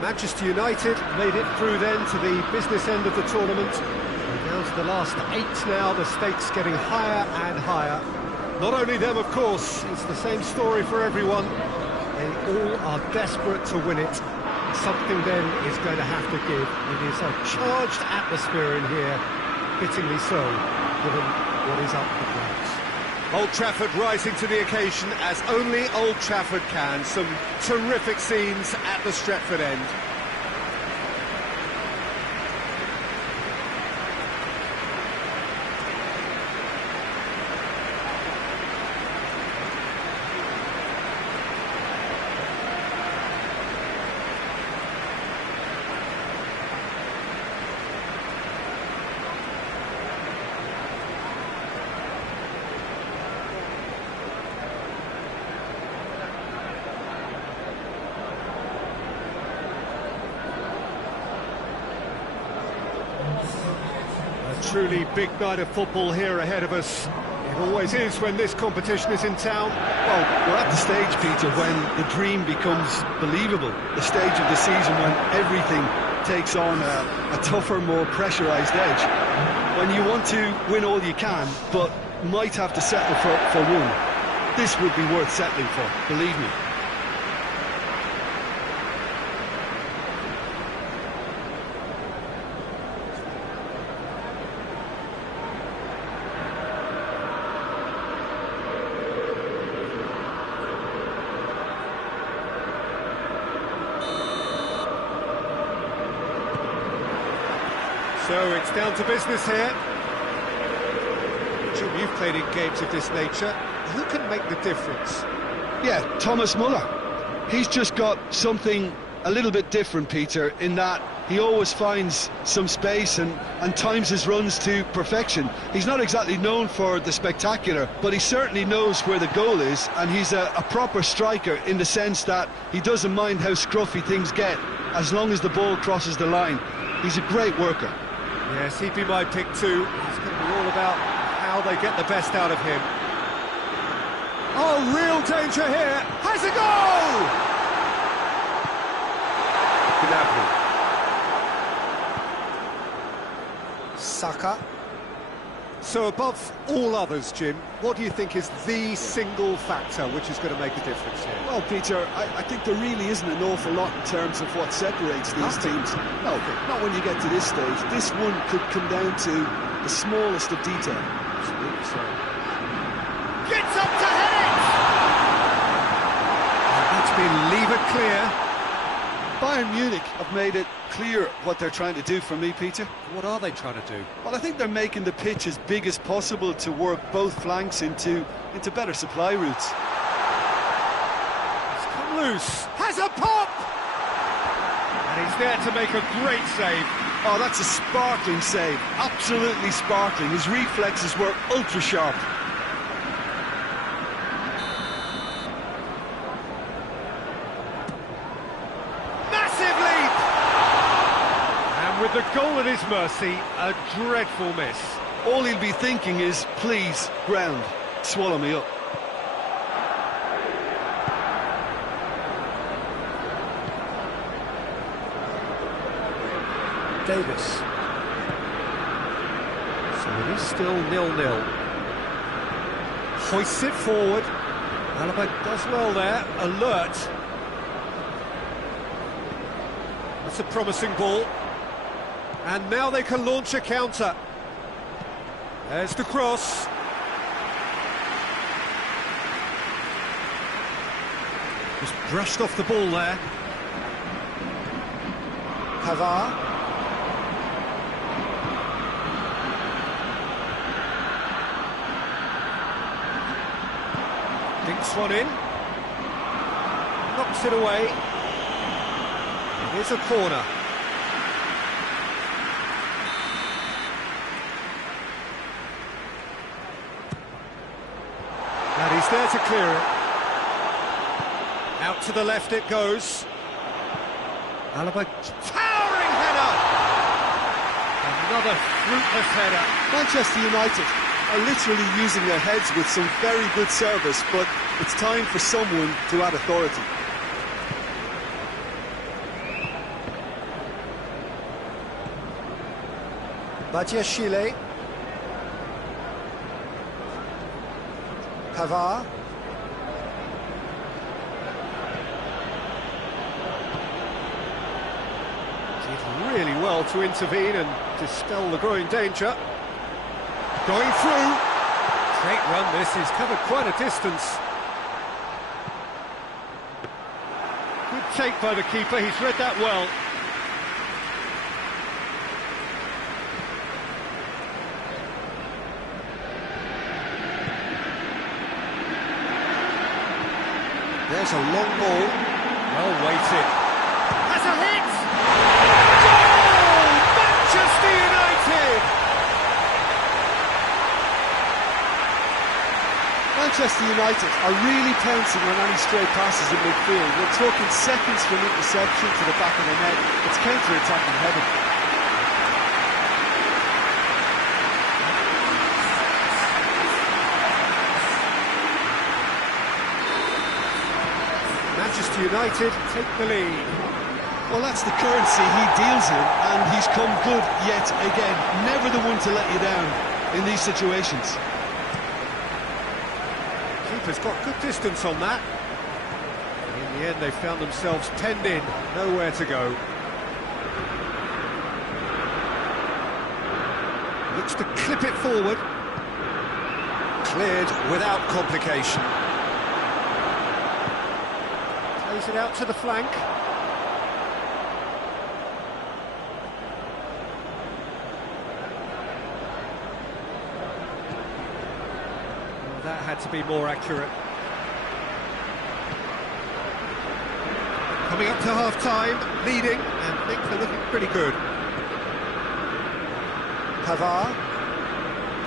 Manchester United made it through then to the business end of the tournament. And down to the last 8 now, the stakes getting higher and higher. Not only them, of course, it's the same story for everyone. They all are desperate to win it. Something then is going to have to give. It is a charged atmosphere in here, fittingly so, given what is up for grabs. Old Trafford rising to the occasion as only Old Trafford can. Some terrific scenes at the Stretford end. Truly big night of football here ahead of us. It always is when this competition is in town. Well, we're at the stage, Peter, when the dream becomes believable. The stage of the season when everything takes on a tougher, more pressurised edge. When you want to win all you can, but might have to settle for one. This would be worth settling for, believe me. So it's down to business here. Jim, you've played in games of this nature. Who can make the difference? Yeah, Thomas Muller. He's just got something a little bit different, Peter, in that he always finds some space and times his runs to perfection. He's not exactly known for the spectacular, but he certainly knows where the goal is, and he's a proper striker in the sense that he doesn't mind how scruffy things get, as long as the ball crosses the line. He's a great worker. Yes, he'd be my pick too. It's going to be all about how they get the best out of him. Oh, real danger here. Has a goal! Gnabry. Saka. So above all others, Jim, what do you think is the single factor which is going to make a difference here? Well, Peter, I think there really isn't an awful lot in terms of what separates these teams. No, not when you get to this stage. This one could come down to the smallest of detail. Absolutely so. Gets up to head it! And that's been levered clear. Bayern Munich have made it clear what they're trying to do for me, Peter. What are they trying to do? Well, I think they're making the pitch as big as possible to work both flanks into better supply routes. It's come loose. Has a pop! And he's there to make a great save. Oh, that's a sparkling save. Absolutely sparkling. His reflexes were ultra sharp. With the goal at his mercy, a dreadful miss. All he'll be thinking is, please, ground, swallow me up. Davis. So it is still 0-0. Hoists it forward. Alaba does well there, alert. That's a promising ball. And now they can launch a counter. There's the cross. Just brushed off the ball there. Pavard. Dinks one in. Knocks it away. Here's a corner. And he's there to clear it. Out to the left it goes. Alaba, towering header! Another fruitless header. Manchester United are literally using their heads with some very good service, but it's time for someone to add authority. Badiashile. Pavard. Did really well to intervene and dispel the growing danger. Going through. Great run this, he's covered quite a distance. Good take by the keeper, he's read that well. There's a long ball. Well weighted. Has a hit! Goal! Manchester United! Manchester United are really pouncing on any stray passes in midfield. We're talking seconds from interception to the back of the net. It's counter-attacking heaven. Manchester United take the lead. Well, that's the currency he deals in, and he's come good yet again. Never the one to let you down in these situations. Keeper's got good distance on that. In the end, they found themselves penned in, nowhere to go. Looks to clip it forward. Cleared without complication. Plays it out to the flank. That had to be more accurate. Coming up to half-time, leading, and things are looking pretty good. Pavard,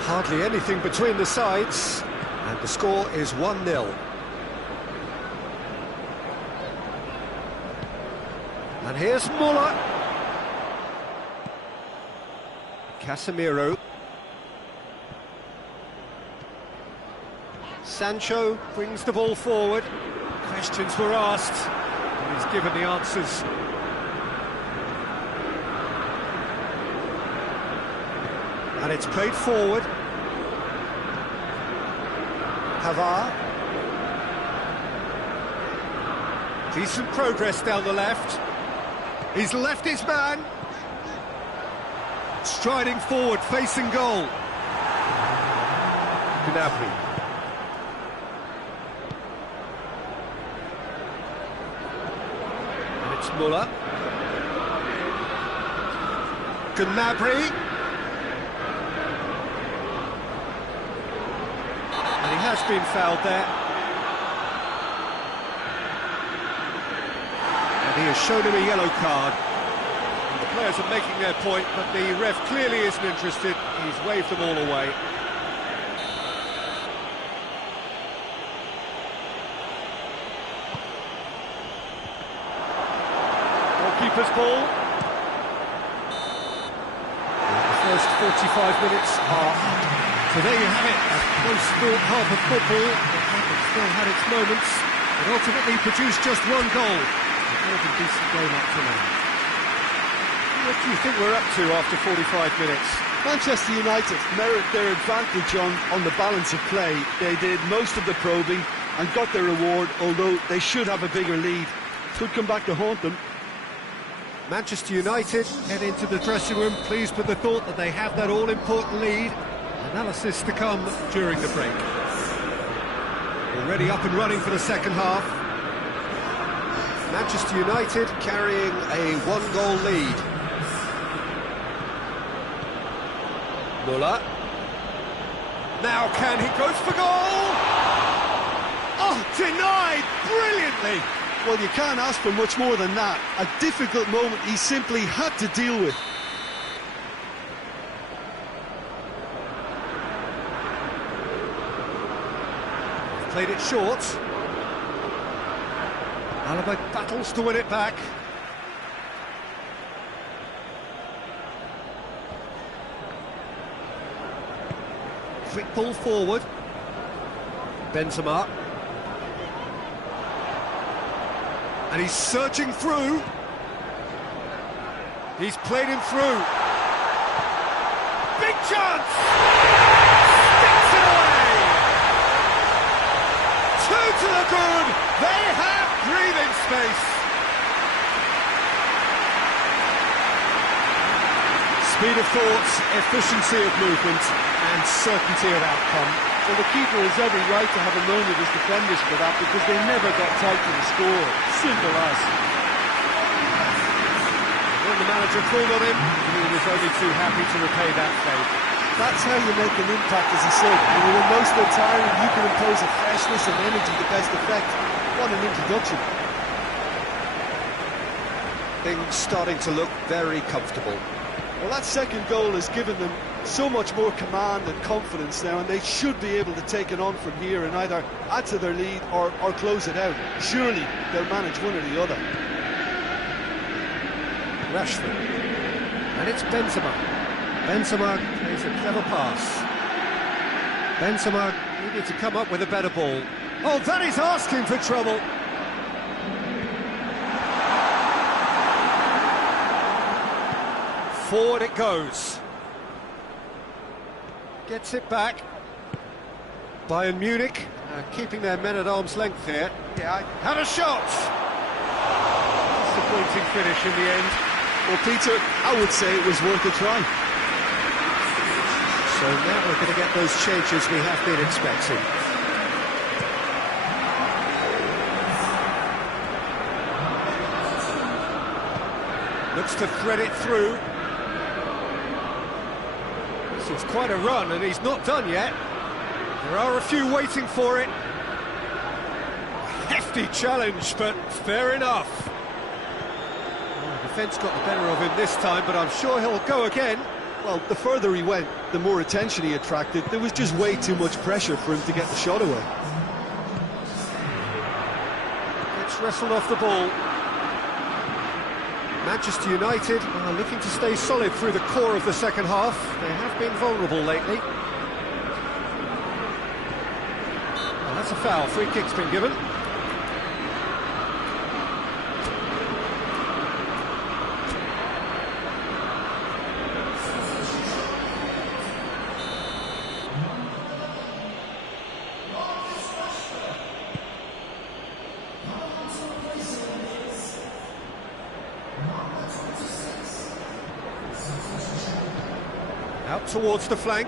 hardly anything between the sides, and the score is 1-0. And here's Muller. Casemiro. Sancho brings the ball forward. Questions were asked, and he's given the answers. And it's played forward. Pavard. Decent progress down the left. He's left his man. Striding forward, facing goal. Gnabry. Muller. Gnabry. And he has been fouled there. And he has shown him a yellow card. And the players are making their point, but the ref clearly isn't interested. He's waved them all away. Keeper's ball. The first 45 minutes are up. So there you have it, a close-fought half of football. It still had its moments, but ultimately produced just one goal. A more than decent game up to now. What do you think we're up to after 45 minutes? Manchester United merit their advantage on the balance of play. They did most of the probing and got their reward, although they should have a bigger lead. Could come back to haunt them. Manchester United head into the dressing room pleased with the thought that they have that all-important lead. Analysis to come during the break. Already up and running for the second half. Manchester United carrying a one-goal lead. Muller. Now can he goes for goal? Oh, denied brilliantly. Well, you can't ask for much more than that. A difficult moment he simply had to deal with. Played it short. Alaba battles to win it back. Quick ball forward. Benzema. And he's surging through. He's played him through. chance! Sticks it away! Two to the good! They have breathing space! Speed of thought, efficiency of movement, and certainty of outcome. Well, the keeper has every right to have a moan at his defenders for that, because they never got tight to the score. Simple as. When the manager called on him, he was only too happy to repay that favour. That's how you make an impact as a sub. When most are tiring, you can impose a freshness and energy to best effect. What an introduction. Things starting to look very comfortable. Well, that second goal has given them so much more command and confidence now, and they should be able to take it on from here and either add to their lead or close it out. Surely they'll manage one or the other. Rashford. And it's Benzema. Benzema plays a clever pass. Benzema needed to come up with a better ball. Oh, that is asking for trouble. Forward it goes. Gets it back. Bayern Munich keeping their men at arm's length here. Yeah, had a shot. Disappointing finish in the end. Well, Peter, I would say it was worth a try. So now we're going to get those changes we have been expecting. Looks to thread it through. This is quite a run, and he's not done yet. There are a few waiting for it. Hefty challenge, but fair enough. Well, the defence got the better of him this time, but I'm sure he'll go again. Well, the further he went, the more attention he attracted. There was just way too much pressure for him to get the shot away. It's wrestled off the ball. Manchester United are looking to stay solid through the core of the second half. They have been vulnerable lately. Well, that's a foul. Free kick's been given. Out towards the flank.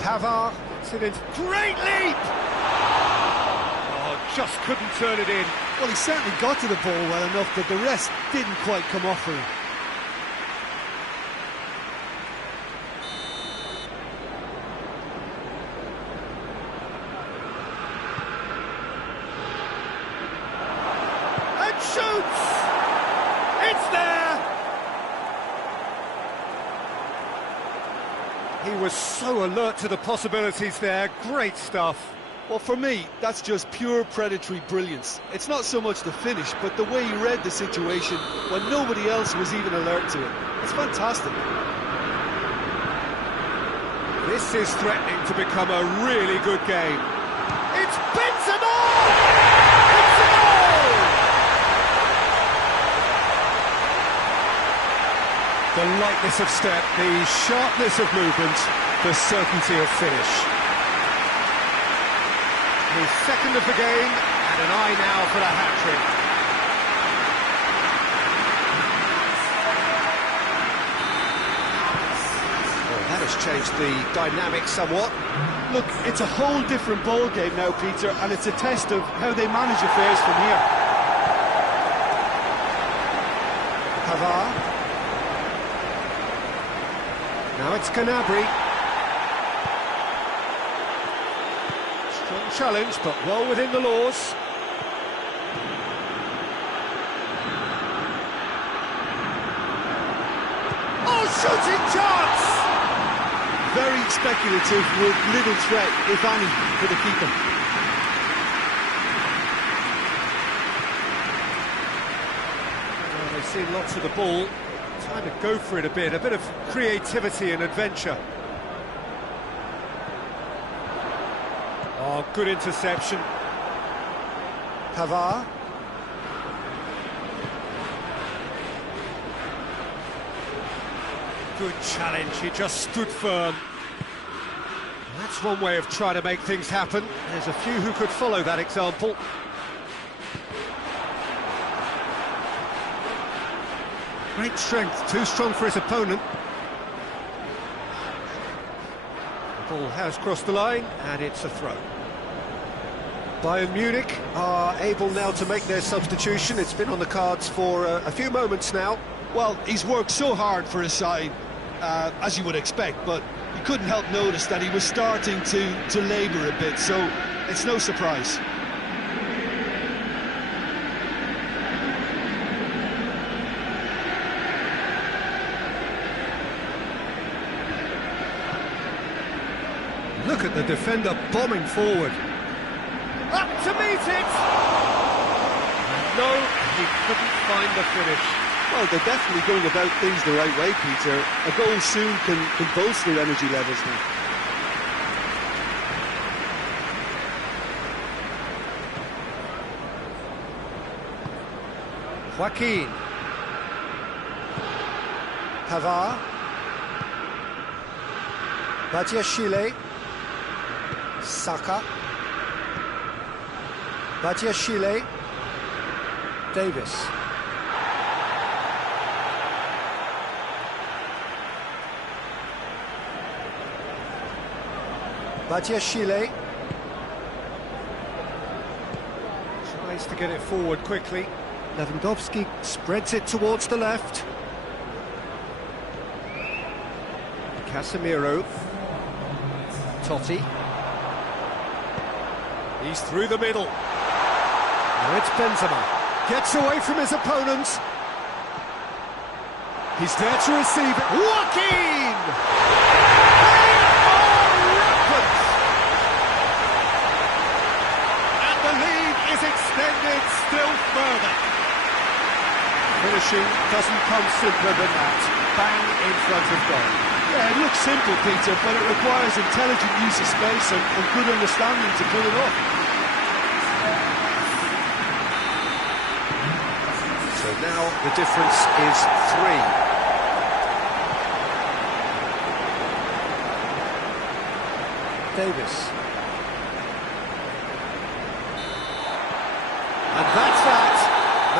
Pavard gets it in. Great leap! Oh, just couldn't turn it in. Well, he certainly got to the ball well enough, but the rest didn't quite come off for him. And shoots! It's there! He was so alert to the possibilities there. Great stuff. Well, for me, that's just pure predatory brilliance. It's not so much the finish, but the way he read the situation when nobody else was even alert to it. It's fantastic. This is threatening to become a really good game. It's Benzema! It's a goal! The lightness of step, the sharpness of movement, the certainty of finish. His second of the game, and an eye now for the hat-trick. Well, that has changed the dynamic somewhat. Look, it's a whole different ball game now, Peter, and it's a test of how they manage affairs from here. Pavard. Now it's Gnabry. Strong challenge, but well within the laws. Oh, shooting chance! Very speculative with little threat, if any, for the keeper. Well, they've seen lots of the ball. Time to go for it a bit of creativity and adventure. Oh, good interception. Pavard. Good challenge, he just stood firm. That's one way of trying to make things happen. There's a few who could follow that example. Great strength, too strong for his opponent. The ball has crossed the line, and it's a throw. Bayern Munich are able now to make their substitution. It's been on the cards for a few moments now. Well, he's worked so hard for his side, as you would expect, but you couldn't help notice that he was starting to labour a bit, so it's no surprise. Look at the defender bombing forward. Up to meet it! No, he couldn't find the finish. Well, they're definitely going about things the right way, Peter. A goal soon can bolster energy levels now. Joaquin. Pavard. Badiashile. Saka. Badiashile. Davis. Badiashile tries to get it forward quickly. Lewandowski spreads it towards the left. Casemiro. Totti. He's through the middle. Now it's Benzema. Gets away from his opponents. He's there to receive it. Joaquin! Extended still further. Finishing doesn't come simpler than that. Bang in front of goal. Yeah, it looks simple, Peter, but it requires intelligent use of space and good understanding to pull it off. So now the difference is 3. Davis. And that's that.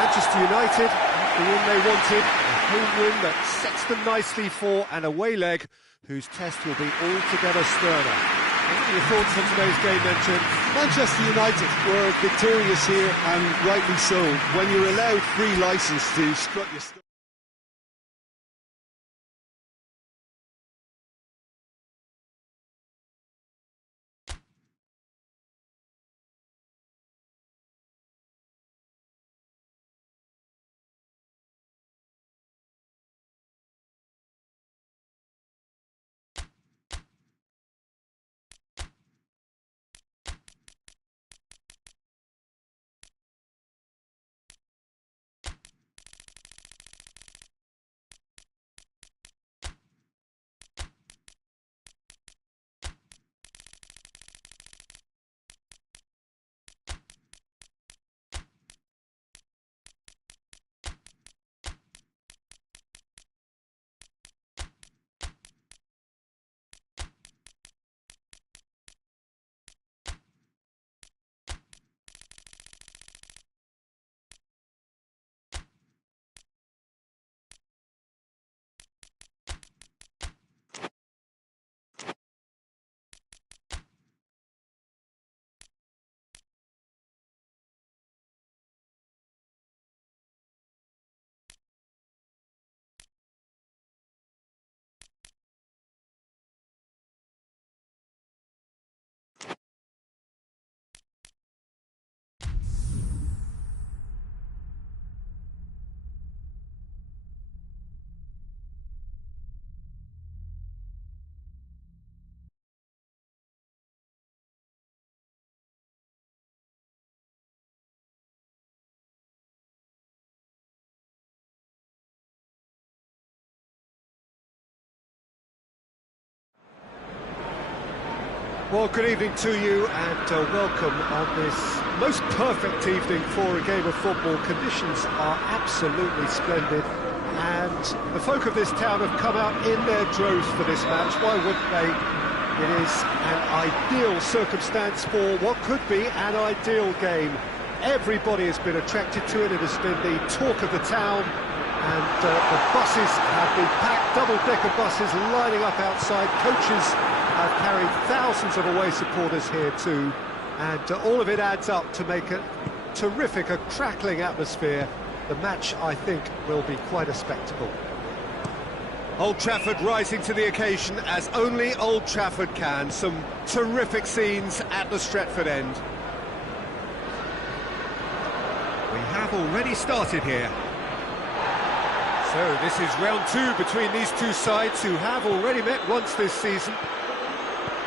Manchester United, the win they wanted, a home win that sets them nicely for an away leg whose test will be altogether sterner. What are your thoughts on today's game then, Jim? Manchester United were victorious here, and rightly so. When you're allowed free licence to strut your stuff. Well, good evening to you and welcome on this most perfect evening for a game of football. Conditions are absolutely splendid. and the folk of this town have come out in their droves for this match. Why wouldn't they? It is an ideal circumstance for what could be an ideal game. Everybody has been attracted to it. It has been the talk of the town, and the buses have been packed, double-decker buses lining up outside. Coaches have carried thousands of away supporters here too, and all of it adds up to make a terrific, a crackling atmosphere. The match, I think, will be quite a spectacle. Old Trafford rising to the occasion, as only Old Trafford can. Some terrific scenes at the Stretford end. We have already started here. So this is round two between these two sides, who have already met once this season.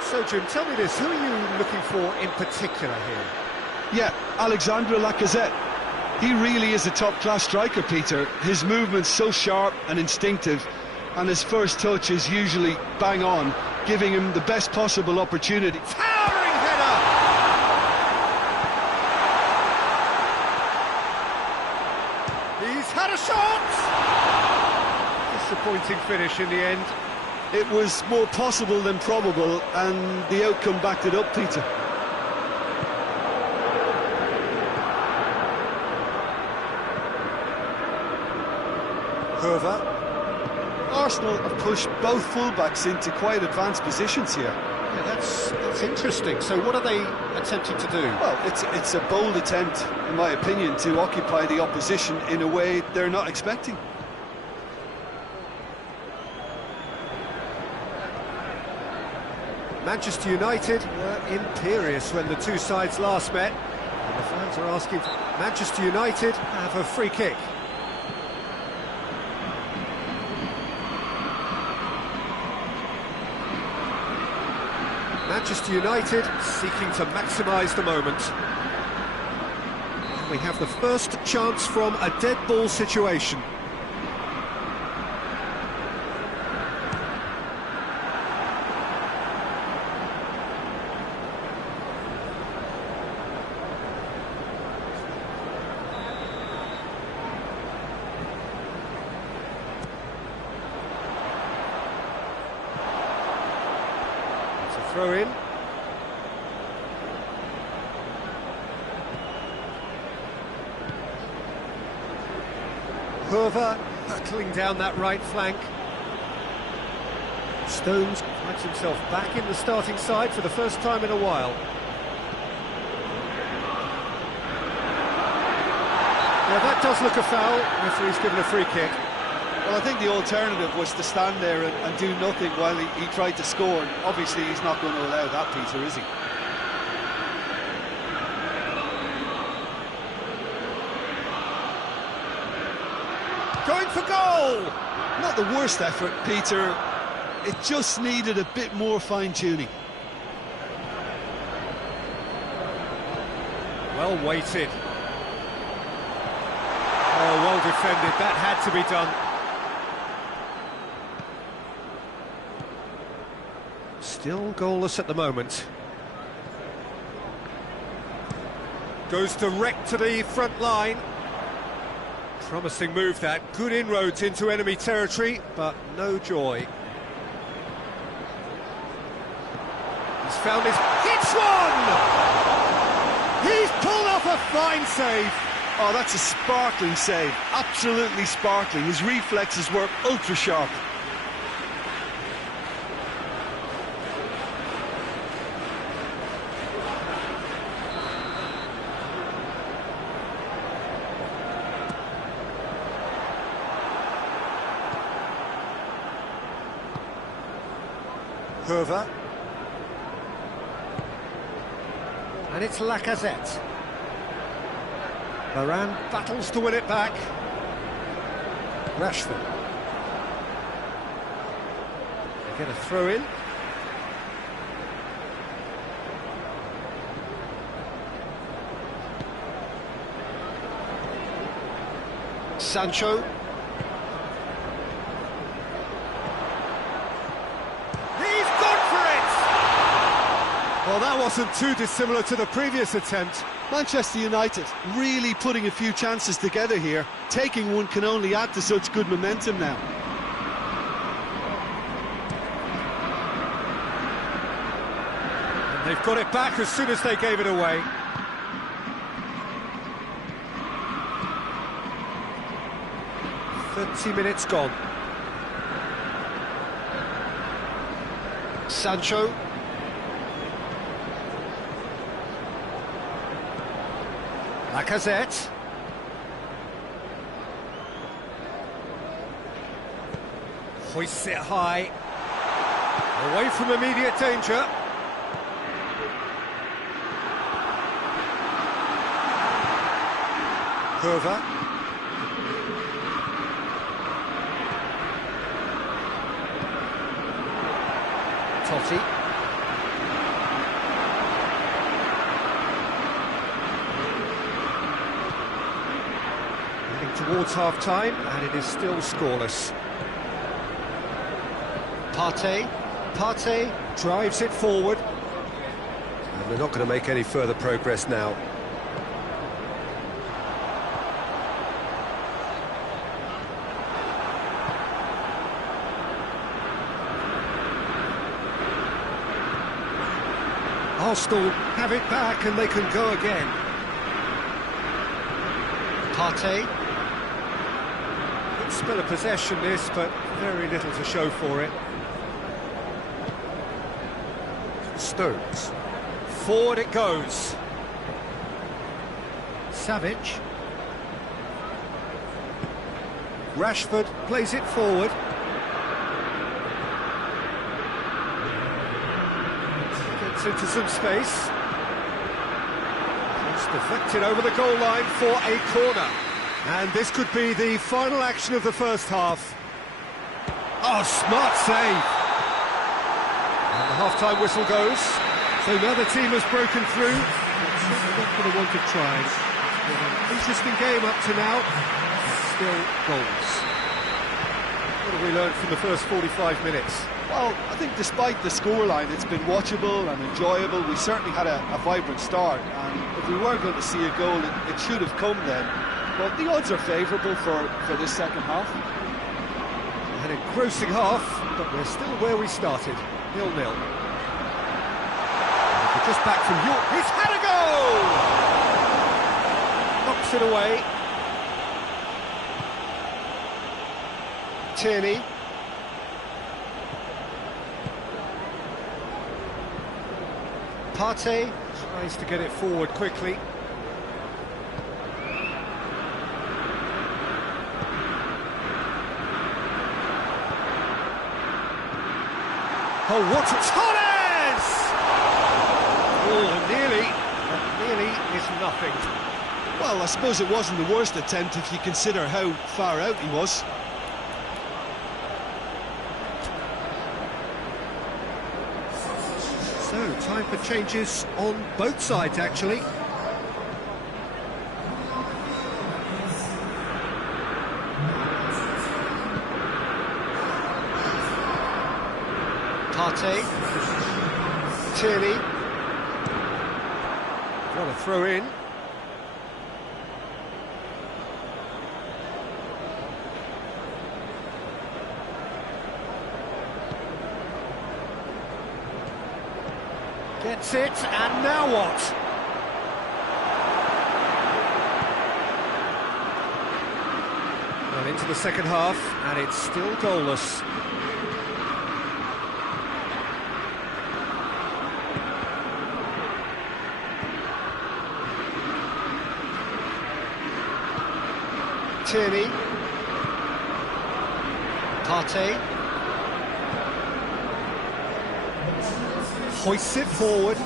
So Jim, tell me this, who are you looking for in particular here? Yeah, Alexandre Lacazette. He really is a top-class striker, Peter. His movement's so sharp and instinctive, and his first touch is usually bang on, giving him the best possible opportunity. Towering header! He's had a shot! Disappointing finish in the end. It was more possible than probable, and the outcome backed it up, Peter. Arsenal have pushed both fullbacks into quite advanced positions here. Yeah, that's interesting. So what are they attempting to do? Well, it's a bold attempt, in my opinion, to occupy the opposition in a way they're not expecting. Manchester United were imperious when the two sides last met, and the fans are asking for Manchester United have a free kick. Manchester United seeking to maximise the moment. We have the first chance from a dead ball situation. Throw in. Hervé hurtling down that right flank. Stones finds himself back in the starting side for the first time in a while. Now that does look a foul. Referee's given a free kick. Well, I think the alternative was to stand there and do nothing while he tried to score. Obviously, he's not going to allow that, Peter, is he? Going for goal! Not the worst effort, Peter. It just needed a bit more fine-tuning. Well weighted. Oh, well defended. That had to be done. Still goalless at the moment. Goes direct to the front line. Promising move that. Good inroads into enemy territory, but no joy. He's found his... Hits one! He's pulled off a fine save. Oh, that's a sparkling save. Absolutely sparkling. His reflexes were ultra-sharp. Hervé. And it's Lacazette. Varane battles to win it back. Rashford. They get a throw in. Sancho. Well, Well, that wasn't too dissimilar to the previous attempt. Manchester United really putting a few chances together here. Taking one can only add to such good momentum now. And they've got it back as soon as they gave it away. Minutes gone. Sancho. Lacazette. Hoists it high. Away from immediate danger. Curva. Totti. Heading towards half-time, and it is still scoreless. Parte drives it forward. And they're not going to make any further progress now. Arsenal have it back and they can go again. Parte. Good spell of possession this, but very little to show for it. Stones. Forward it goes. Savic. Rashford plays it forward. Into some space. It's deflected over the goal line for a corner. And this could be the final action of the first half. Oh, smart save. And the half-time whistle goes. So now the team has broken through. It's not for the want of trying. It's been an interesting game up to now. Still goals. What have we learned from the first 45 minutes? Well, I think despite the scoreline, it's been watchable and enjoyable. We certainly had a vibrant start, and if we were going to see a goal, it should have come then. But the odds are favourable for this second half. An engrossing half, but we're still where we started, 0-0. We're just back from York. He's had a goal! Knocks it away. Tierney. Parte tries to get it forward quickly. Oh, what a Torres! Oh, nearly, but nearly is nothing. Well, I suppose it wasn't the worst attempt if you consider how far out he was. So, time for changes on both sides, actually. Parte. Tierney. What a throw in. Gets it, and now what? Well, into the second half, and it's still goalless. Tierney. Parte. Hoists it forward.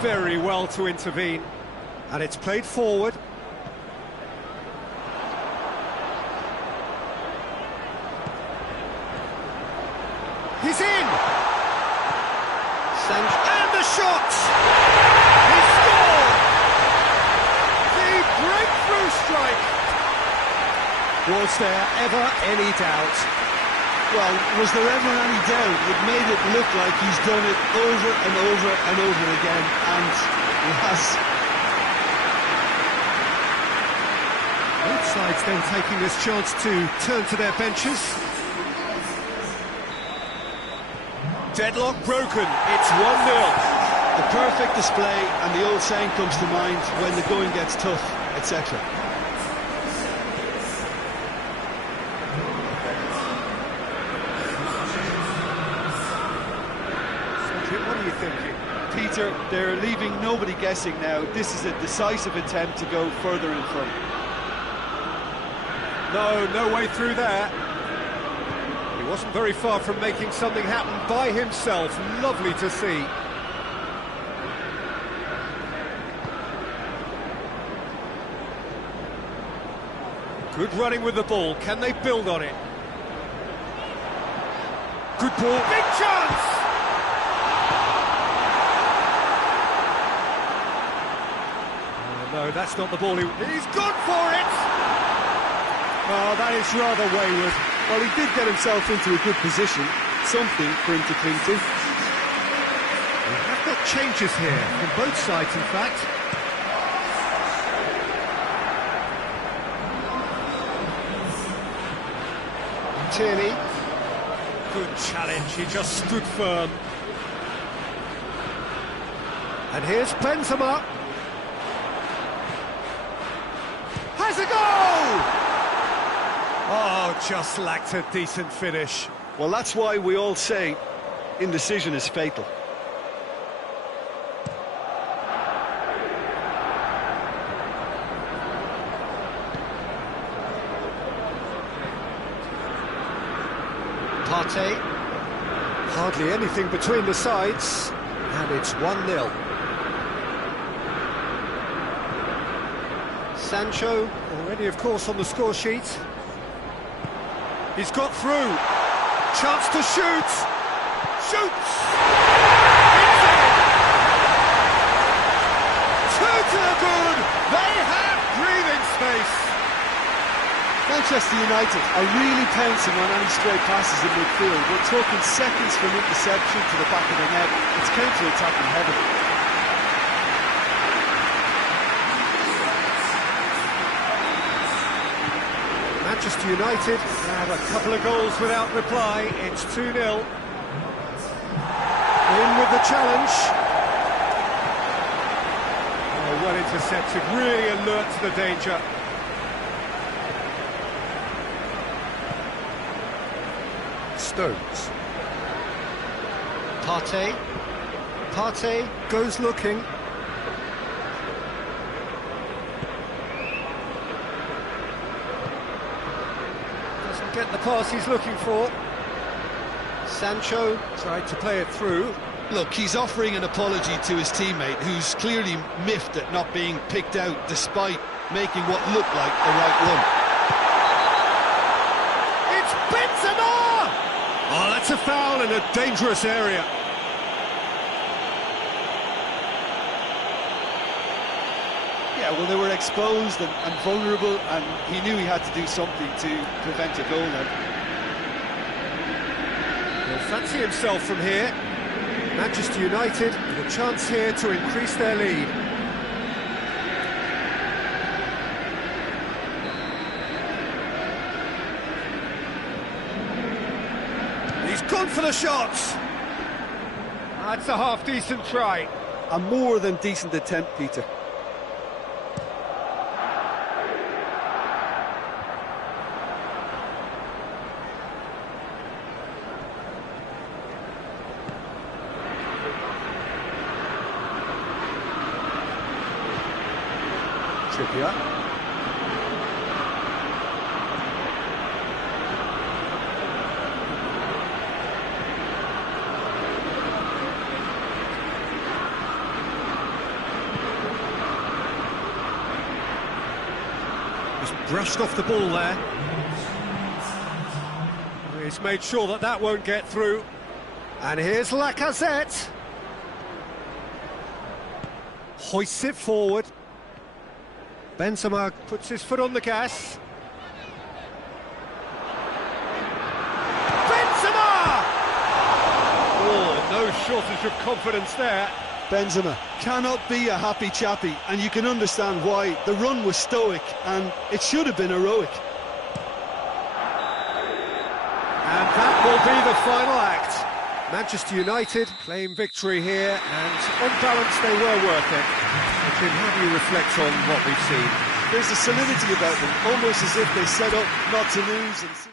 Very well to intervene. And it's played forward. He's in! And the shot! He scored! The breakthrough strike! Was there ever any doubt? Well, was there ever any doubt? It made it look like he's done it over and over and over again, and he has. Both sides then taking this chance to turn to their benches. Deadlock broken, it's 1-0. The perfect display, and the old saying comes to mind, when the going gets tough, etc. What are you thinking? Peter, they're leaving nobody guessing now. This is a decisive attempt to go further in front. No way through there. He wasn't very far from making something happen by himself. Lovely to see. Good running with the ball. Can they build on it? Good ball. Big chance! Oh, no, that's not the ball. He's gone for it! Oh, that is rather wayward. Well, he did get himself into a good position. Something for him to cling to. We have got changes here, from both sides, in fact. Tierney. Good challenge, he just stood firm. And here's Benzema. Has a goal! Oh, just lacked a decent finish. Well, that's why we all say indecision is fatal. Parte. Hardly anything between the sides, and it's 1-0. Sancho, already of course on the score sheet. He's got through. Chance to shoot. Shoots! It's in! 2 to the good! They have breathing space! Manchester United are really pouncing on any stray passes in midfield. We're talking seconds from interception to the back of the net. It's counter-attacking heavily. Manchester United have a couple of goals without reply. It's 2-0. In with the challenge. Oh, well intercepted, really alert to the danger. Stones. Parte goes looking. Doesn't get the pass he's looking for. Sancho tried to play it through. Look, he's offering an apology to his teammate, who's clearly miffed at not being picked out despite making what looked like the right one. It's Benzema! Oh, that's a foul in a dangerous area. Yeah, well, they were exposed and vulnerable, and he knew he had to do something to prevent a goal now. He'll fancy himself from here. Manchester United with a chance here to increase their lead. He's gone for the shots. That's a half-decent try. A more than decent attempt, Peter. Trippier. Just brushed off the ball there. He's made sure that that won't get through. And here's Lacazette. Hoists it forward. Benzema puts his foot on the gas. Benzema! sources of confidence there. Benzema cannot be a happy chappy, and you can understand why. The run was stoic, and it should have been heroic. And that will be the final act. Manchester United claim victory here, and on balance they were worth it. So Jim, how do you reflect on what we've seen? There's a solidity about them, almost as if they set up not to lose. And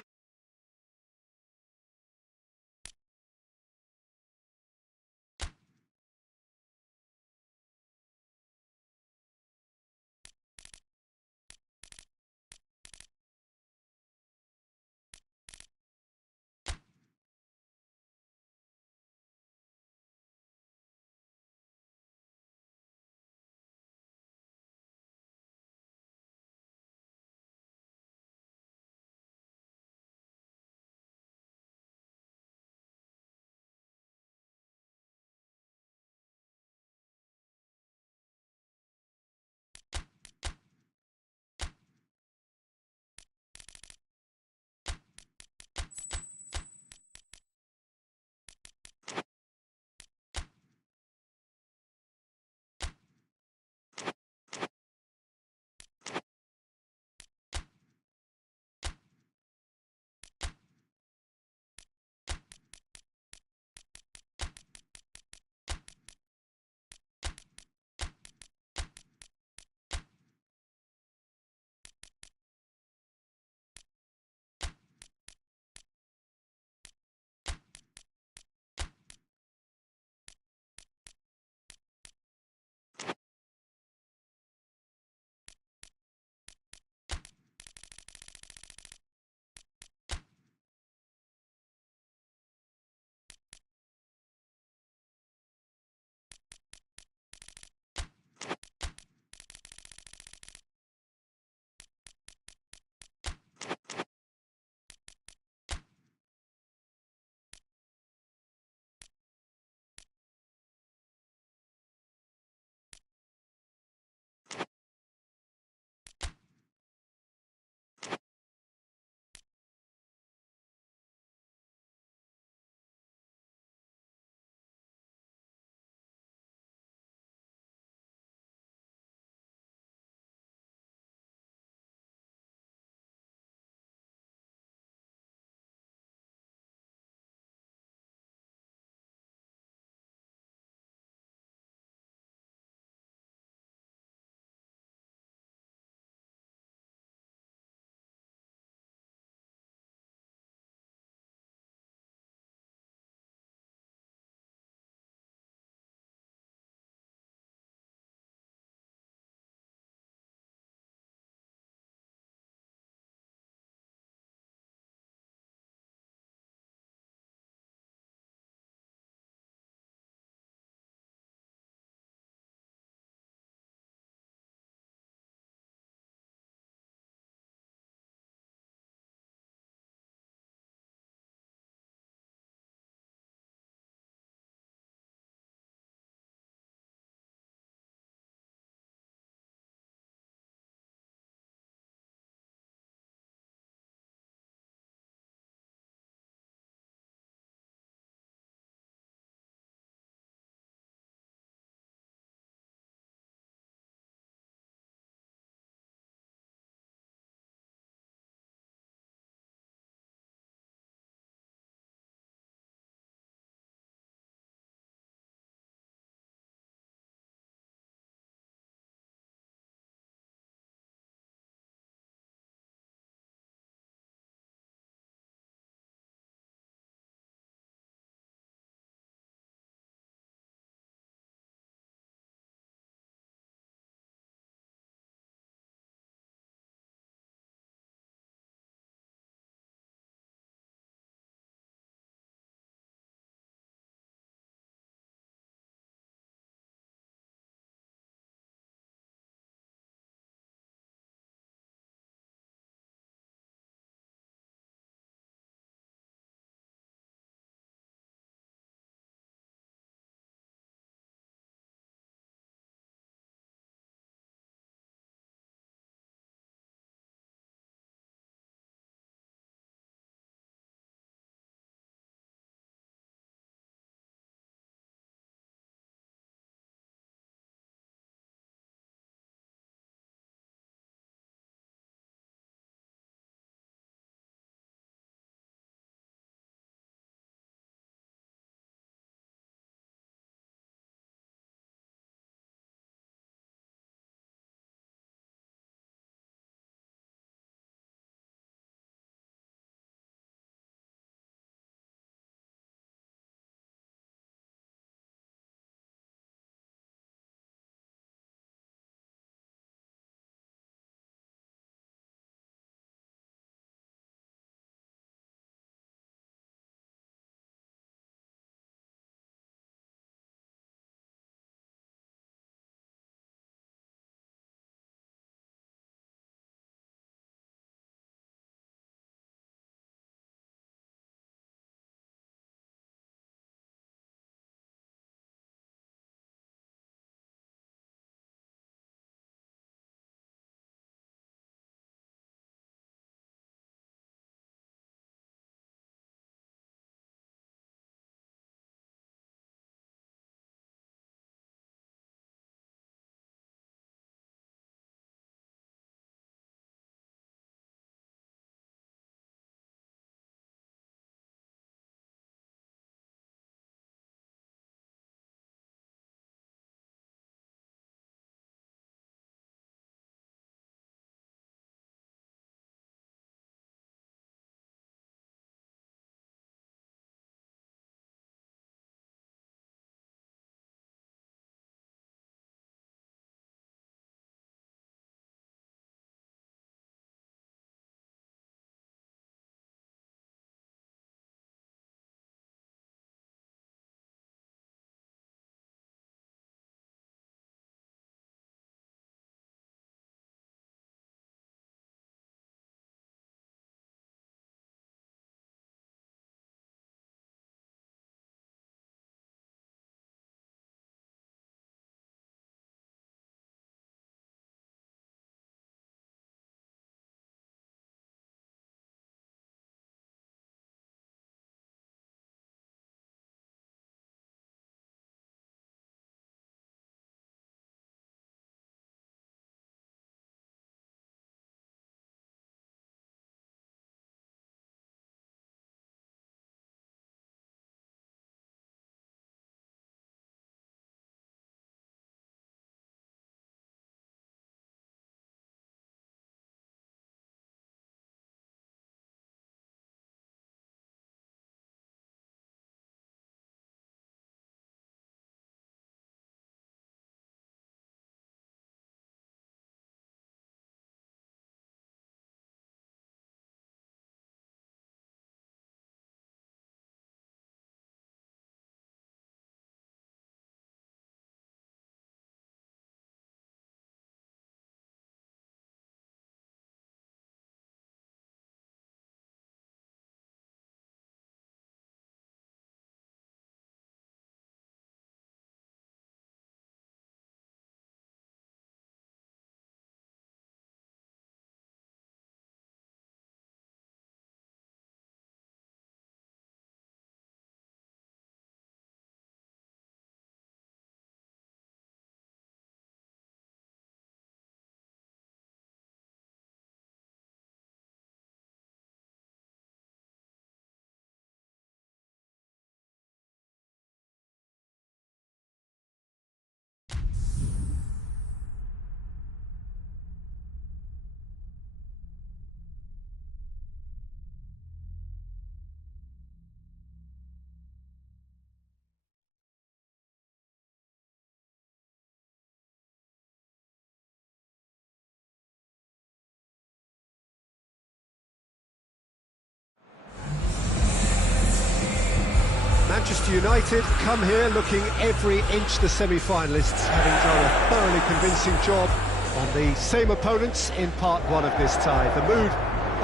Manchester United come here looking every inch the semi-finalists, having done a thoroughly convincing job on the same opponents in part one of this tie. The mood,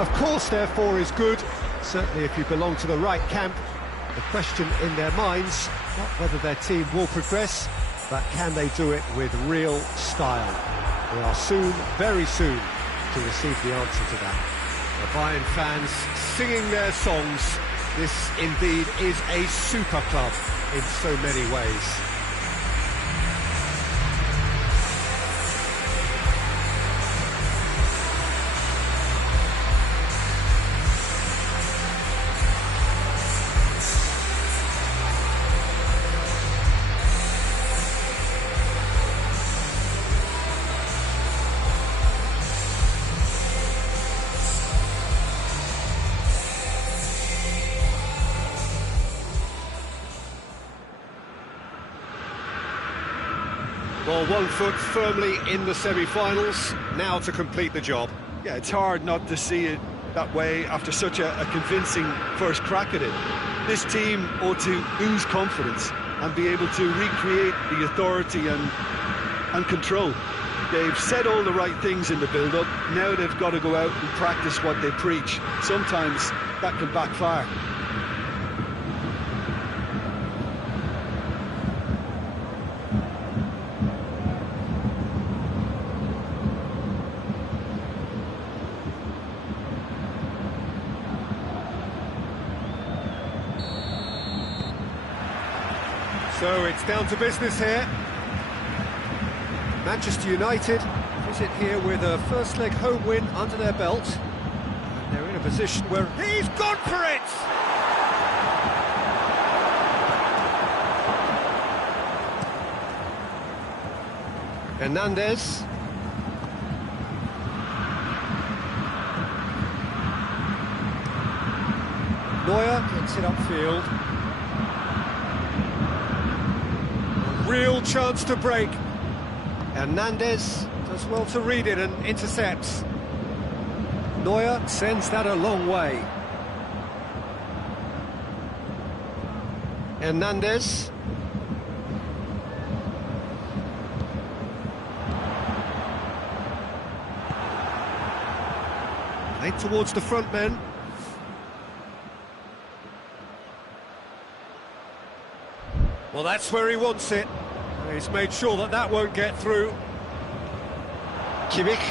of course, therefore, is good, certainly if you belong to the right camp. The question in their minds, not whether their team will progress, but can they do it with real style? We are soon, very soon, to receive the answer to that. The Bayern fans singing their songs. This indeed is a super club in so many ways. Well, 1 foot firmly in the semi-finals, now to complete the job. Yeah, it's hard not to see it that way after such a convincing first crack at it. This team ought to ooze confidence and be able to recreate the authority and control. They've said all the right things in the build-up, now they've got to go out and practice what they preach. Sometimes that can backfire. So it's down to business here. Manchester United visit here with a first leg home win under their belt. And they're in a position where he's gone for it! Hernandez. Neuer gets it upfield. Real chance to break. Hernandez does well to read it and intercepts. Neuer sends that a long way. Hernandez. Played towards the front men. Well, that's where he wants it. He's made sure that that won't get through. Kimmich.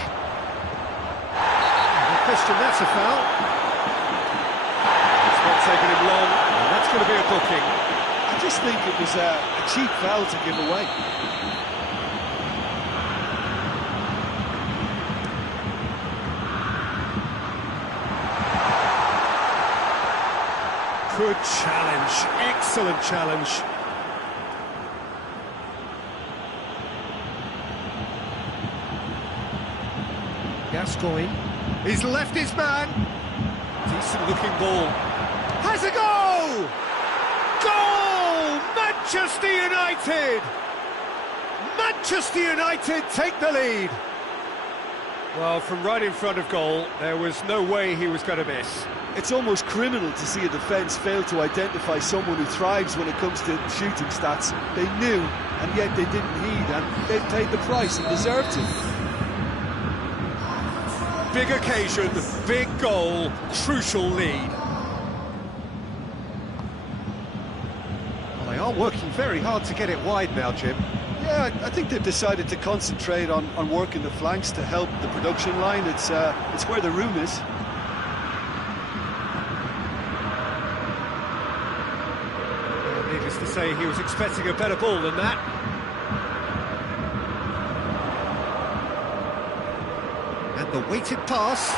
No question, that's a foul. It's not taking him long, and that's going to be a booking. I just think it was a cheap foul to give away. Good challenge, excellent challenge. Gascoigne, he's left his man. Decent looking ball. Has a goal! Goal! Manchester United! Manchester United take the lead. Well, from right in front of goal, there was no way he was going to miss. It's almost criminal to see a defence fail to identify someone who thrives when it comes to shooting stats. They knew, and yet they didn't heed, and they paid the price and deserved to. Big occasion, big goal, crucial lead. Well, they are working very hard to get it wide now, Jim. Yeah, I think they've decided to concentrate on working the flanks to help the production line. It's where the room is. Needless to say, he was expecting a better ball than that. And the weighted pass.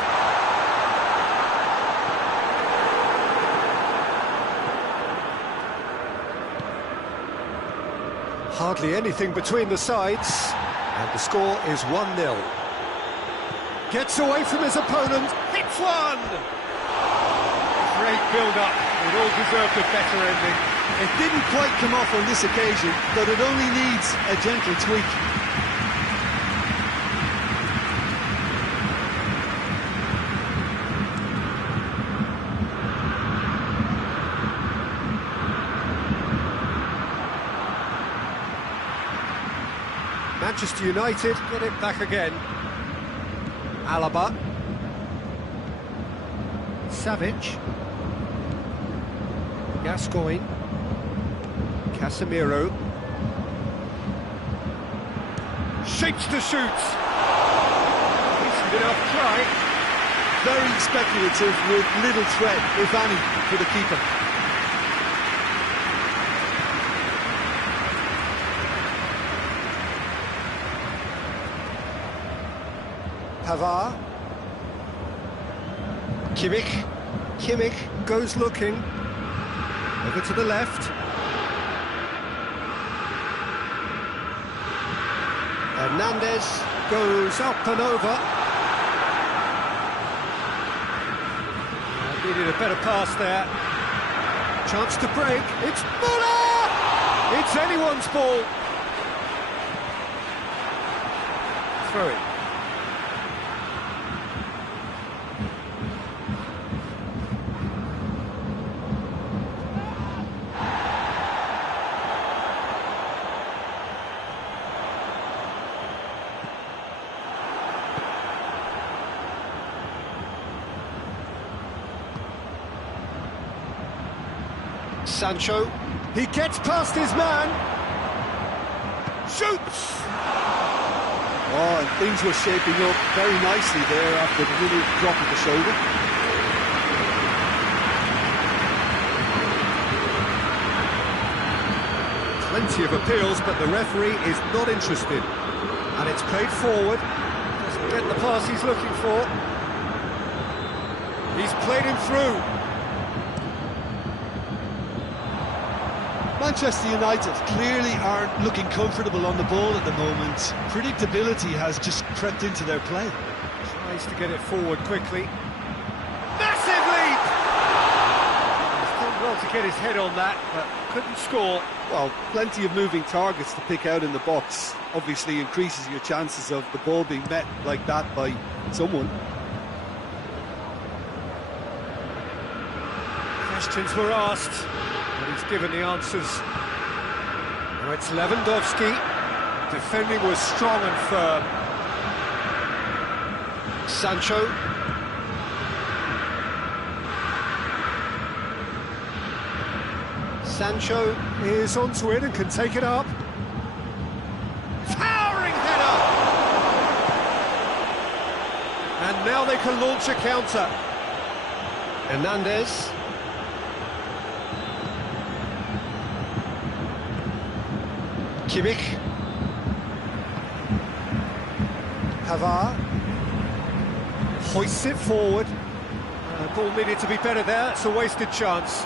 Hardly anything between the sides. And the score is 1-0. Gets away from his opponent. Hits one! Great build-up. It all deserved a better ending. It didn't quite come off on this occasion, but it only needs a gentle tweak. Manchester United get it back again. Alaba. Savic. Gascoigne. Casemiro. Shapes to shoot. Decent enough try. Very speculative with little threat, if any, for the keeper. Pavard. Kimmich goes looking. Over to the left. Hernandez goes up and over. Needed a better pass there. Chance to break. It's Muller! It's anyone's ball. Throw it. Sancho, he gets past his man, shoots! Oh, and things were shaping up very nicely there after the little drop of the shoulder. Plenty of appeals, but the referee is not interested. And it's played forward, doesn't get the pass he's looking for. He's played him through. Manchester United clearly aren't looking comfortable on the ball at the moment. Predictability has just crept into their play. Tries to get it forward quickly. Massive leap! He's done well to get his head on that, but couldn't score. Well, plenty of moving targets to pick out in the box. Obviously increases your chances of the ball being met like that by someone. Questions were asked. But he's given the answers. Now it's Lewandowski. Defending was strong and firm. Sancho. Sancho is onto it and can take it up. Towering header! And now they can launch a counter. Hernandez. Kimmich. Pavard. Hoists it forward. Ball needed to be better there, it's a wasted chance.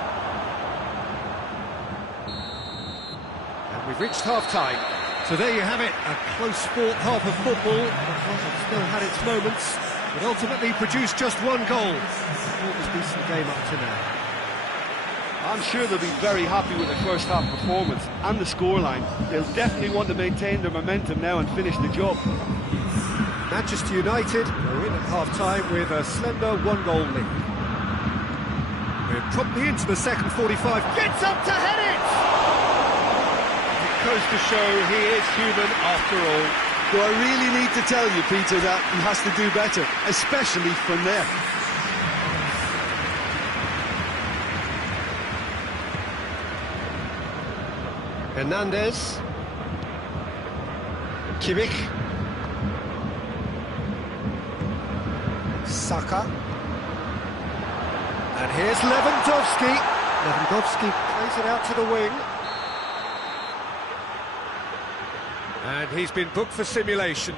And we've reached half-time. So there you have it, a close-fought half of football. It's still had its moments, but ultimately produced just one goal. What was a decent game up to now. I'm sure they'll be very happy with the first half performance and the scoreline. They'll definitely want to maintain their momentum now and finish the job. Manchester United are in at half-time with a slender one-goal lead. We're promptly into the second 45. Gets up to head it! It goes to show he is human after all. Do I really need to tell you, Peter, that he has to do better, especially from there? Hernandez. Kimmich. Saka. And here's Lewandowski. Lewandowski plays it out to the wing. And he's been booked for simulation.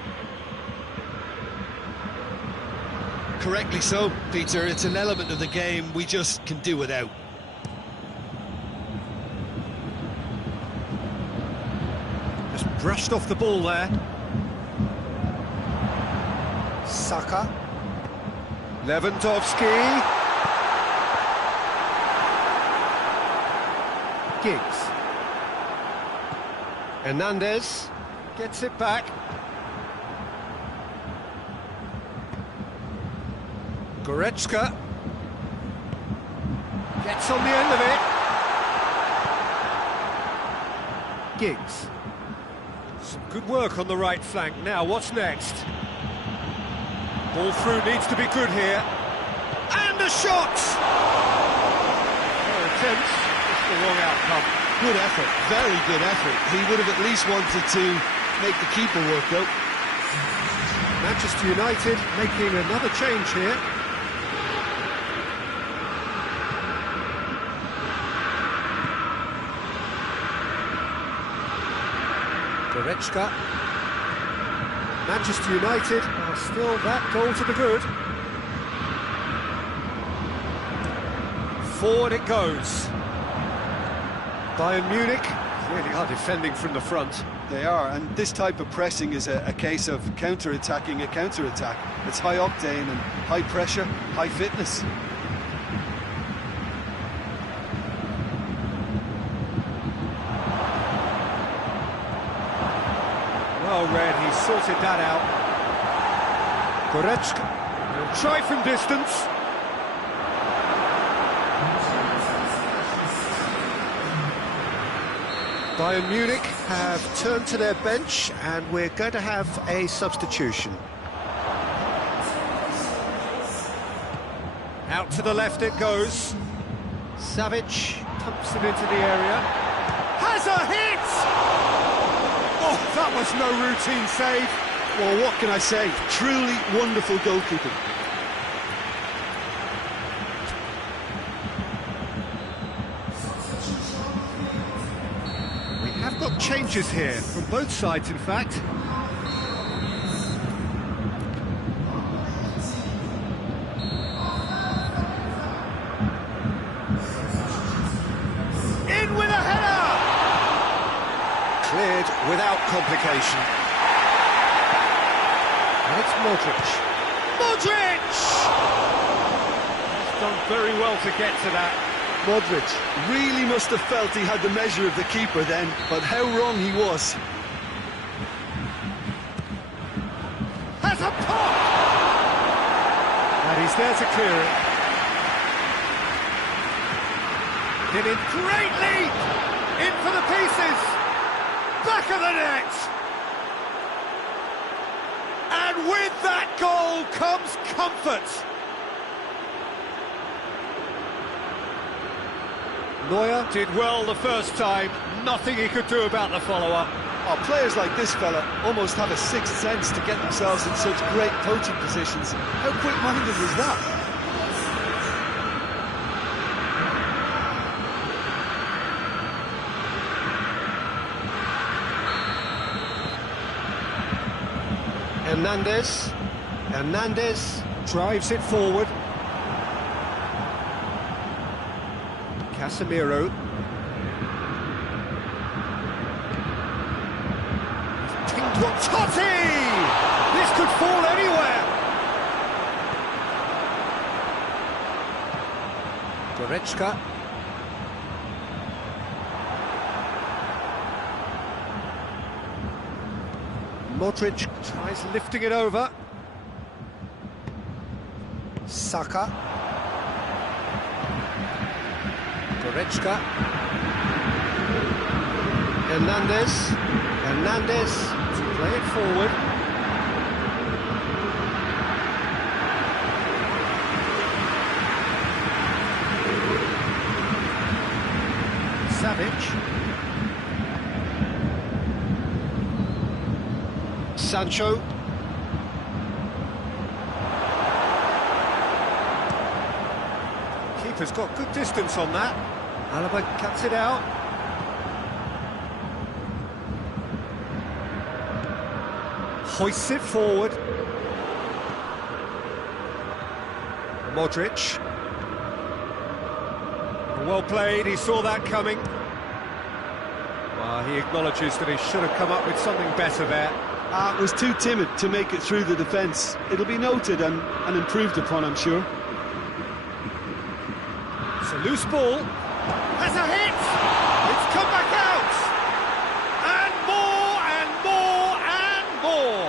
Correctly so, Peter. It's an element of the game we just can do without. Brushed off the ball there. Saka. Lewandowski. Giggs. Hernandez gets it back. Goretzka gets on the end of it. Giggs. Some good work on the right flank. Now, what's next? Ball through needs to be good here. And a shot! Well, attempts, just the wrong outcome. Good effort, very good effort. He would have at least wanted to make the keeper work, though. Manchester United making another change here. Goretzka. Manchester United are still that goal to the good. Forward it goes. Bayern Munich really are defending from the front. They are, and this type of pressing is a case of counter-attacking a counter-attack. It's high octane and high pressure, high fitness. Well read, he sorted that out. Goretzka will try from distance. Bayern Munich have turned to their bench and we're going to have a substitution. Out to the left it goes. Savic pumps it into the area. Has a hit! Oh, that was no routine save. Well, what can I say? Truly wonderful goalkeeping. We have got changes here, from both sides in fact. In with a header! Cleared without complication. And it's Modric. Modric! He's done very well to get to that. Modric really must have felt he had the measure of the keeper then, but how wrong he was. Has a pop! And he's there to clear it. Getting great lead! In for the pieces! Back of the net! And with that goal comes comfort! Neuer did well the first time, nothing he could do about the follow-up. Oh, players like this fella almost have a sixth sense to get themselves in such great poaching positions. How quick-minded was that? Hernandez drives it forward. Casemiro. Pinged one. Totti! This could fall anywhere. Goretzka. Modric tries lifting it over. Saka. Goretzka. Hernandez to play it forward. Savic. Sancho. Keeper's got good distance on that. Alaba cuts it out. Hoists it forward. Modric. Well played, he saw that coming. Well, he acknowledges that he should have come up with something better there. Was too timid to make it through the defence. It'll be noted and improved upon, I'm sure. It's a loose ball. Has a hit! It's come back out! And more, and more, and more!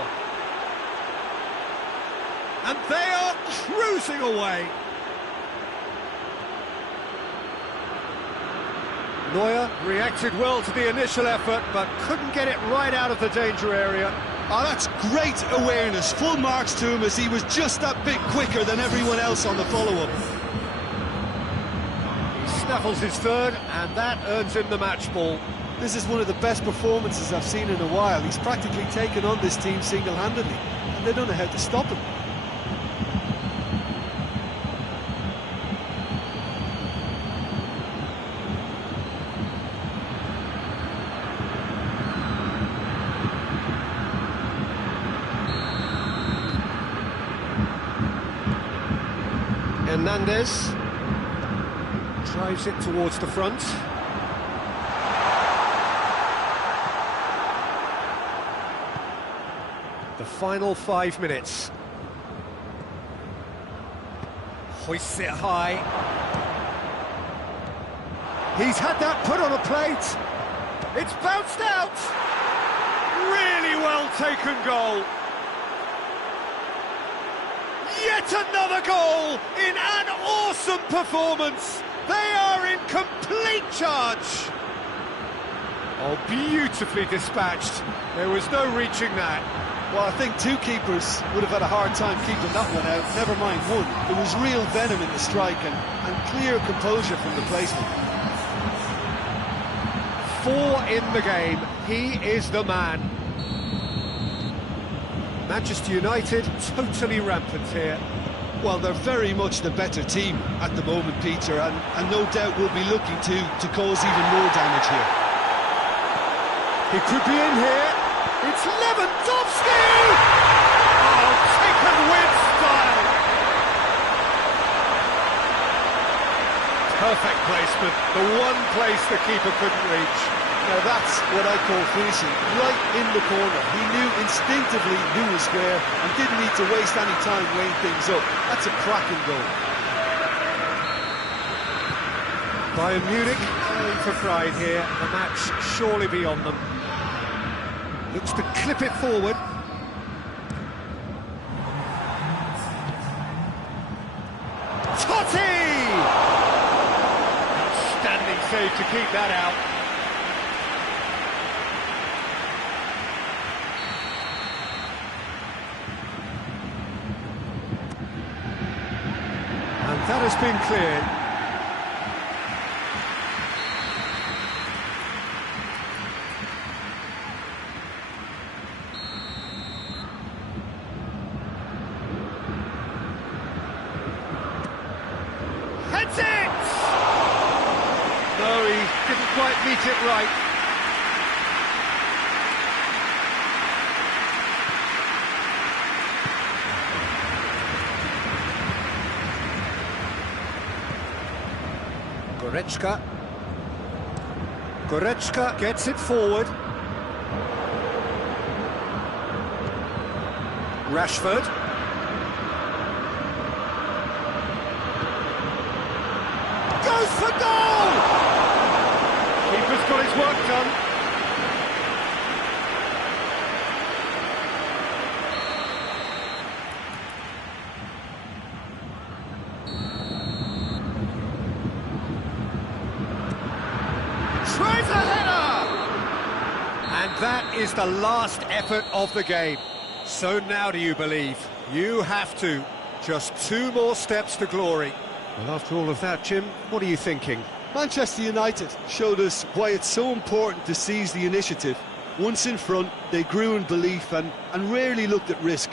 And they are cruising away! Neuer reacted well to the initial effort, but couldn't get it right out of the danger area. Oh, that's great awareness. Full marks to him as he was just that bit quicker than everyone else on the follow-up. He snaffles his third, and that earns him the match ball. This is one of the best performances I've seen in a while. He's practically taken on this team single-handedly, and they don't know how to stop him. Hernandez drives it towards the front. The final 5 minutes. Hoists it high. He's had that put on a plate. It's bounced out. Really well taken goal. Yet another goal in an awesome performance. They are in complete charge. Oh, beautifully dispatched. There was no reaching that. Well, I think two keepers would have had a hard time keeping that one out, never mind one. There was real venom in the strike and clear composure from the placement. 4 in the game. He is the man. Manchester United totally rampant here. Well, they're very much the better team at the moment, Peter, and no doubt will be looking to cause even more damage here. He could be in here. It's Lewandowski! Oh, taken with style. Perfect placement. The one place the keeper couldn't reach. Now that's what I call finishing, right in the corner. He knew instinctively who was where and didn't need to waste any time weighing things up. That's a cracking goal. Bayern Munich playing for pride here. The match surely beyond them. Looks to clip it forward. Totti! Outstanding save to keep that out. And that has been cleared. Heads it! No, he didn't quite meet it right. Goretzka gets it forward. Rashford. Goes for goal! Keeper's got his work done. Tries a header! And that is the last effort of the game. So now do you believe? You have to. Just 2 more steps to glory. Well, after all of that, Jim, what are you thinking? Manchester United showed us why it's so important to seize the initiative. Once in front, they grew in belief and rarely looked at risk.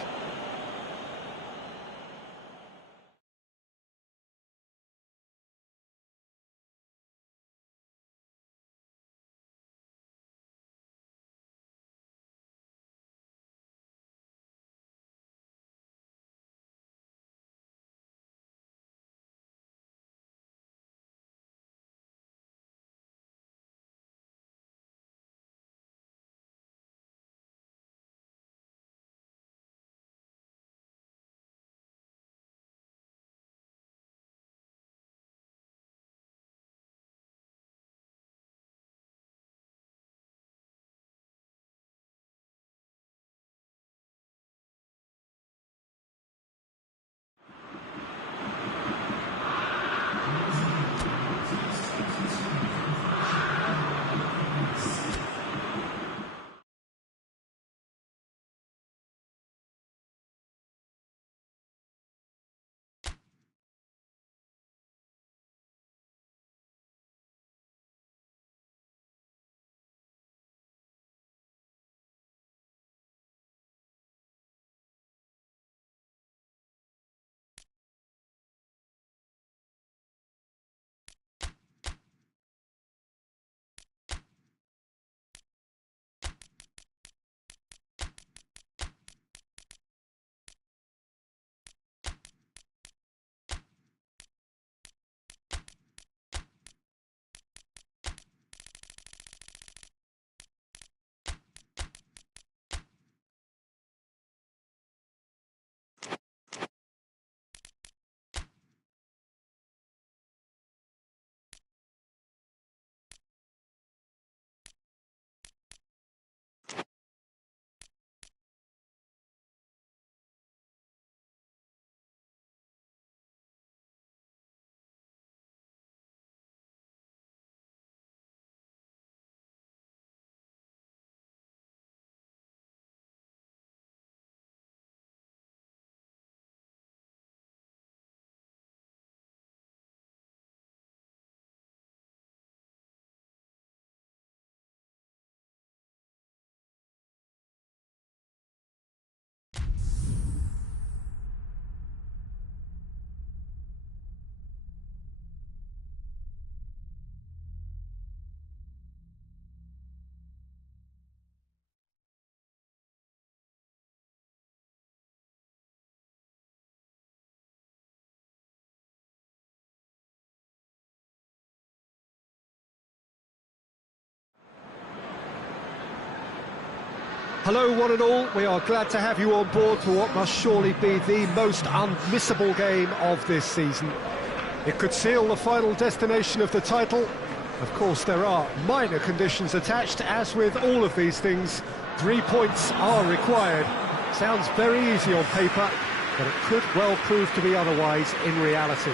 Hello one and all, we are glad to have you on board for what must surely be the most unmissable game of this season. It could seal the final destination of the title. Of course there are minor conditions attached, as with all of these things. 3 points are required. Sounds very easy on paper, but it could well prove to be otherwise in reality.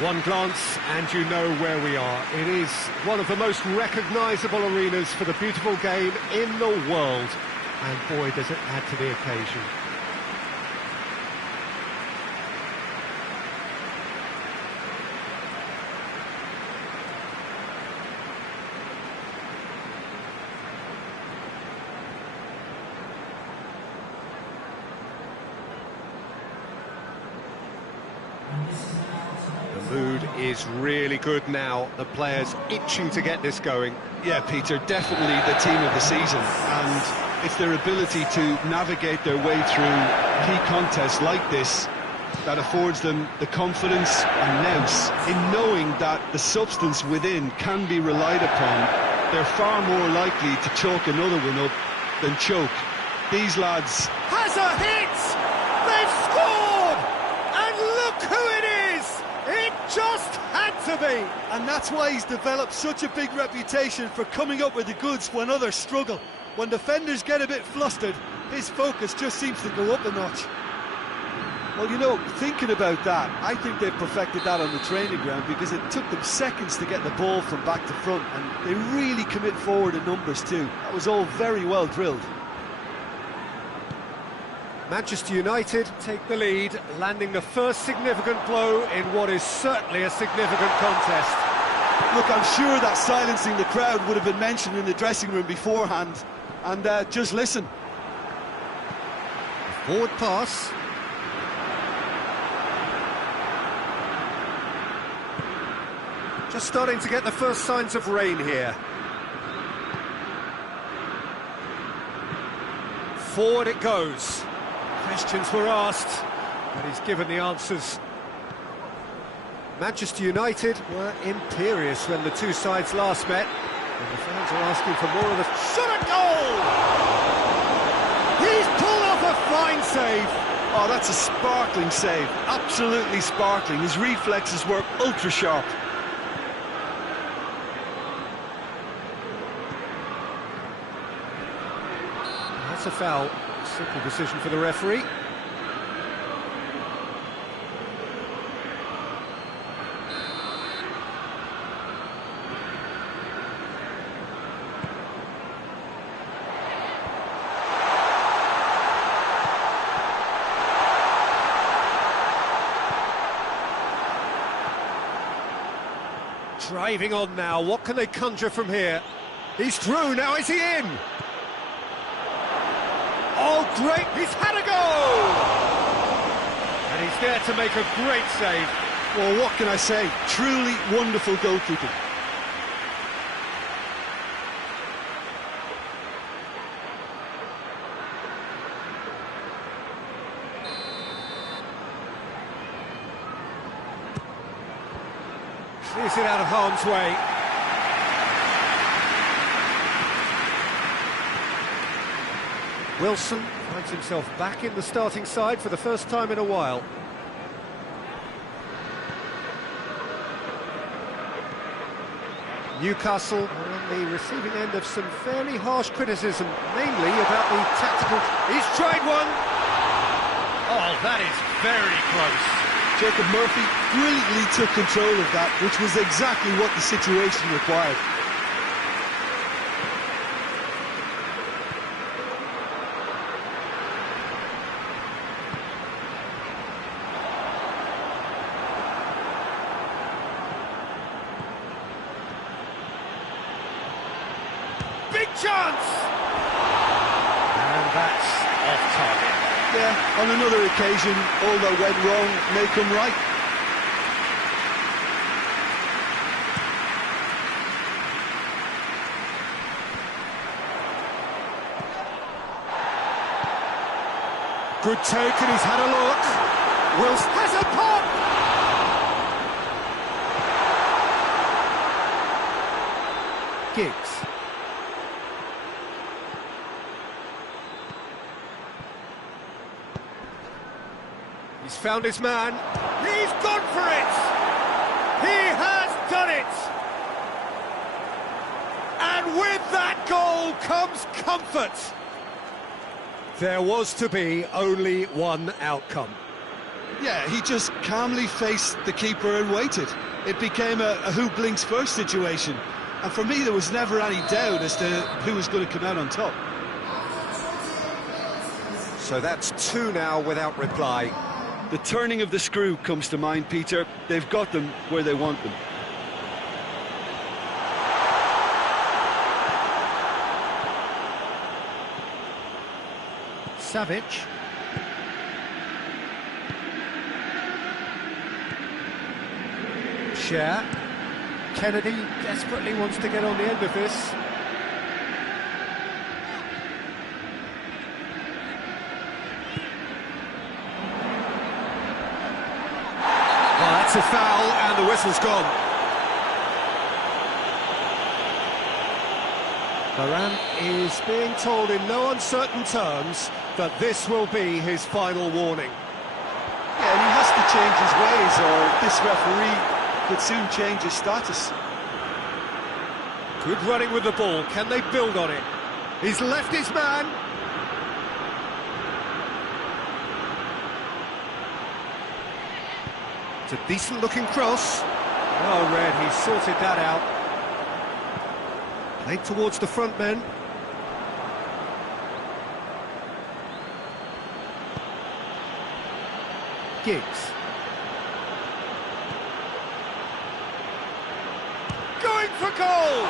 One glance and you know where we are. It is one of the most recognisable arenas for the beautiful game in the world. And boy, does it add to the occasion. The mood is really good now. The players itching to get this going. Yeah, Peter, definitely the team of the season, and it's their ability to navigate their way through key contests like this that affords them the confidence and nous in knowing that the substance within can be relied upon. They're far more likely to chalk another one up than choke. These lads... Has a hit! They've scored! And look who it is! It just had to be! And that's why he's developed such a big reputation for coming up with the goods when others struggle. When defenders get a bit flustered, his focus just seems to go up a notch. Well, you know, thinking about that, I think they've perfected that on the training ground, because it took them seconds to get the ball from back to front, and they really commit forward in numbers too. That was all very well drilled. Manchester United take the lead, landing the first significant blow in what is certainly a significant contest. Look, I'm sure that silencing the crowd would have been mentioned in the dressing room beforehand. And just listen. Forward pass. Just starting to get the first signs of rain here. Forward it goes. Questions were asked, but he's given the answers. Manchester United were imperious when the two sides last met, and the fans are asking for more of the shot at goal! He's pulled off a fine save! Oh, that's a sparkling save, absolutely sparkling. His reflexes were ultra sharp. That's a foul. Simple decision for the referee. Driving on now, what can they conjure from here? He's through, now is he in? Oh, great, he's had a go! And he's there to make a great save. Well, what can I say? Truly wonderful goalkeeping. Clears it out of harm's way. Wilson finds himself back in the starting side for the first time in a while. Newcastle are on the receiving end of some fairly harsh criticism, mainly about the tactical... He's tried one! Oh, that is very close. Jacob Murphy brilliantly took control of that, which was exactly what the situation required. Big chance! And that's off target. Yeah, on another occasion, all that went wrong may come right. Good take, and he's had a look. Wilson has a pop! Giggs. He's found his man. He's gone for it! He has done it! And with that goal comes comfort. There was to be only one outcome. Yeah, he just calmly faced the keeper and waited. It became a who blinks first situation. And for me, there was never any doubt as to who was going to come out on top. So that's two now without reply. The turning of the screw comes to mind, Peter. They've got them where they want them. Savic. Share. Kennedy desperately wants to get on the end of this. Well, that's a foul and the whistle's gone. Varane is being told in no uncertain terms that this will be his final warning. Yeah, and he has to change his ways, or this referee could soon change his status. Good running with the ball. Can they build on it? He's left his man. It's a decent-looking cross. Oh, Red, he sorted that out. Played towards the front men. Giggs. Going for goal!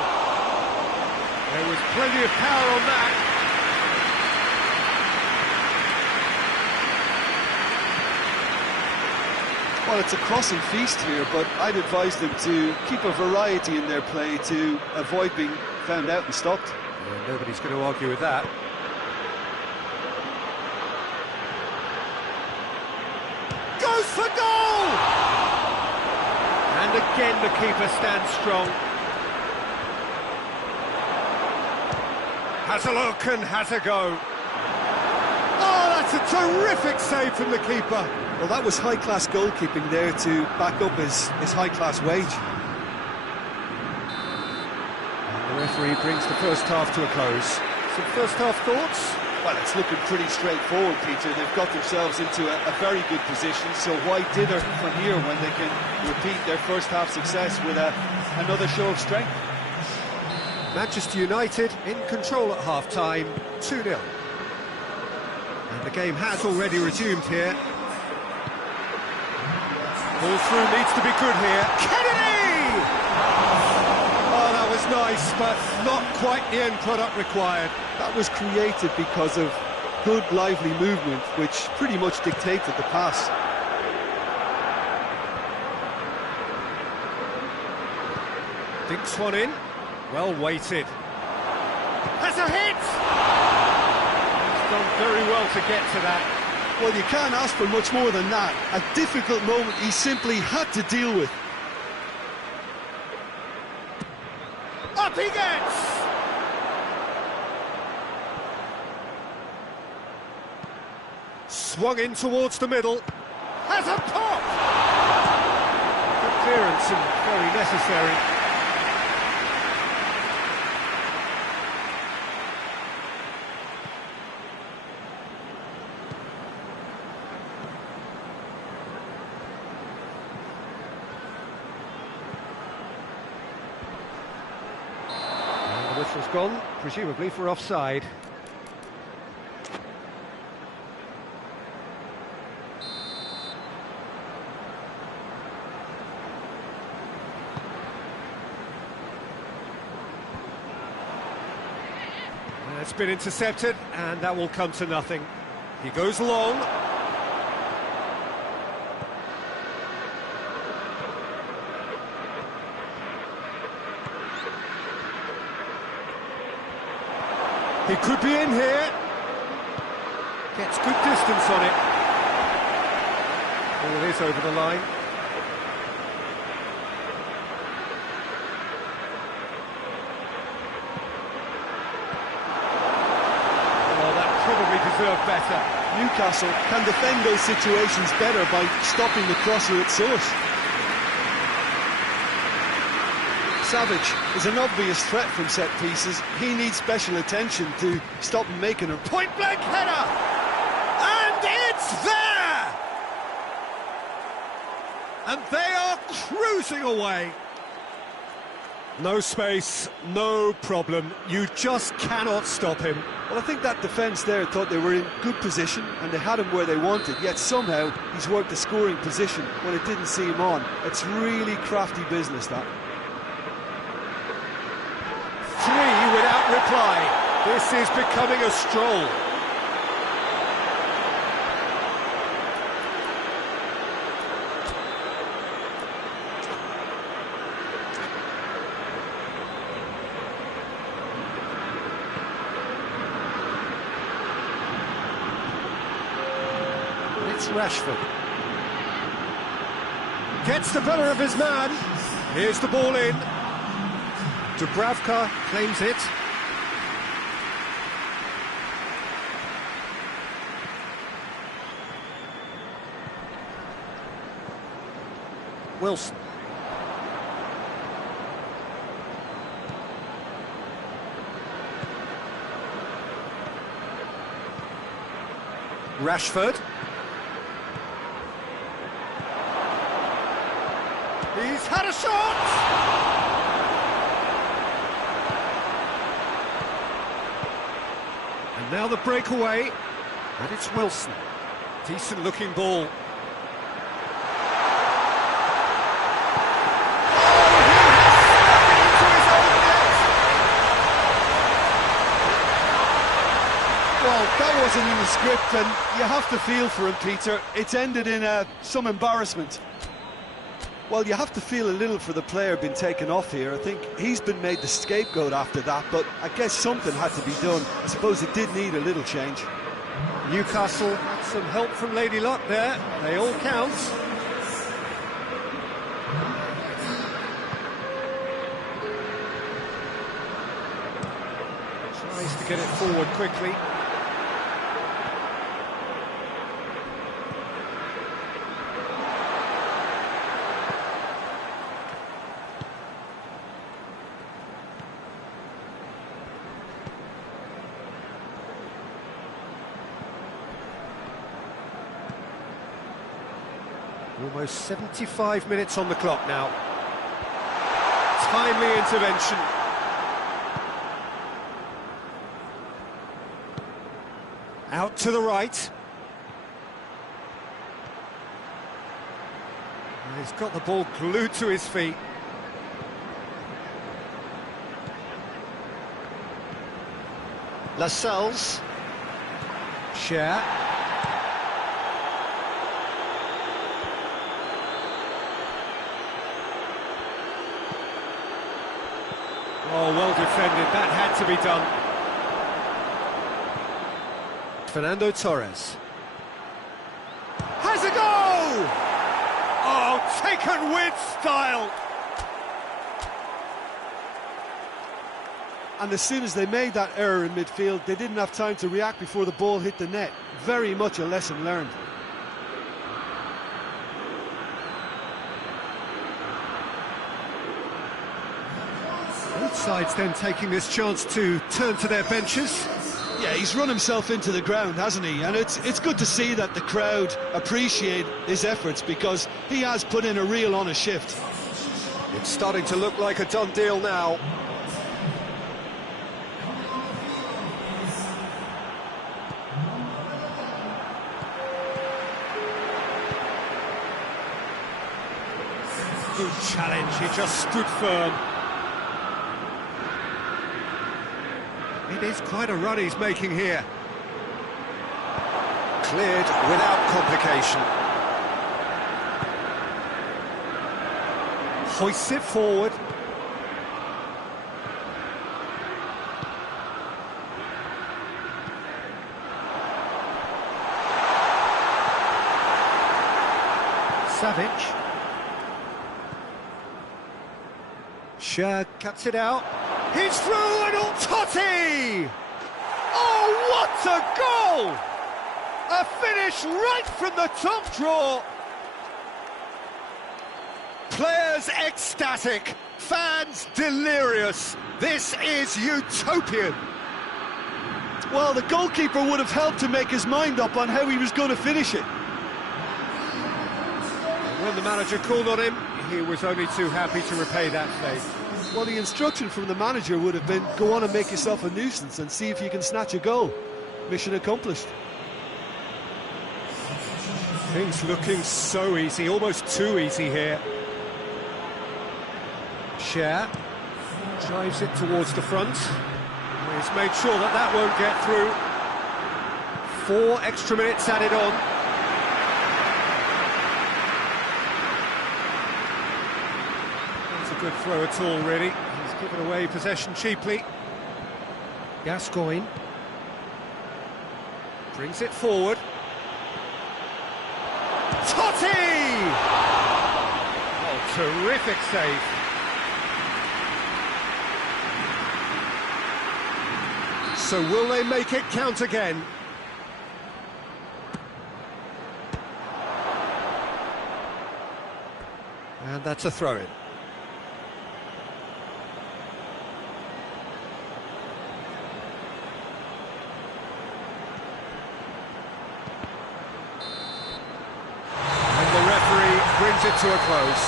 There was plenty of power on that. Well, it's a crossing feast here, but I'd advise them to keep a variety in their play to avoid being found out and stopped. Yeah, nobody's going to argue with that. Goes for goal! And again the keeper stands strong. Has a look and has a go. Oh, that's a terrific save from the keeper. Well, that was high-class goalkeeping there to back up his high-class wage. And the referee brings the first half to a close. Some first-half thoughts? Well, it's looking pretty straightforward, Peter. They've got themselves into a very good position, so why dither from here when they can repeat their first-half success with another show of strength? Manchester United in control at half-time, 2-0. And the game has already resumed here. Ball through needs to be good here. Kennedy! Oh, that was nice, but not quite the end product required. That was created because of good, lively movement, which pretty much dictated the pass. Dinks one in. Well weighted. Has a hit! He's done very well to get to that. Well, you can't ask for much more than that. A difficult moment he simply had to deal with. Up he gets! Swung in towards the middle. Has a pop! Good clearance and very necessary. Whistle's gone, presumably for offside. It's been intercepted, and that will come to nothing. He goes long. He could be in here. Gets good distance on it. Oh, it is over the line. deserve better. Newcastle can defend those situations better by stopping the crosser at source. Savage is an obvious threat from set pieces. He needs special attention to stop him making a Point-blank header! And it's there! And they are cruising away. No space, no problem. You just cannot stop him. Well, I think that defence there thought they were in good position and they had him where they wanted, yet somehow he's worked the scoring position when it didn't see him on. It's really crafty business, that. 3 without reply. This is becoming a stroll. It's Rashford. Gets the better of his man. Here's the ball in. Dubravka claims it. Wilson. Rashford. He's had a shot! And now the breakaway, and it's Wilson. Decent looking ball. Well, that wasn't in the script, and you have to feel for him, Peter. It's ended in some embarrassment. Well, you have to feel a little for the player being taken off here. I think he's been made the scapegoat after that, but I guess something had to be done. I suppose it did need a little change. Newcastle had some help from Lady Luck there. They all count. Tries to get it forward quickly. Almost 75 minutes on the clock now. Timely intervention. Out to the right. And he's got the ball glued to his feet. Lascelles. Cher. Oh, well defended, that had to be done. Fernando Torres. Has a go! Oh, taken with style! And as soon as they made that error in midfield, they didn't have time to react before the ball hit the net. Very much a lesson learned. Both sides then taking this chance to turn to their benches. Yeah, he's run himself into the ground, hasn't he? And it's good to see that the crowd appreciate his efforts, because he has put in a real honest shift. It's starting to look like a done deal now. Good challenge, he just stood firm. It is quite a run he's making here. Cleared without complication. Hoists it forward. Savage. Cher cuts it out. He's through, and Totti! Oh, what It's a goal! A finish right from the top drawer. Players ecstatic, fans delirious. This is utopian. Well, the goalkeeper would have helped to make his mind up on how he was going to finish it. When the manager called on him, he was only too happy to repay that faith. Well, the instruction from the manager would have been, go on and make yourself a nuisance and see if you can snatch a goal. Mission accomplished. Things looking so easy, almost too easy here. Cher drives it towards the front. He's made sure that that won't get through. 4 extra minutes added on. Not a good throw at all, really. He's given away possession cheaply. Gascoigne brings it forward. Totti! Oh, terrific save. So will they make it count again? And that's a throw-in. And the referee brings it to a close.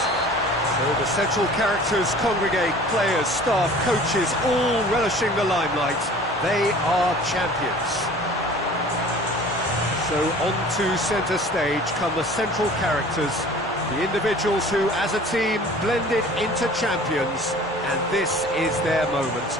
So the central characters congregate, players, staff, coaches, all relishing the limelight. They are champions. So on to centre stage come the central characters, the individuals who, as a team, blended into champions, and this is their moment.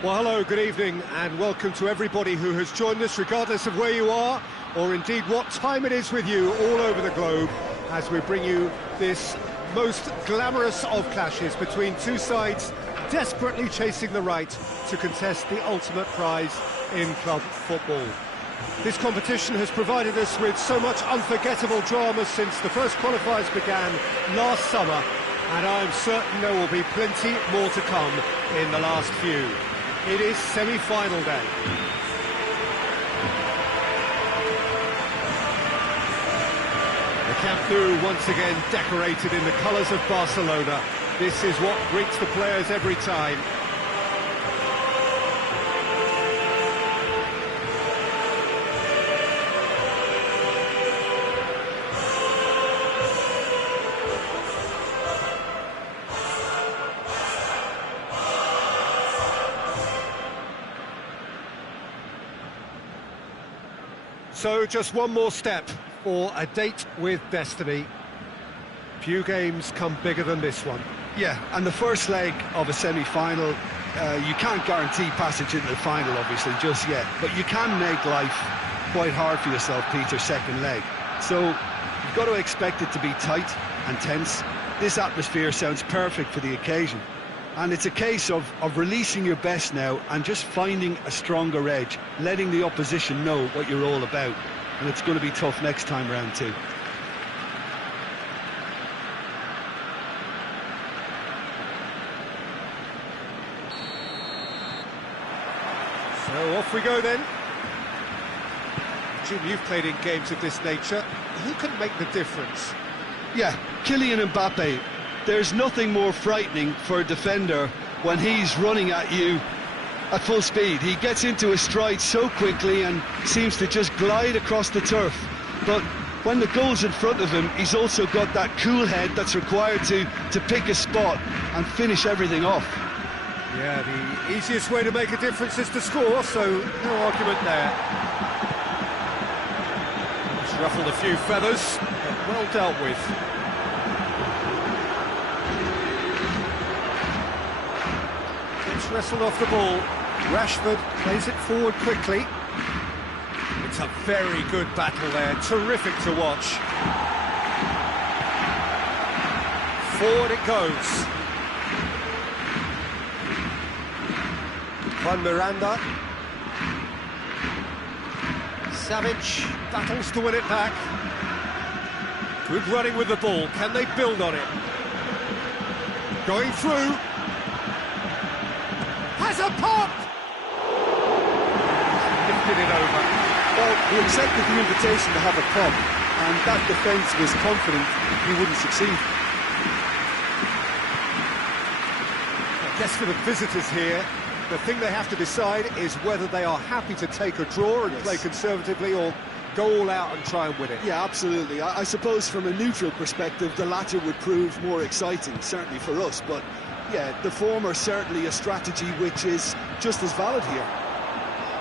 Well, hello, good evening, and welcome to everybody who has joined us, regardless of where you are, or indeed what time it is with you all over the globe, as we bring you this most glamorous of clashes between two sides desperately chasing the right to contest the ultimate prize in club football. This competition has provided us with so much unforgettable drama since the first qualifiers began last summer, and I'm certain there will be plenty more to come in the last few. It is semi-final day. The Camp Nou once again decorated in the colours of Barcelona. This is what greets the players every time. So just one more step for a date with destiny. Few games come bigger than this one. Yeah, and the first leg of a semi-final, you can't guarantee passage into the final, obviously, just yet. But you can make life quite hard for yourself, Peter, second leg. So you've got to expect it to be tight and tense. This atmosphere sounds perfect for the occasion. And it's a case of releasing your best now and just finding a stronger edge, letting the opposition know what you're all about. And it's going to be tough next time round too. So off we go then. Jim, you've played in games of this nature. Who can make the difference? Yeah, Kylian Mbappe. There's nothing more frightening for a defender when he's running at you at full speed. He gets into his stride so quickly and seems to just glide across the turf. But when the goal's in front of him, he's also got that cool head that's required to pick a spot and finish everything off. Yeah, the easiest way to make a difference is to score, so no argument there. He's ruffled a few feathers, but well dealt with. Wrestled off the ball. Rashford plays it forward quickly. It's a very good battle there, terrific to watch. Forward it goes. Juan Miranda. Savage battles to win it back. Good running with the ball. Can they build on it? Going through. Has a pop! Lifted it over. Well, he accepted the invitation to have a pop, and that defence was confident he wouldn't succeed. I guess for the visitors here, the thing they have to decide is whether they are happy to take a draw and play conservatively or go all out and try and win it. Yeah, absolutely. I suppose from a neutral perspective, the latter would prove more exciting, certainly for us, but yeah, the former certainly a strategy which is just as valid here.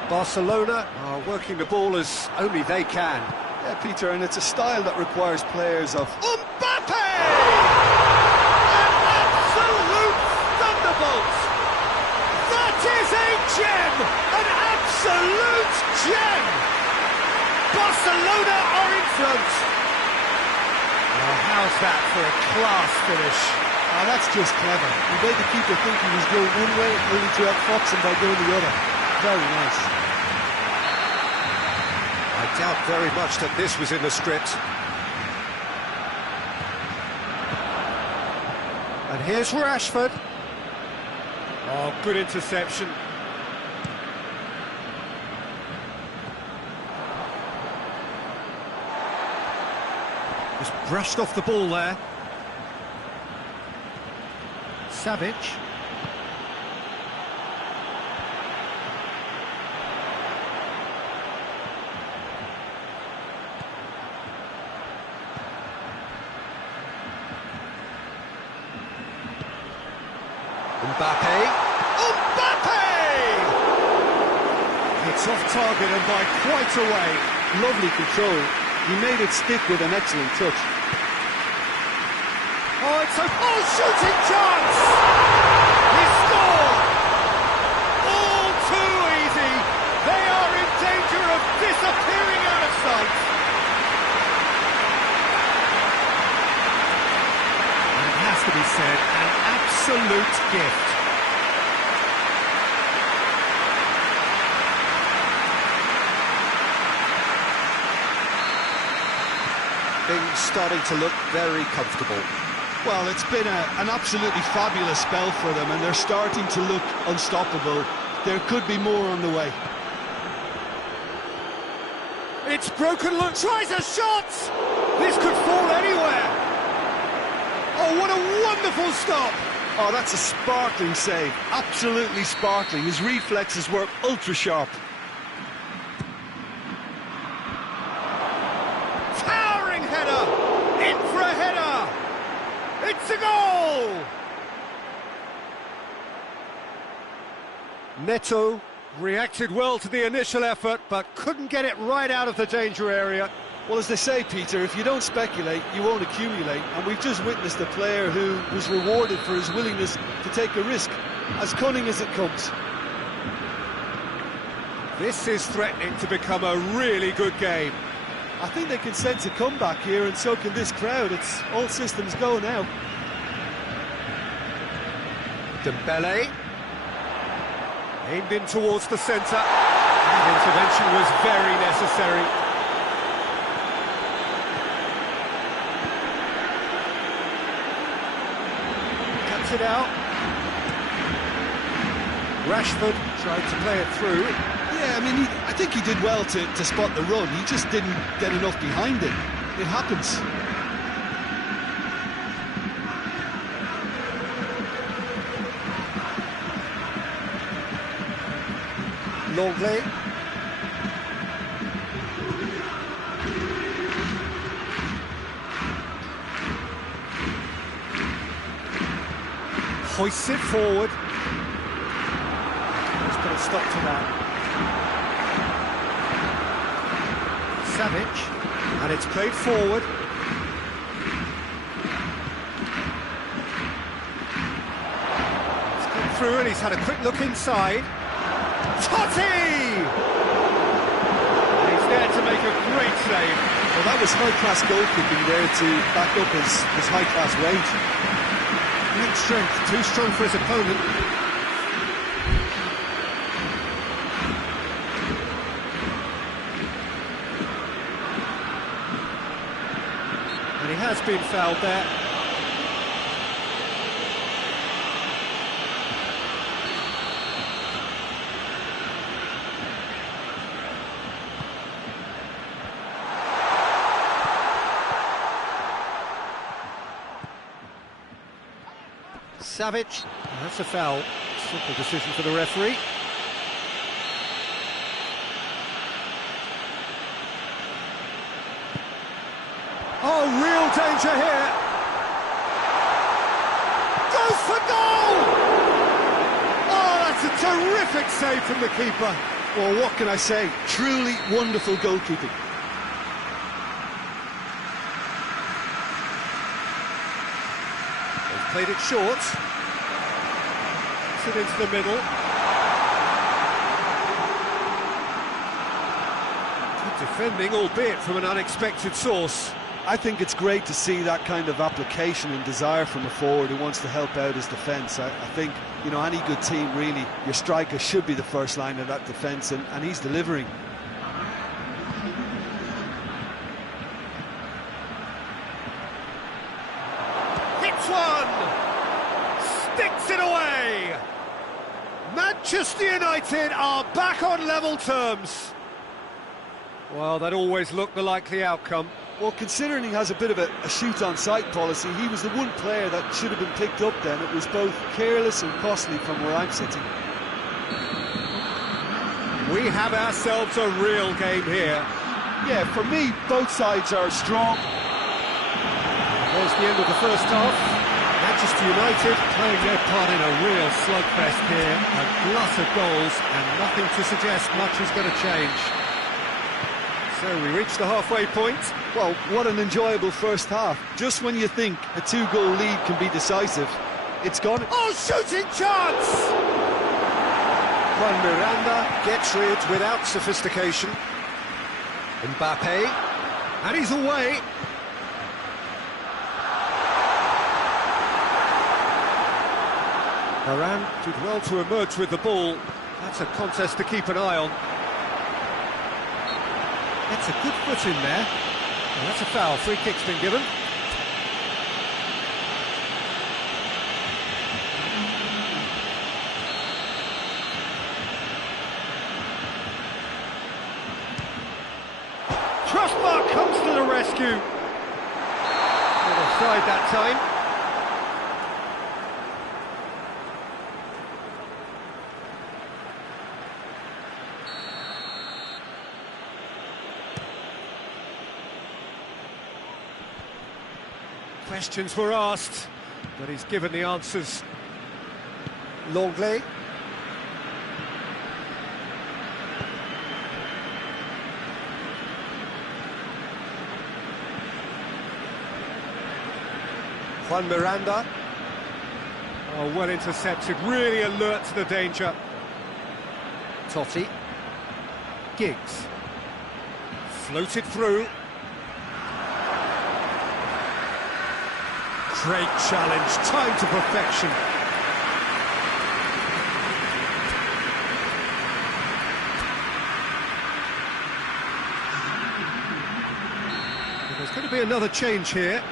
Barcelona are working the ball as only they can. Yeah, Peter, and it's a style that requires players of... Mbappe! An absolute thunderbolt! That is a gem! An absolute gem! Barcelona are in front! Oh, how's that for a class finish? Oh, that's just clever. He made the keeper think he was going one way, only to outfox him by going the other. Very nice. I doubt very much that this was in the script. And here's Rashford. Oh, good interception. Just brushed off the ball there. Savage. Mbappe. Mbappe! It's off target and by quite a way. Lovely control. He made it stick with an excellent touch. Oh, it's a shooting chance! He scored! Oh, Things starting to look very comfortable. Well, it's been an absolutely fabulous spell for them, and they're starting to look unstoppable. There could be more on the way. It's broken, look, tries a shot! This could fall anywhere! Oh, what a wonderful stop! Oh, that's a sparkling save, absolutely sparkling. His reflexes were ultra sharp. Towering header! In for a header! It's a goal! Neto reacted well to the initial effort, but couldn't get it right out of the danger area. Well, as they say, Peter, if you don't speculate, you won't accumulate. And we've just witnessed a player who was rewarded for his willingness to take a risk, as cunning as it comes. This is threatening to become a really good game. I think they can sense a comeback here, and so can this crowd. It's all systems go now. Dembele. Aimed in towards the centre. That intervention was very necessary. Cuts it out. Rashford tried to play it through. Yeah, I mean, I think he did well to spot the run. He just didn't get enough behind it. It happens. Longley. Hoists it forward. Let's put a stop to that. Savage, and it's played forward. It's come through, and he's had a quick look inside. Totti! And he's there to make a great save. Well, that was high-class goalkeeping there to back up his high-class range. Great strength, too strong for his opponent. And he has been fouled there. Savage, that's a foul. Simple decision for the referee. Oh, real danger here. Goes for goal! Oh, that's a terrific save from the keeper. Well, what can I say? Truly wonderful goalkeeping. They've played it short. It into the middle. Good defending, albeit from an unexpected source. I think it's great to see that kind of application and desire from a forward who wants to help out his defence. I think, you know, any good team, really, your striker should be the first line of that defence, and he's delivering. Hits one! Sticks it away! Manchester United are back on level terms. Well, that always looked the likely outcome. Well, considering he has a bit of a shoot-on-sight policy, he was the one player that should have been picked up then. It was both careless and costly from where I'm sitting. We have ourselves a real game here. Yeah, for me, both sides are strong. There's the end of the first half. Manchester United playing their part in a real slugfest here. A glut of goals, and nothing to suggest much is going to change. So we reach the halfway point. Well, what an enjoyable first half. Just when you think a two-goal lead can be decisive, it's gone. Oh, shooting chance! Juan Miranda gets rid without sophistication. Mbappe, and he's away. Varane did well to emerge with the ball. That's a contest to keep an eye on. Gets a good foot in there. Well, that's a foul. Free kick's been given. Crossbar comes to the rescue. Bit offside that time. Questions were asked, but he's given the answers. Longley. Juan Miranda. Oh, well intercepted, really alert to the danger. Totti. Giggs. Floated through. Great challenge, time to perfection. There's going to be another change here.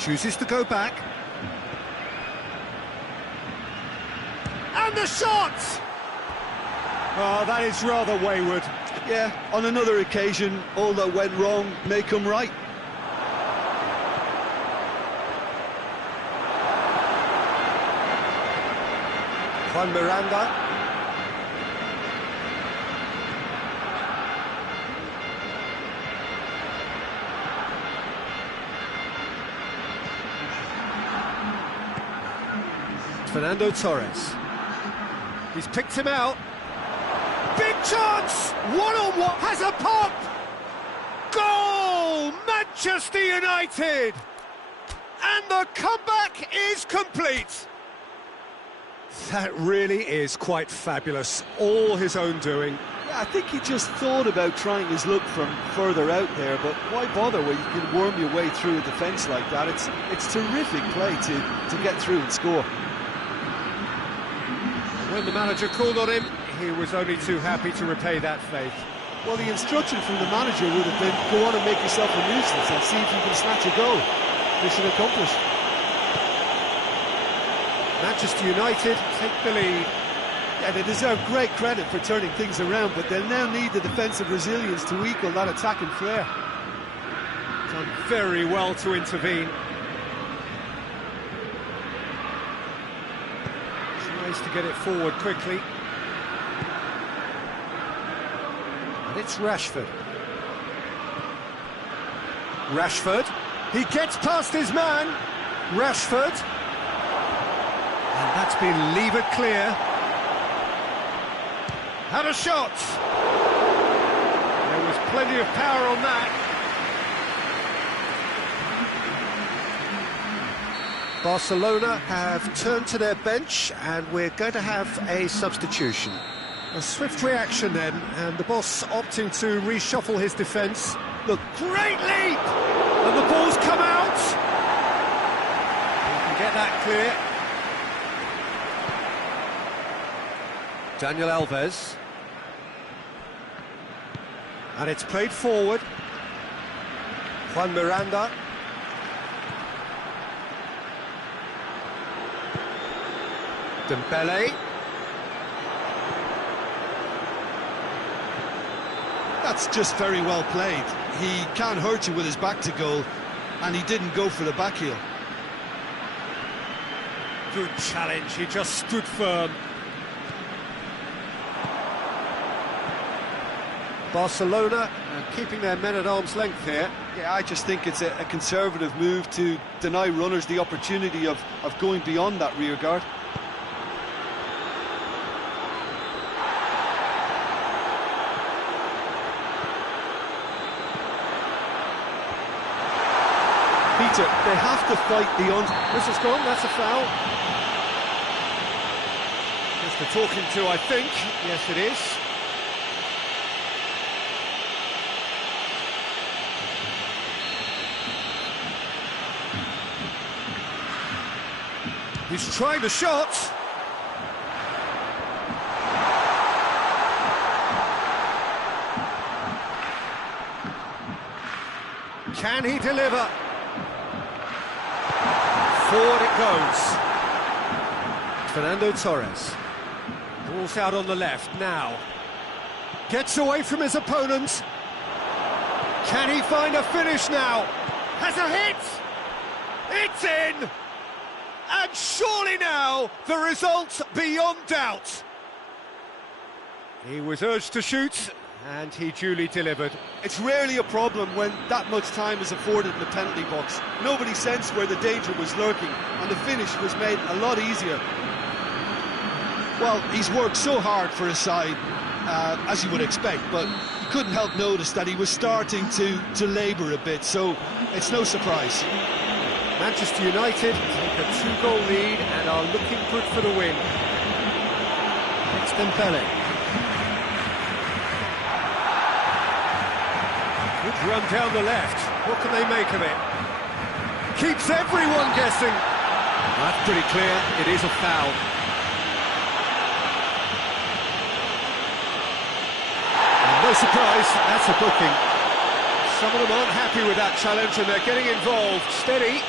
Chooses to go back. And the shot! Oh, that is rather wayward. Yeah, on another occasion, all that went wrong may come right. Juan Miranda. Fernando Torres. He's picked him out. Big chance! One-on-one, has a pop! Goal! Manchester United! And the comeback is complete! That really is quite fabulous. All his own doing. Yeah, I think he just thought about trying his luck from further out there, but why bother when you can worm your way through a defence like that? It's terrific play to get through and score. When the manager called on him, he was only too happy to repay that faith. Well, the instruction from the manager would have been, go on and make yourself a nuisance and see if you can snatch a goal. Mission accomplished. Manchester United take the lead. Yeah, they deserve great credit for turning things around, but they'll now need the defensive resilience to equal that attacking flair. Done very well to intervene. Tries to get it forward quickly. And it's Rashford. Rashford. He gets past his man. Rashford. And that's been levered clear. Had a shot. There was plenty of power on that. Barcelona have turned to their bench and we're going to have a substitution. A swift reaction then, and the boss opting to reshuffle his defence. Look, great leap! And the ball's come out! He can get that clear. Daniel Alves. And it's played forward. Juan Miranda. Dembele. That's just very well played. He can't hurt you with his back to goal, and he didn't go for the back heel. Good challenge, he just stood firm. Barcelona keeping their men at arm's length here. Yeah, I just think it's a conservative move to deny runners the opportunity of going beyond that rear guard. Peter, they have to fight the on. This is gone, that's a foul. Just the talking to, I think. Yes, it is. He's trying the shot. Can he deliver? Forward it goes. Fernando Torres. Ball's out on the left now. Gets away from his opponent. Can he find a finish now? Has a hit! It's in! And surely now, the result beyond doubt. He was urged to shoot, and he duly delivered. It's rarely a problem when that much time is afforded in the penalty box. Nobody sensed where the danger was lurking, and the finish was made a lot easier. Well, he's worked so hard for his side, as you would expect, but you couldn't help notice that he was starting to labour a bit, so it's no surprise. Manchester United take a 2-goal lead and are looking good for the win. It's Dembele. Good run down the left. What can they make of it? Keeps everyone guessing. That's pretty clear. It is a foul. And no surprise, that's a booking. Some of them aren't happy with that challenge and they're getting involved. Steady.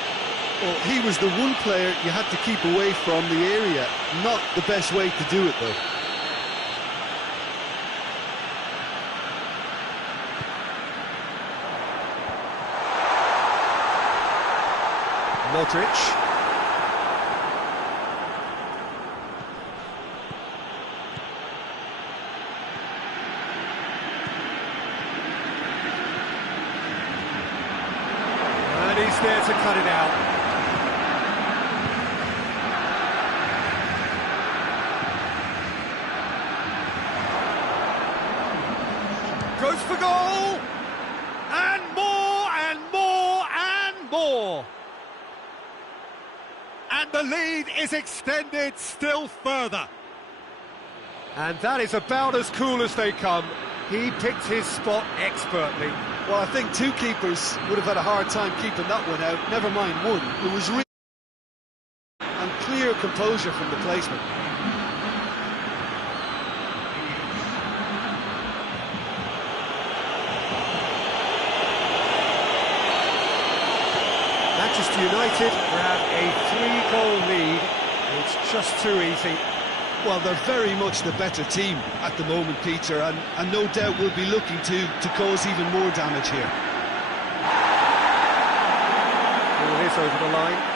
Well, he was the one player you had to keep away from the area. Not the best way to do it, though. Modric. And he's there to cut it out. Goes for goal! And more, and more, and more! And the lead is extended still further. And that is about as cool as they come. He picked his spot expertly. Well, I think two keepers would have had a hard time keeping that one out, never mind one. It was really and clear composure from the placement. Manchester United grab a 3-goal lead. It's just too easy. Well, they're very much the better team at the moment, Peter, and no doubt will be looking to cause even more damage here. Ball is over the line.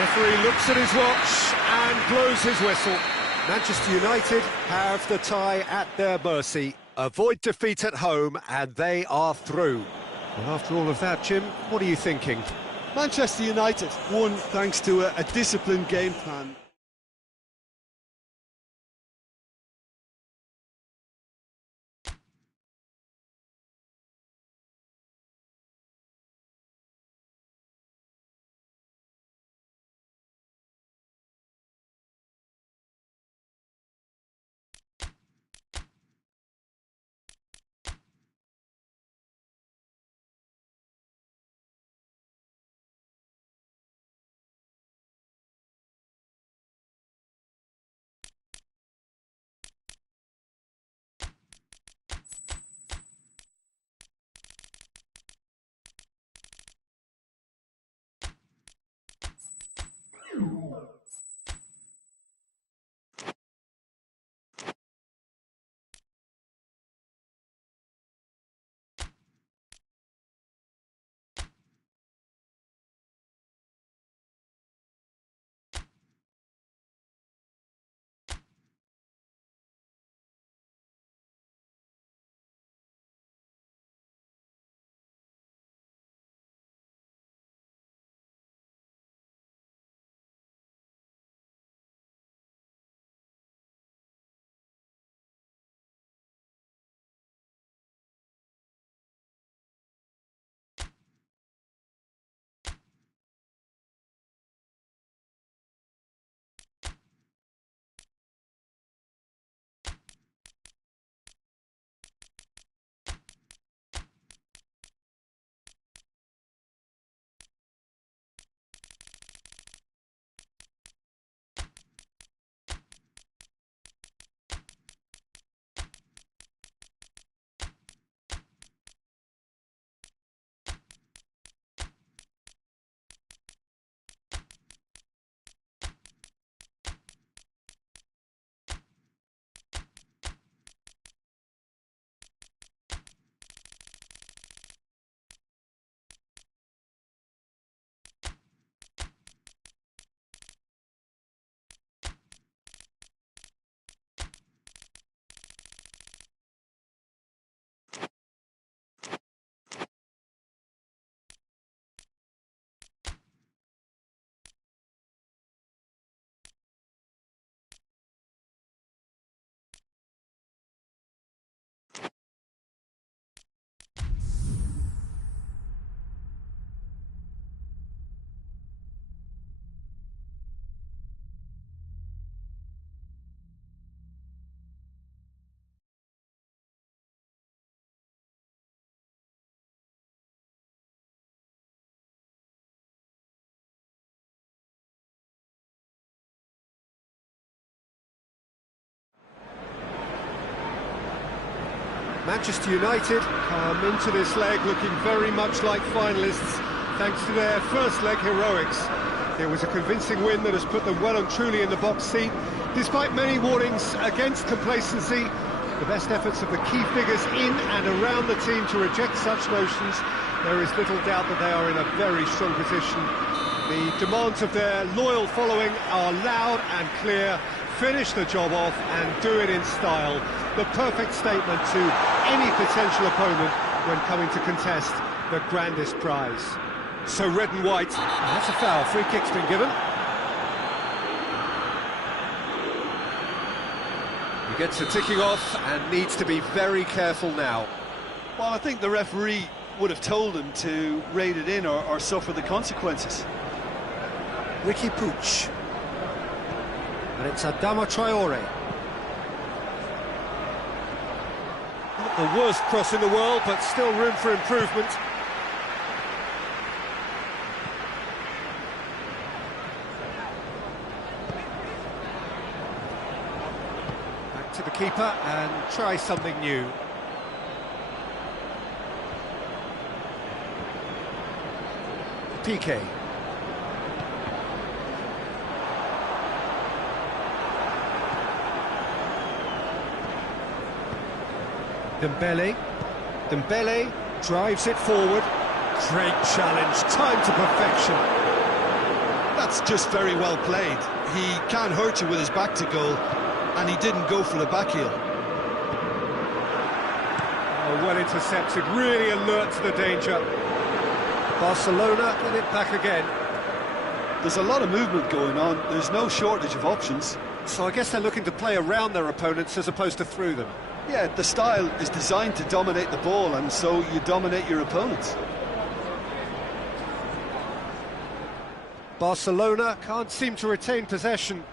Referee looks at his watch and blows his whistle. Manchester United have the tie at their mercy. Avoid defeat at home and they are through. Well, after all of that, Jim, what are you thinking? Manchester United won thanks to a disciplined game plan. Manchester United come into this leg looking very much like finalists, thanks to their first leg heroics. It was a convincing win that has put them well and truly in the box seat. Despite many warnings against complacency, the best efforts of the key figures in and around the team to reject such notions, there is little doubt that they are in a very strong position. The demands of their loyal following are loud and clear. Finish the job off and do it in style. The perfect statement to any potential opponent when coming to contest the grandest prize. So red and white, that's a foul. Free kick's been given. He gets it ticking off and needs to be very careful now. Well, I think the referee would have told him to rate it in or suffer the consequences. Ricky Puig. And it's Adama Traore. Not the worst cross in the world, but still room for improvement. Back to the keeper and try something new. Piqué. Dembele drives it forward. Great challenge, time to perfection. That's just very well played. He can't hurt you with his back to goal, and he didn't go for the back heel. Oh, well intercepted, really alert to the danger. Barcelona get it back again. There's a lot of movement going on. There's no shortage of options. So I guess they're looking to play around their opponents as opposed to through them. Yeah, the style is designed to dominate the ball, and so you dominate your opponents. Barcelona can't seem to retain possession.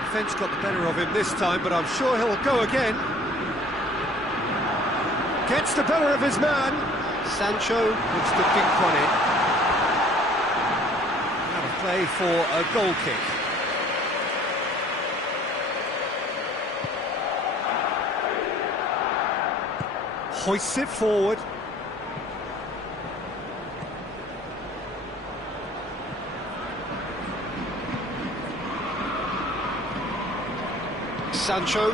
The defence got the better of him this time, but I'm sure he'll go again. Gets the better of his man. Sancho looks to dink one in. Out of play for a goal kick. Hoists it forward. Sancho.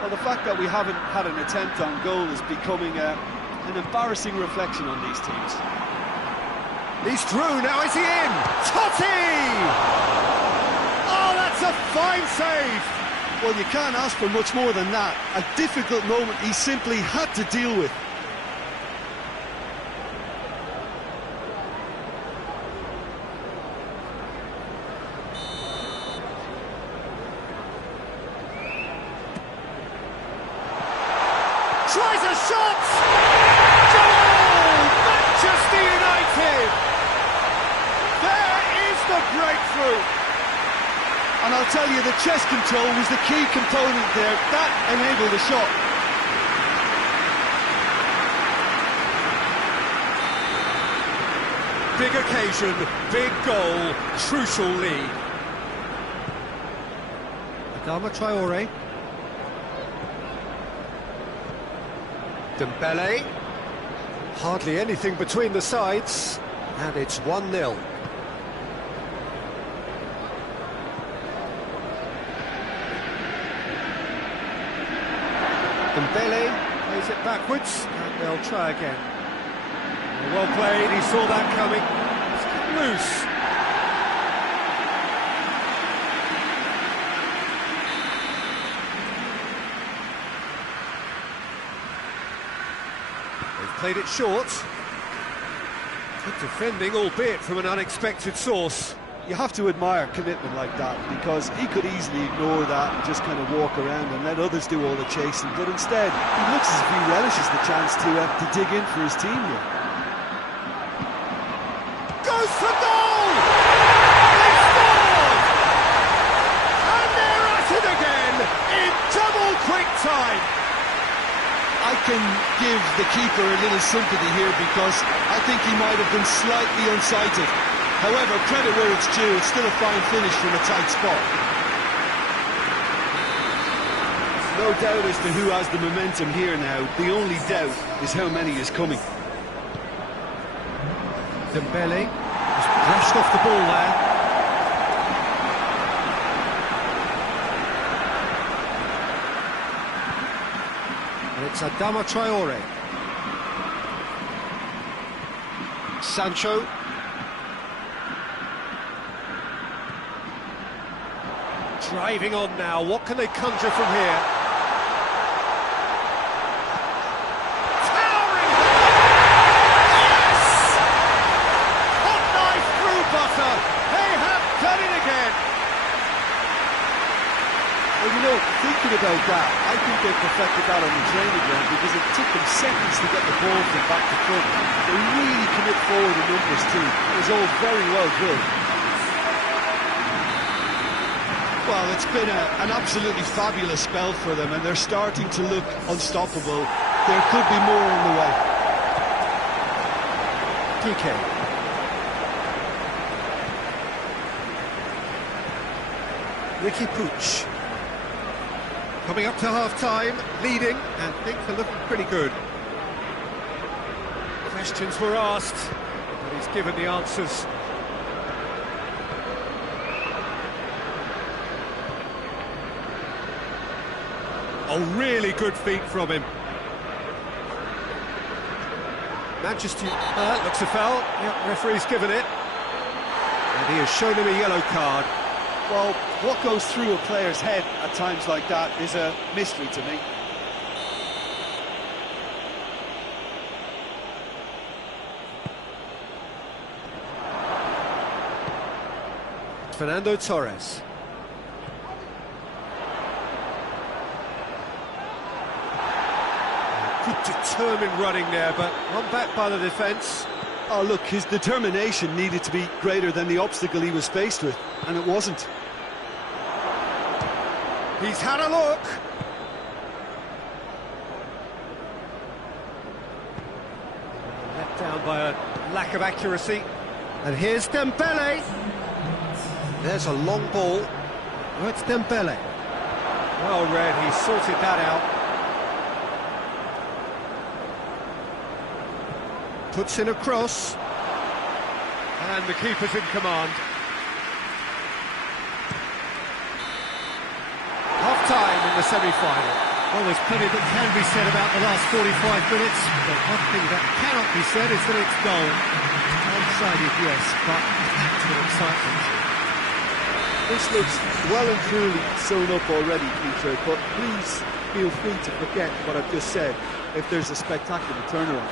Well, the fact that we haven't had an attempt on goal is becoming an embarrassing reflection on these teams. He's through, now is he in? Totti! Oh, that's a fine save! Well, you can't ask for much more than that. A difficult moment he simply had to deal with. Tries a shot! Goal! Manchester United! There is the breakthrough! And I'll tell you, the chest control was the key component there. That enabled the shot. Big occasion, big goal, crucial lead. Adama Traore. Dembele. Hardly anything between the sides, and it's 1-0. Dembele plays it backwards, and they'll try again. Well played, he saw that coming. It's cut loose. They've played it short. Good defending, albeit from an unexpected source. You have to admire commitment like that, because he could easily ignore that and just kind of walk around and let others do all the chasing, but instead he looks as if he relishes the chance to dig in for his team here. Goes for goal! They scored! And they're at it again in double quick time. I can give the keeper a little sympathy here, because I think he might have been slightly unsighted. However, credit where it's due, it's still a fine finish from a tight spot. No doubt as to who has the momentum here now. The only doubt is how many is coming. Dembele just brushed off the ball there. And it's Adama Traore. Sancho. Driving on now, what can they conjure from here? Towering! Yes! Hot knife through butter! They have done it again! Well, you know, thinking about that, I think they perfected that on the training ground because it took them seconds to get the ball from back to front. They really commit forward in numbers too. It was all very well drilled. Well, it's been an absolutely fabulous spell for them, and they're starting to look unstoppable. There could be more on the way. PK. Ricky Pooch. Coming up to half-time, leading, and things are looking pretty good. Questions were asked, but he's given the answers. Oh, really good feet from him. Manchester, that looks a foul. Yep, referee's given it. And he has shown him a yellow card. Well, what goes through a player's head at times like that is a mystery to me. Fernando Torres. Good determined running there, but run back by the defence. Oh, look, his determination needed to be greater than the obstacle he was faced with, and it wasn't. He's had a look. Let down by a lack of accuracy. And here's Dembele. There's a long ball. Oh, it's Dembele. Well read, he sorted that out. Puts in a cross. And the keeper's in command. Half-time in the semi-final. Well, there's plenty that can be said about the last 45 minutes, but one thing that cannot be said is that it's dull. One-sided, yes, but packed with excitement. This looks well and truly sewn up already, Peter, but please feel free to forget what I've just said if there's a spectacular turnaround.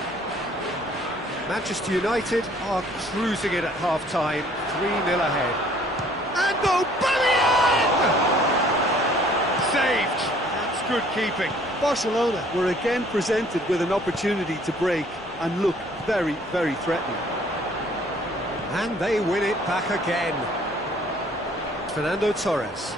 Manchester United are cruising it at half-time, 3-0 ahead. And Aubameyang! Saved. That's good keeping. Barcelona were again presented with an opportunity to break and look very, very threatening. And they win it back again. Fernando Torres.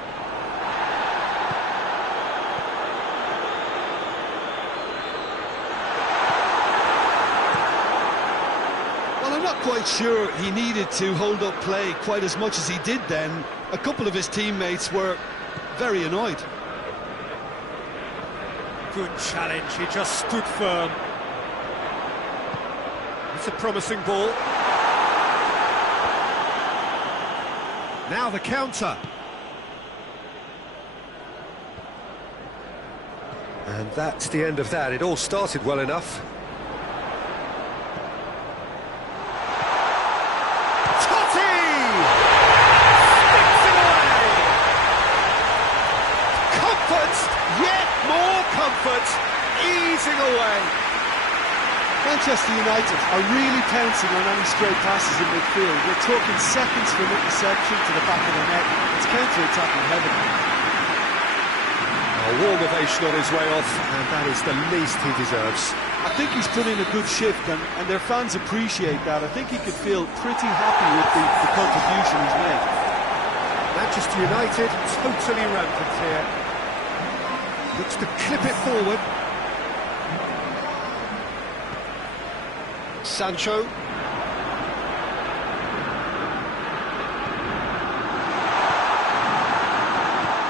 Well, I'm not quite sure he needed to hold up play quite as much as he did then. A couple of his teammates were very annoyed. Good challenge, he just stood firm. It's a promising ball. Now the counter. And that's the end of that. It all started well enough. Totti! Sticks it away! Comfort! Yet more comfort! Easing away! Manchester United are really pouncing on any stray passes in midfield. We're talking seconds from interception to the back of the net. It's counter-attacking heavily. A warm ovation on his way off, and that is the least he deserves. I think he's put in a good shift, and their fans appreciate that. I think he could feel pretty happy with the contribution he's made. Manchester United totally rampant here. Looks to clip it forward. Sancho.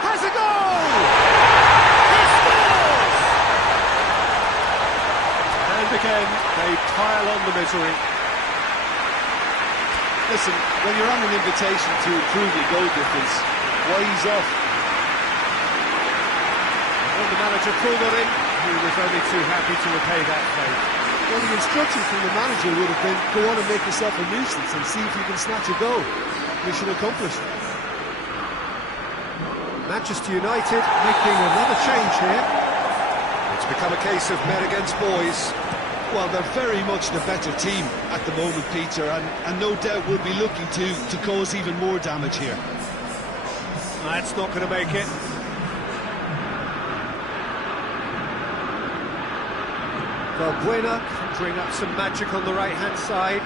Has a goal! He again, they pile on the misery. Listen, when you're on an invitation to improve your goal difference, why ease off? When the manager pulled on him, he was only too happy to repay that favour. Well, the instruction from the manager would have been, go on and make yourself a nuisance and see if you can snatch a goal. Mission accomplished. Manchester United making another change here. It's become a case of men against boys. Well, they're very much the better team at the moment, Peter, and no doubt will be looking to cause even more damage here. That's not going to make it. Valbuena conjuring up some magic on the right-hand side.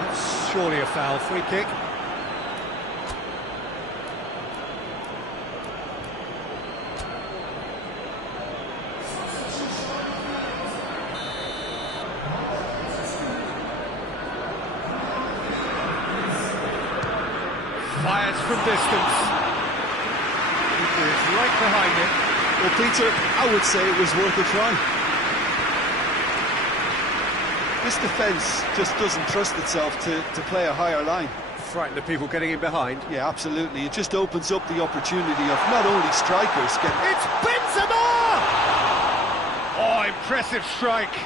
That's surely a foul, free kick. Fires from distance. Keeper is right behind it. Well, Peter, I would say it was worth a try. This defence just doesn't trust itself to play a higher line. Frightened of people getting in behind. Yeah, absolutely. It just opens up the opportunity of not only strikers getting... It's Benzema! Oh, impressive strike.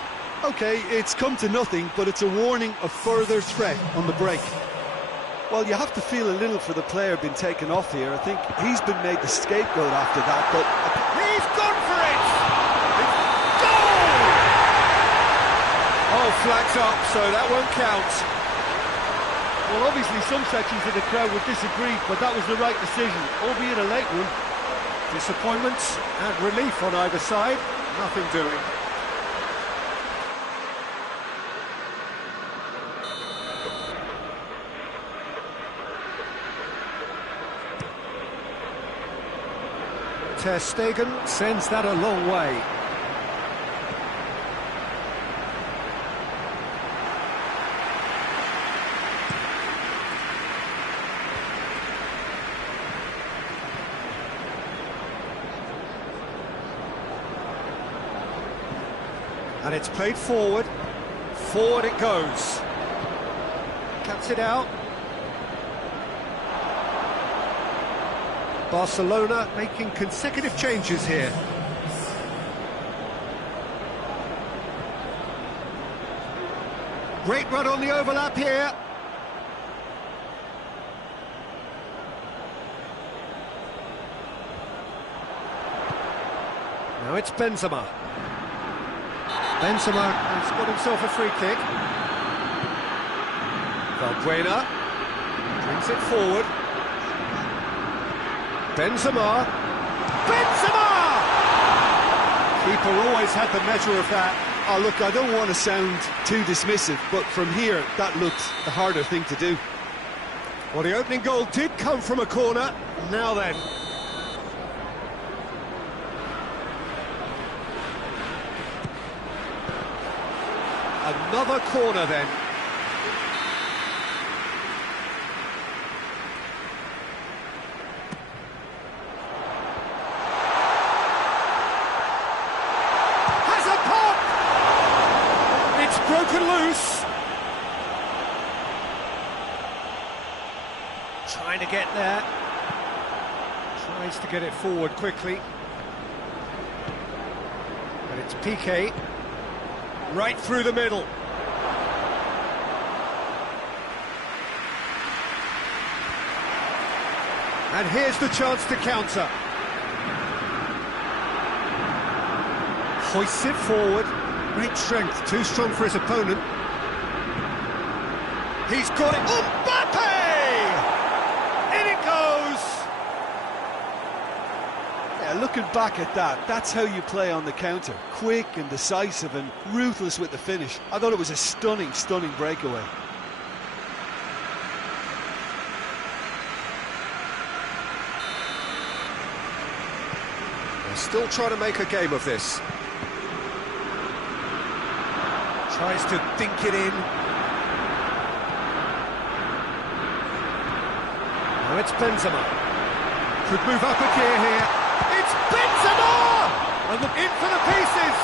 OK, it's come to nothing, but it's a warning of further threat on the break. Well, you have to feel a little for the player being taken off here. I think he's been made the scapegoat after that, but... He's gone for it! It's goal! Oh, flags up, so that won't count. Well, obviously some sections of the crowd would disagree, but that was the right decision, albeit a late one. Disappointment and relief on either side. Nothing doing. Ter Stegen sends that a long way. And it's played forward. Forward it goes. Cuts it out. Barcelona making consecutive changes here. Great run on the overlap here. Now it's Benzema. Benzema has got himself a free kick. Valbuena brings it forward. Benzema! Keeper always had the measure of that. Oh, look, I don't want to sound too dismissive, but from here, that looked the harder thing to do. Well, the opening goal did come from a corner. Now then. Another corner then. Broken loose. Trying to get there. Tries to get it forward quickly. But it's Piqué. Right through the middle. And here's the chance to counter. Hoists it forward. Great strength, too strong for his opponent. He's got it. Mbappe! In it goes! Yeah, looking back at that, that's how you play on the counter. Quick and decisive and ruthless with the finish. I thought it was a stunning, stunning breakaway. They're still trying to make a game of this. Tries to dink it in. Now it's Benzema. Could move up a gear here. It's Benzema! And in for the pieces!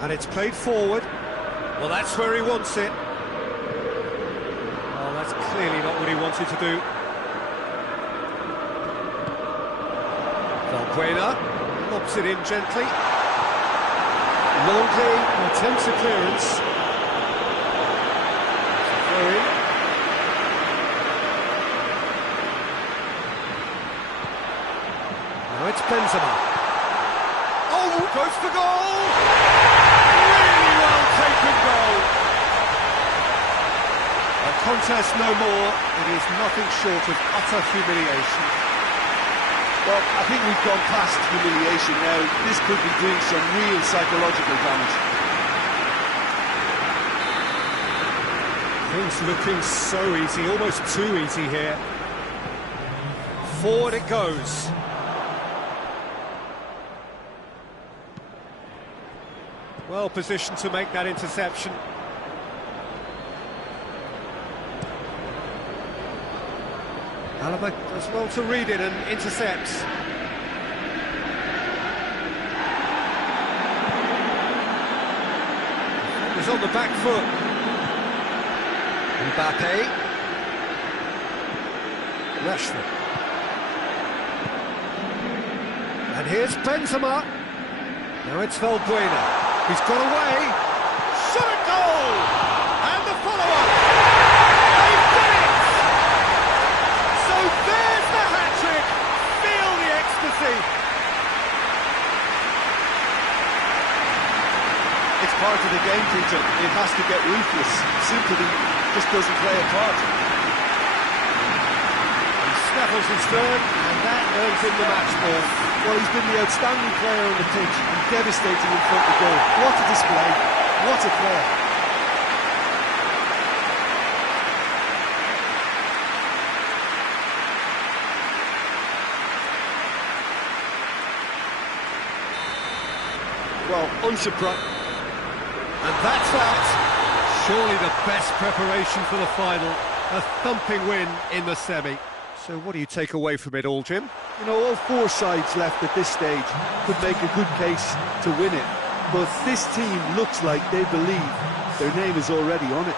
And it's played forward. Well, that's where he wants it. Oh, that's clearly not what he wanted to do. Valbuena lobs it in gently. Longley attempts a clearance. Throw in. Now it's Benzema. Oh, goes for goal! Really well taken goal. A contest no more. It is nothing short of utter humiliation. Well, I think we've gone past humiliation now. This could be doing some real psychological damage. Things looking so easy, almost too easy here. Forward it goes. Well positioned to make that interception. Alaba does well to read it and intercepts. He's on the back foot. Mbappe. Rashford. And here's Benzema. Now it's Valbuena. He's got away. Shot at goal! And the follow-up. They've done it! So there's the hat-trick. Feel the ecstasy. It's part of the game, Peter. It has to get ruthless. Sympathy just doesn't play a part. He snaffles his third, and that earns him the match ball. Well, he's been the outstanding player on the pitch and devastating in front of goal. What a display. What a player. Well, unsurprised. And that's that. Surely the best preparation for the final. A thumping win in the semi. So what do you take away from it all, Jim? You know, all four sides left at this stage could make a good case to win it. But this team looks like they believe their name is already on it.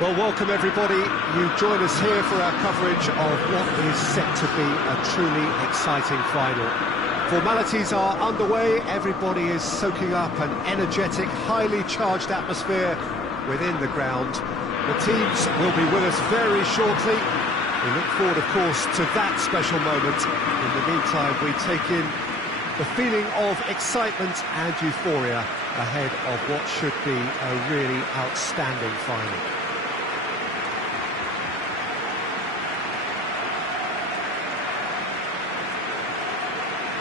Well, welcome everybody. You join us here for our coverage of what is set to be a truly exciting final. Formalities are underway, everybody is soaking up an energetic, highly charged atmosphere within the ground. The teams will be with us very shortly. We look forward, of course, to that special moment. In the meantime, we take in the feeling of excitement and euphoria ahead of what should be a really outstanding final.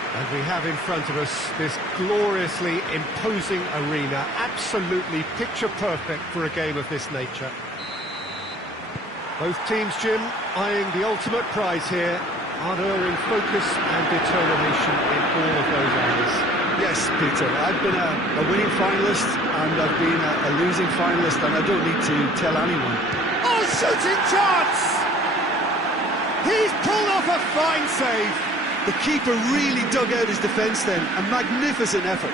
And we have in front of us this gloriously imposing arena, absolutely picture-perfect for a game of this nature. Both teams, Jim, eyeing the ultimate prize here, unerring focus and determination in all of those areas. Yes, Peter, I've been a winning finalist and I've been a losing finalist, and I don't need to tell anyone. Oh, shooting chance! He's pulled off a fine save. The keeper really dug out his defence then, a magnificent effort.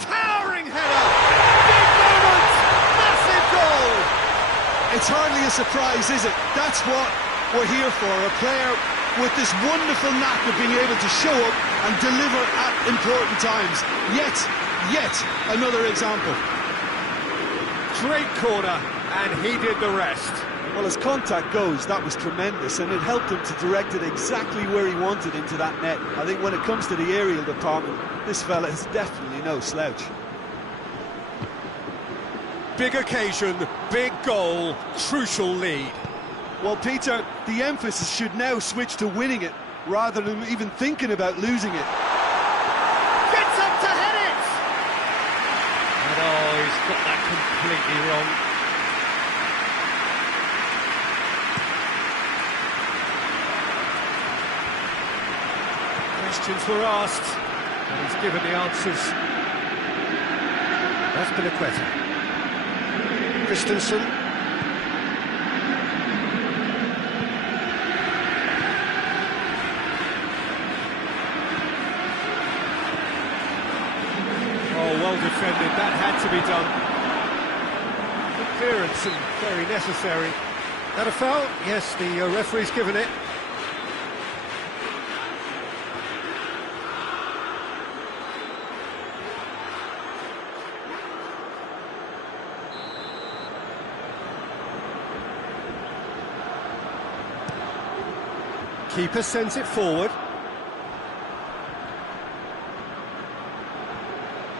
Towering header! Big moment! Massive goal! It's hardly a surprise, is it? That's what we're here for, a player with this wonderful knack of being able to show up and deliver at important times. Yet another example. Great corner, and he did the rest. Well, as contact goes, that was tremendous, and it helped him to direct it exactly where he wanted into that net. I think when it comes to the aerial department, this fella is definitely no slouch. Big occasion, big goal, crucial lead. Well, Peter, the emphasis should now switch to winning it, rather than even thinking about losing it. Gets up to head it! And oh, he's got that completely wrong. Questions were asked, and he's given the answers. That's Piliqueta. Christensen. Oh, well defended, that had to be done. Good clearance and very necessary. That a foul? Yes, the referee's given it. Keeper sends it forward.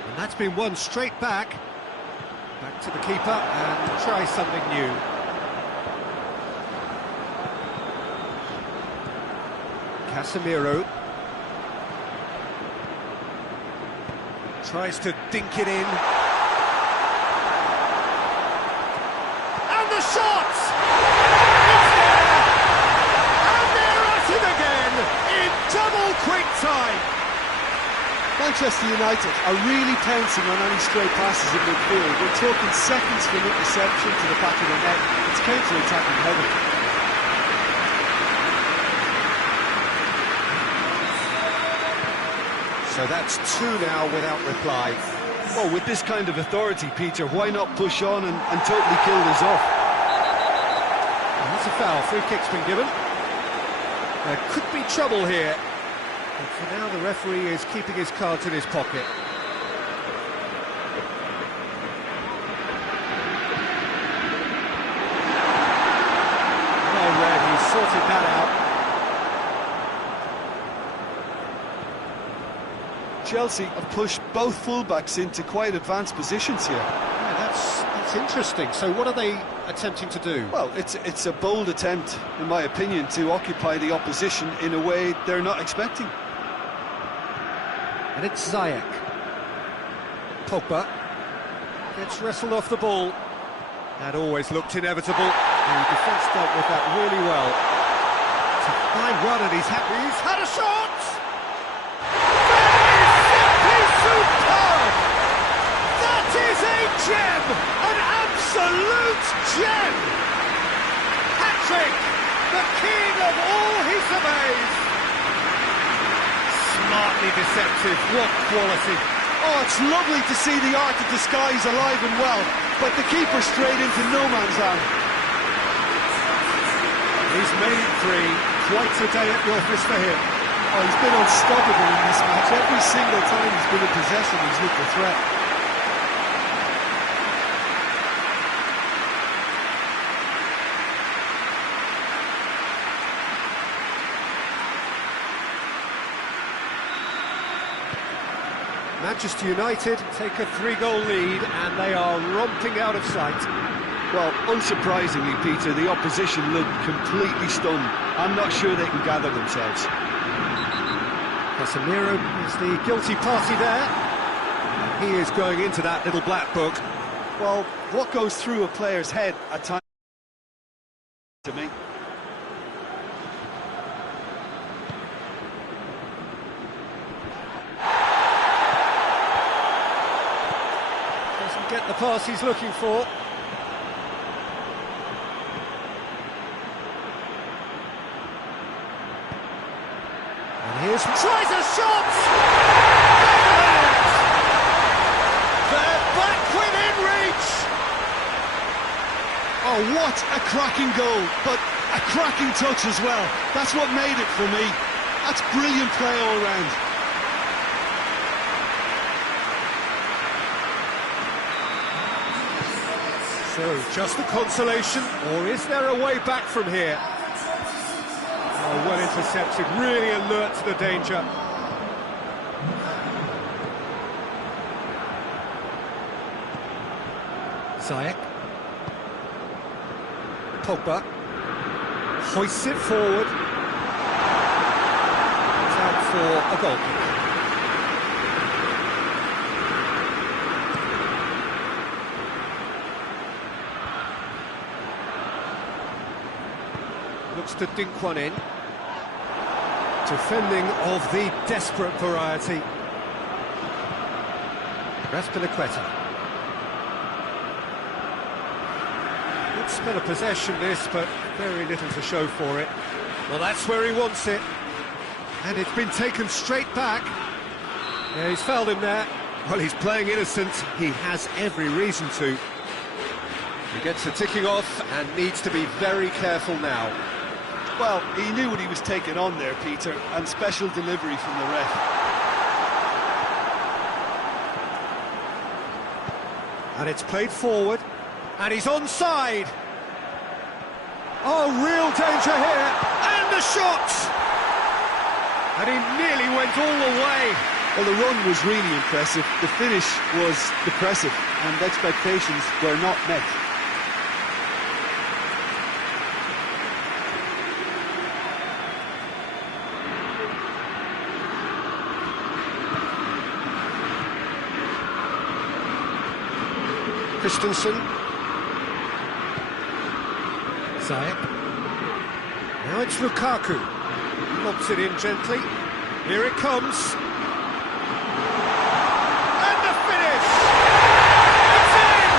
And that's been won straight back. Back to the keeper and try something new. Casemiro. Tries to dink it in. And the shot! Double quick time! Manchester United are really pouncing on any stray passes in midfield. We're talking seconds from interception to the back of the net. It's counter-attacking heaven. So that's two now without reply. Well, with this kind of authority, Peter, why not push on and totally kill this off? And that's a foul. Free kick's been given. There could be trouble here. But for now, the referee is keeping his cards in his pocket. Well read, he sorted that out. Chelsea have pushed both fullbacks into quite advanced positions here. Yeah, that's interesting. So what are they attempting to do? Well, it's a bold attempt, in my opinion, to occupy the opposition in a way they're not expecting. And it's Ziyech. Pogba gets wrestled off the ball. That always looked inevitable. The defence dealt with that really well. It's a fine run and he's happy. He's had a shot! That is simply superb! That is a gem! An absolute gem! Hat-trick! the king of all he surveys. Smartly deceptive, what quality. Oh, it's lovely to see the art of disguise alive and well, but the keeper straight into no man's land. He's made it three. Quite a day at the office for him. Oh, he's been unstoppable in this match. Every single time he's been in possession, he's looked a threat. Manchester United take a 3-goal lead and they are romping out of sight. Well, unsurprisingly, Peter, the opposition look completely stunned. I'm not sure they can gather themselves. Casemiro is the guilty party there. He is going into that little black book. Well, what goes through a player's head at times to me? Doesn't get the pass he's looking for. And here's... tries a shot! They're back within reach! Oh, what a cracking goal, but a cracking touch as well. That's what made it for me. That's brilliant play all round. So, just the consolation, or is there a way back from here? Oh, well intercepted, really alert to the danger. Ziyech. Pogba. Hoists it forward. It's out for a goal kick. Looks to dink one in. Defending of the desperate variety. Raspinaqueta. Good spell of possession this, but very little to show for it. Well, that's where he wants it. And it's been taken straight back. Yeah, he's fouled him there. Well, he's playing innocent. He has every reason to. He gets the ticking off and needs to be very careful now. Well, he knew what he was taking on there, Peter, and special delivery from the ref. And it's played forward, and he's onside. Oh, real danger here, and the shot! And he nearly went all the way. Well, the run was really impressive, the finish was depressive, and expectations were not met. Christensen. Ziyech. Now it's Lukaku. Lobs it in gently. Here it comes. And the finish! It's in!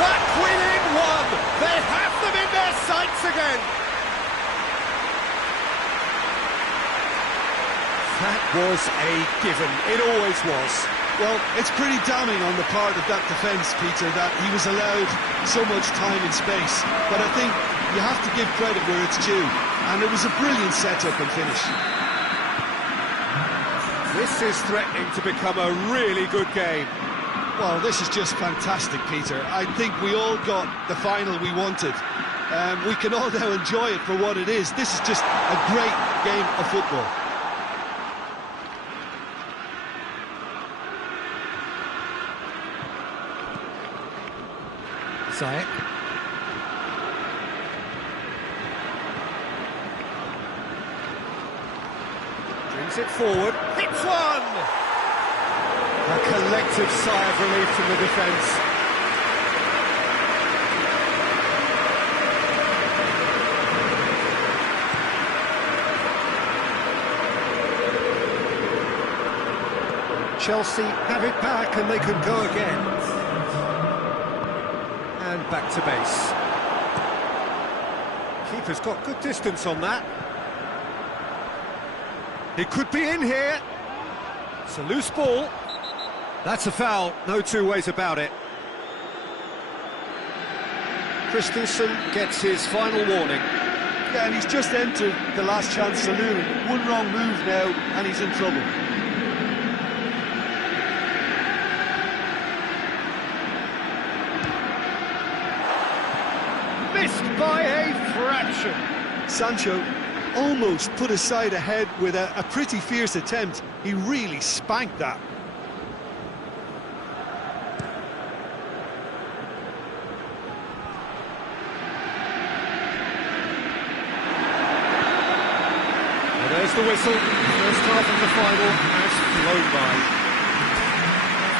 Back within one! They have them in their sights again! That was a given. It always was. Well, it's pretty damning on the part of that defence, Peter, that he was allowed so much time and space. But I think you have to give credit where it's due, and it was a brilliant set-up and finish. This is threatening to become a really good game. Well, this is just fantastic, Peter. I think we all got the final we wanted. We can all now enjoy it for what it is. This is just a great game of football. Ziyech. Brings it forward. Hits one! A collective sigh of relief from the defence. Chelsea have it back and they can go again. And back to base. Keeper's got good distance on that. It could be in here. It's a loose ball. That's a foul, no two ways about it. Christensen gets his final warning. Yeah, and he's just entered the last chance saloon. One wrong move now, and he's in trouble. Missed by a fraction. Sancho almost put his side ahead with a pretty fierce attempt. He really spanked that. There's the whistle. First half of the final has flown by.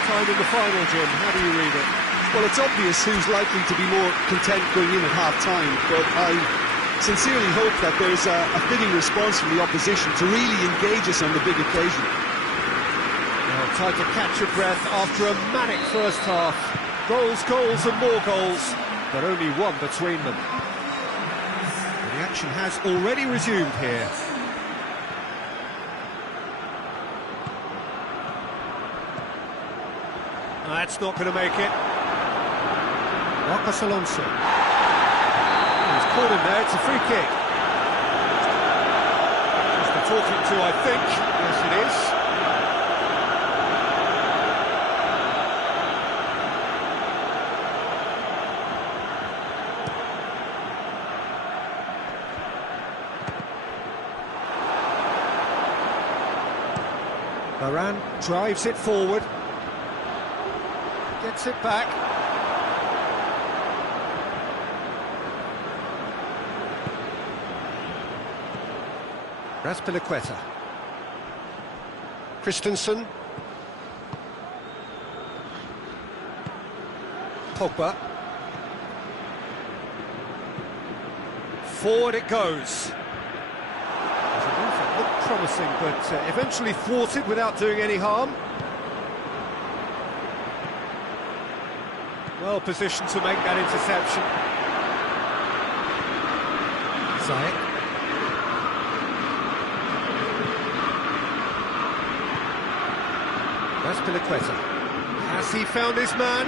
Time in the final, Jim. How do you read it? Well, it's obvious who's likely to be more content going in at half-time, but I sincerely hope that there's a fitting response from the opposition to really engage us on the big occasion. Well, time to catch your breath after a manic first half. Goals, goals and more goals, but only one between them. The action has already resumed here. That's not going to make it. Marcos Alonso. He's caught him there, it's a free kick. Just the talking to, I think. Yes, it is. Varane drives it forward. Gets it back. Raspilicueta. Christensen. Pogba. Forward it goes. There's a move that looked promising, but eventually thwarted without doing any harm. Well positioned to make that interception. Zayek. Raspilicueta. Has he found his man?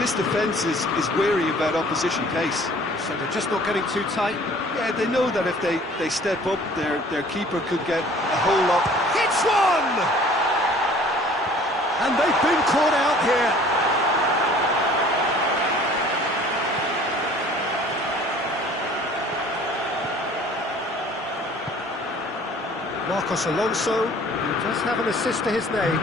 This defence is wary about opposition pace. So they're just not getting too tight? Yeah, they know that if they step up, their keeper could get a whole lot. Hits one! And they've been caught out here. Marcos Alonso, who does have an assist to his name.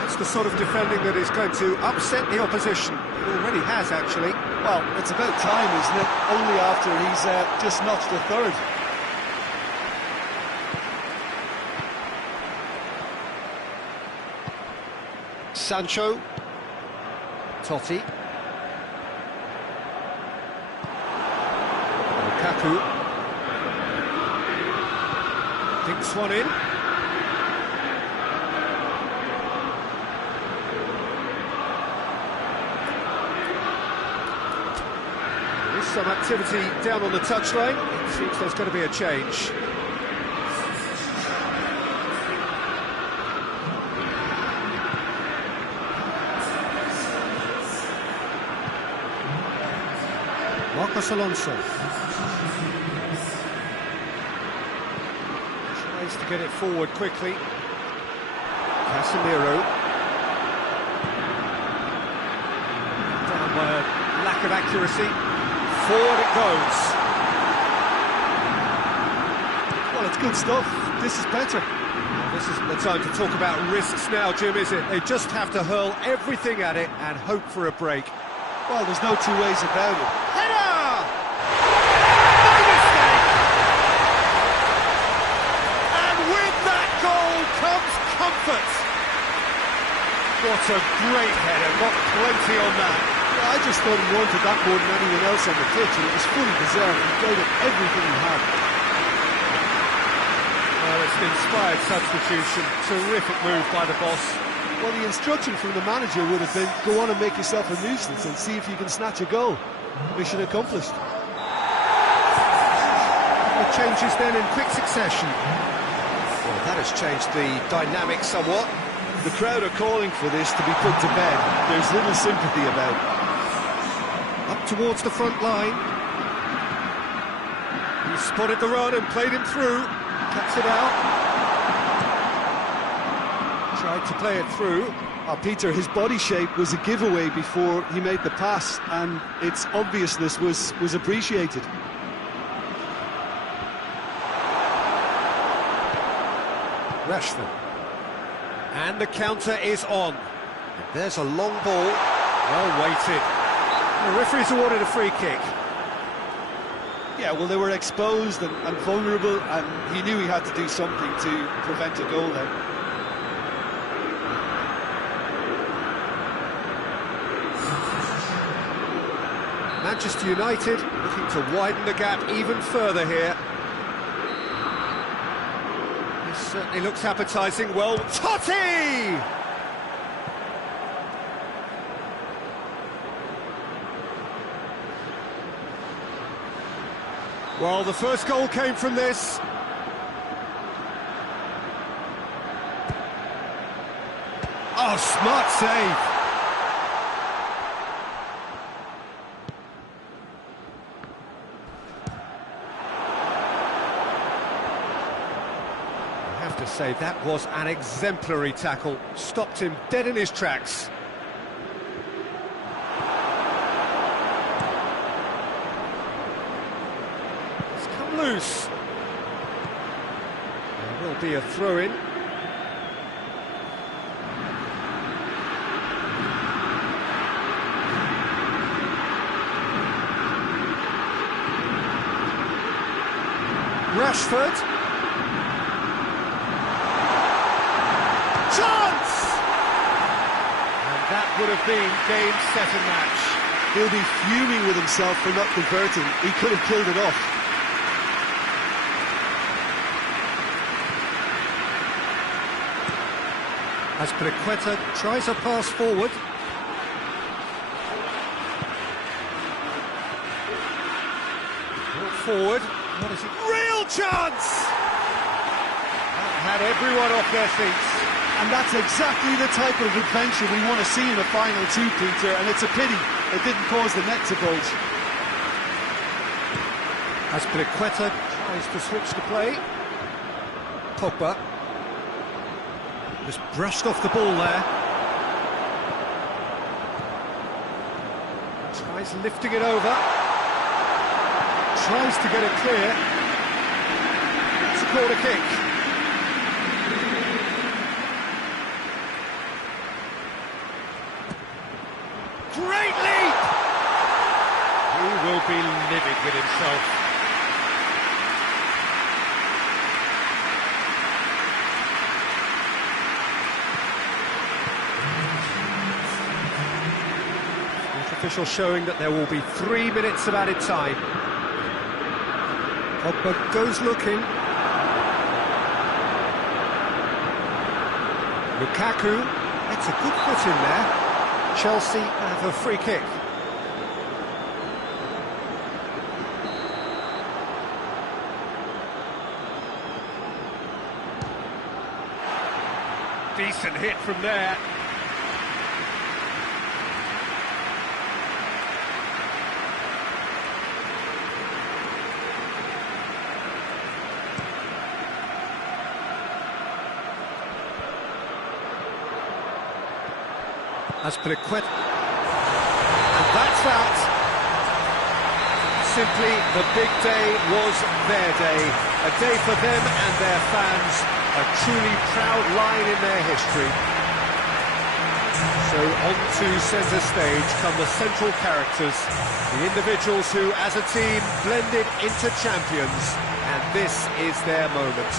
That's the sort of defending that is going to upset the opposition. It already has, actually. Well, it's about time, isn't it? Only after he's just notched a third. Sancho. Totti. Lukaku. Dinks one in. There is some activity down on the touchline. It seems there's going to be a change. Marcos Alonso tries to get it forward quickly. Casemiro down by a lack of accuracy. Forward it goes. Well, it's good stuff. This is better. Well, this isn't the time to talk about risks now, Jim, is it? They just have to hurl everything at it and hope for a break. Well, there's no two ways about it. Header! No mistake! And with that goal comes comfort. What a great header, got plenty on that. Yeah, I just thought he wanted that more than anyone else on the pitch, and it was fully deserved. He gave it everything he had. Well, it's an inspired substitution. Terrific move by the boss. Well, the instruction from the manager would have been, go on and make yourself a nuisance and see if you can snatch a goal. Mission accomplished. The changes then in quick succession. Well, that has changed the dynamic somewhat. The crowd are calling for this to be put to bed. There's little sympathy about it. Up towards the front line. He spotted the run and played him through. Cuts it out. Tried to play it through. Peter, his body shape was a giveaway before he made the pass, and its obviousness was appreciated. Rashford. And the counter is on. There's a long ball. Well weighted. The referee's awarded a free kick. Yeah, well, they were exposed and vulnerable, and he knew he had to do something to prevent a goal there. Manchester United looking to widen the gap even further here. This certainly looks appetising. Well, Totti! Well, the first goal came from this. Oh, smart save. I have to say, that was an exemplary tackle. Stopped him dead in his tracks. It's come loose. There will be a throw-in. Rashford. Chance! And that would have been game, set and match. He'll be fuming with himself for not converting. He could have killed it off. Azpilicueta tries a pass forward. Brought forward. What is it? Real chance! That had everyone off their seats. And that's exactly the type of adventure we want to see in the final two, Peter, and it's a pity it didn't cause the net to bulge. Azpilicueta tries to switch the play. Pogba just brushed off the ball there. Tries lifting it over. Tries to get it clear. It's a corner kick. Great leap! He will be livid with himself. Official showing that there will be 3 minutes of added time. Pogba goes looking. Lukaku gets a good foot in there. Chelsea have a free kick. Decent hit from there. Azpilicueta, and that's that. Simply, the big day was their day. A day for them and their fans. A truly proud line in their history. So on to centre stage come the central characters, the individuals who, as a team, blended into champions. And this is their moment.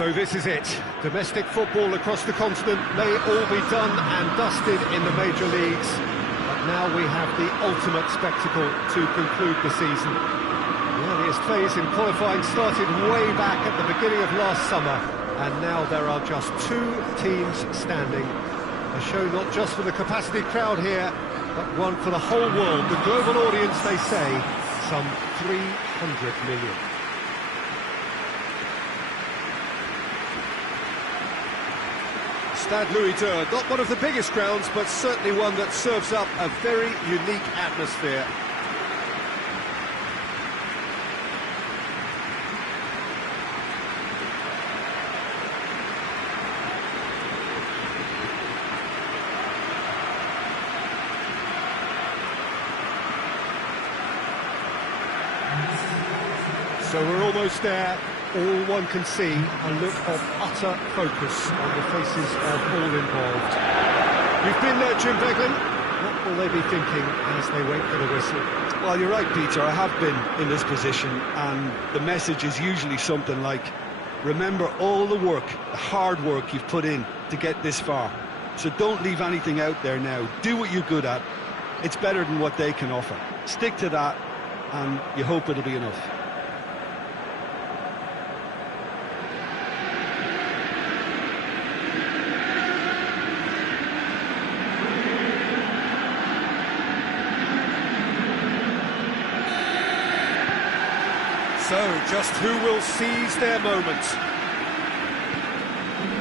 So this is it. Domestic football across the continent may all be done and dusted in the major leagues, but now we have the ultimate spectacle to conclude the season. The earliest phase in qualifying started way back at the beginning of last summer, and now there are just 2 teams standing. A show not just for the capacity crowd here, but one for the whole world. The global audience, they say, some 300 million. Stade Louis II, not one of the biggest grounds, but certainly one that serves up a very unique atmosphere. So we're almost there. All one can see, a look of utter focus on the faces of all involved. You've been there, Jim Beglin. What will they be thinking as they wait for the whistle? Well, you're right, Peter. I have been in this position, and the message is usually something like, remember all the work, the hard work you've put in to get this far. So don't leave anything out there now. Do what you're good at. It's better than what they can offer. Stick to that, and you hope it'll be enough. So, just who will seize their moment?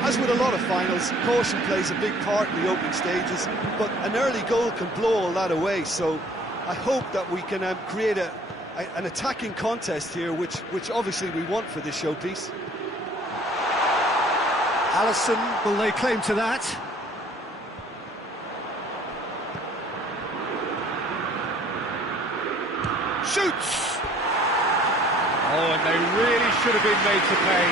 As with a lot of finals, caution plays a big part in the opening stages, but an early goal can blow all that away, so I hope that we can create an attacking contest here, which obviously we want for this showpiece. Allison, will they claim to that? Shoots! Oh, and they really should have been made to pay.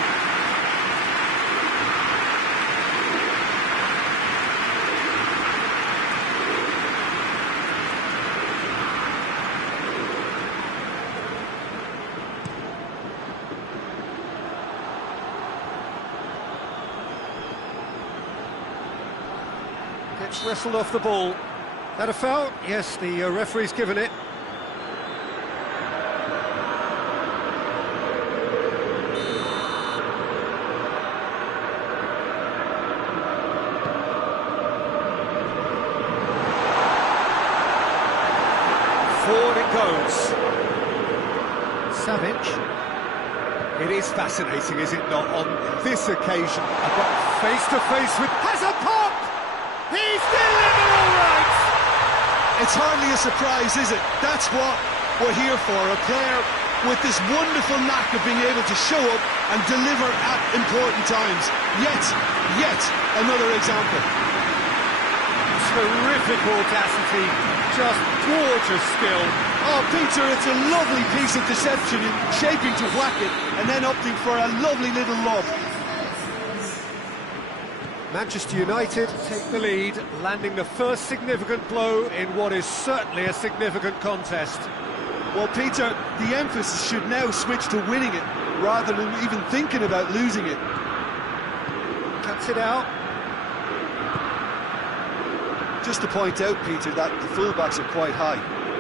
Gets wrestled off the ball. That a foul? Yes, the referee's given it. Forward it goes. Savage. It is fascinating, is it not, on this occasion? I've got face-to-face with... Has a pop! He's delivered all right! It's hardly a surprise, is it? That's what we're here for, a player with this wonderful knack of being able to show up and deliver at important times. Yet another example. Terrific audacity, just gorgeous skill. Oh, Peter, it's a lovely piece of deception in shaping to whack it and then opting for a lovely little lob. Manchester United take the lead, landing the first significant blow in what is certainly a significant contest. Well, Peter, the emphasis should now switch to winning it rather than even thinking about losing it. Cuts it out. Just to point out, Peter, that the fullbacks are quite high.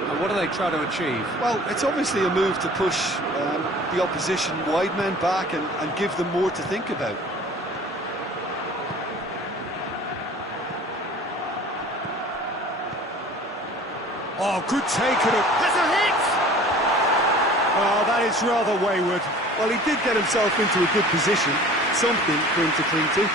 And what do they try to achieve? Well, it's obviously a move to push the opposition wide men back and give them more to think about. Oh, good take and has a hit! Oh, that is rather wayward. Well, he did get himself into a good position, something for him to cling to.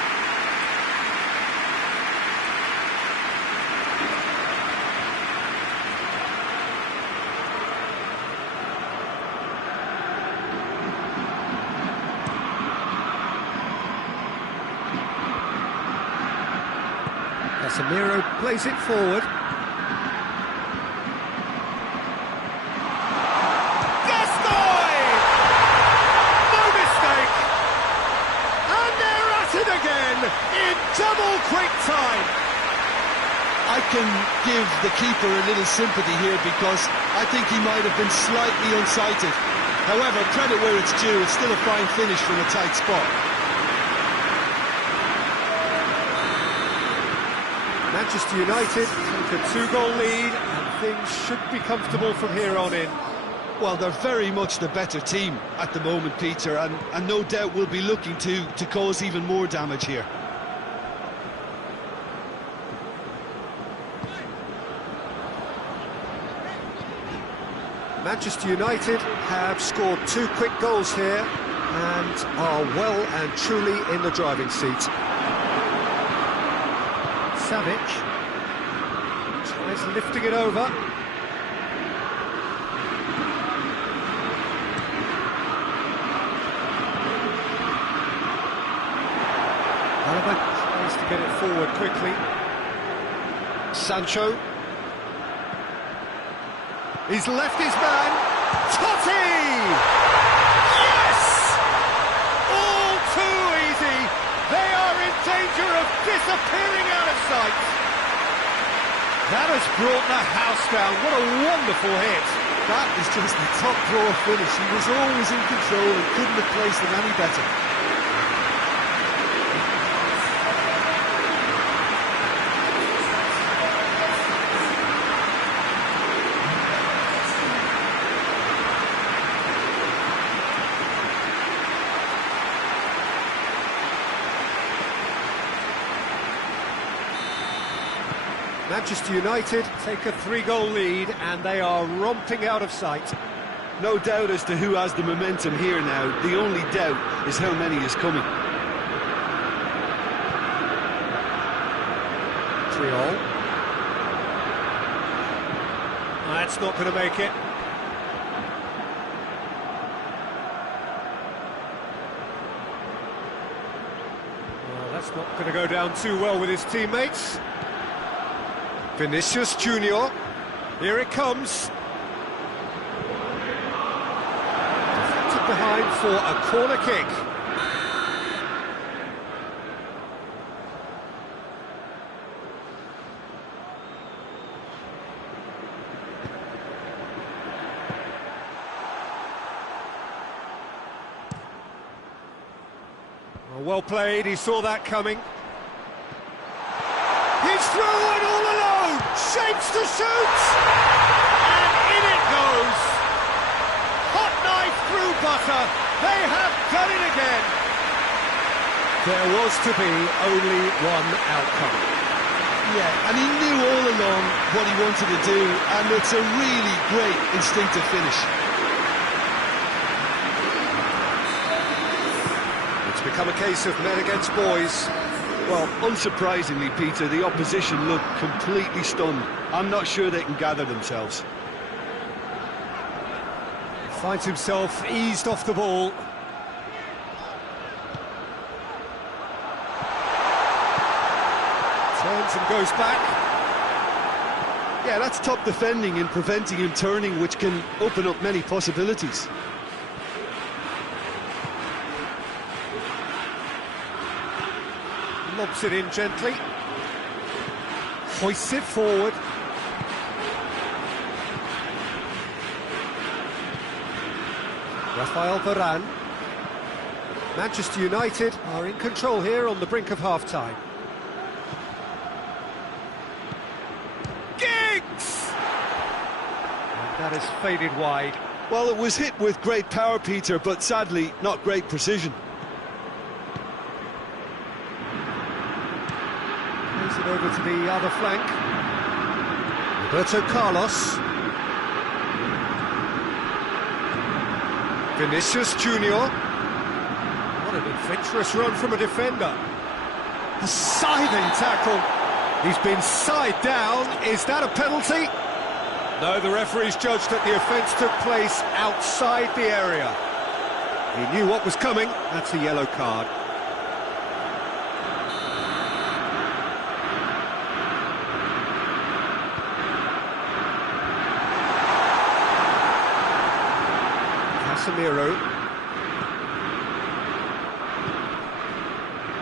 Casemiro plays it forward. In double quick time. I can give the keeper a little sympathy here because I think he might have been slightly unsighted. However, credit where it's due, it's still a fine finish from a tight spot. Manchester United take a 2-goal lead, and things should be comfortable from here on in. Well, they're very much the better team at the moment, Peter, and no doubt will be looking to cause even more damage here. Manchester United have scored 2 quick goals here and are well and truly in the driving seat. Savic tries lifting it over. Alaba tries to get it forward quickly. Sancho. He's left his man. Totti! Yes! All too easy. They are in danger of disappearing out of sight. That has brought the house down. What a wonderful hit. That is just the top drawer finish. He was always in control and couldn't have placed it any better. Manchester United take a 3-goal lead and they are romping out of sight. No doubt as to who has the momentum here now. The only doubt is how many is coming. Triol. That's not going to make it. Well, that's not going to go down too well with his teammates. Vinicius Junior, here it comes. Deflected behind for a corner kick. Well played, he saw that coming. He's through and all alone, shapes to shoot, and in it goes. Hot knife through butter, they have done it again. There was to be only one outcome. Yeah, and he knew all along what he wanted to do, and it's a really great instinctive finish. It's become a case of men against boys. Well, unsurprisingly, Peter, the opposition look completely stunned. I'm not sure they can gather themselves. Finds himself eased off the ball. Turns and goes back. Yeah, that's top defending and preventing him turning, which can open up many possibilities. Lobs it in gently. Hoists it forward. Rafael Varane. Manchester United are in control here on the brink of half-time. Giggs! And that has faded wide. Well, it was hit with great power, Peter, but sadly, not great precision. Plays it over to the other flank. Roberto Carlos. Vinicius Junior. What an adventurous run from a defender. A scything tackle. He's been side down. Is that a penalty? No, the referee's judged that the offence took place outside the area. He knew what was coming. That's a yellow card. Casemiro.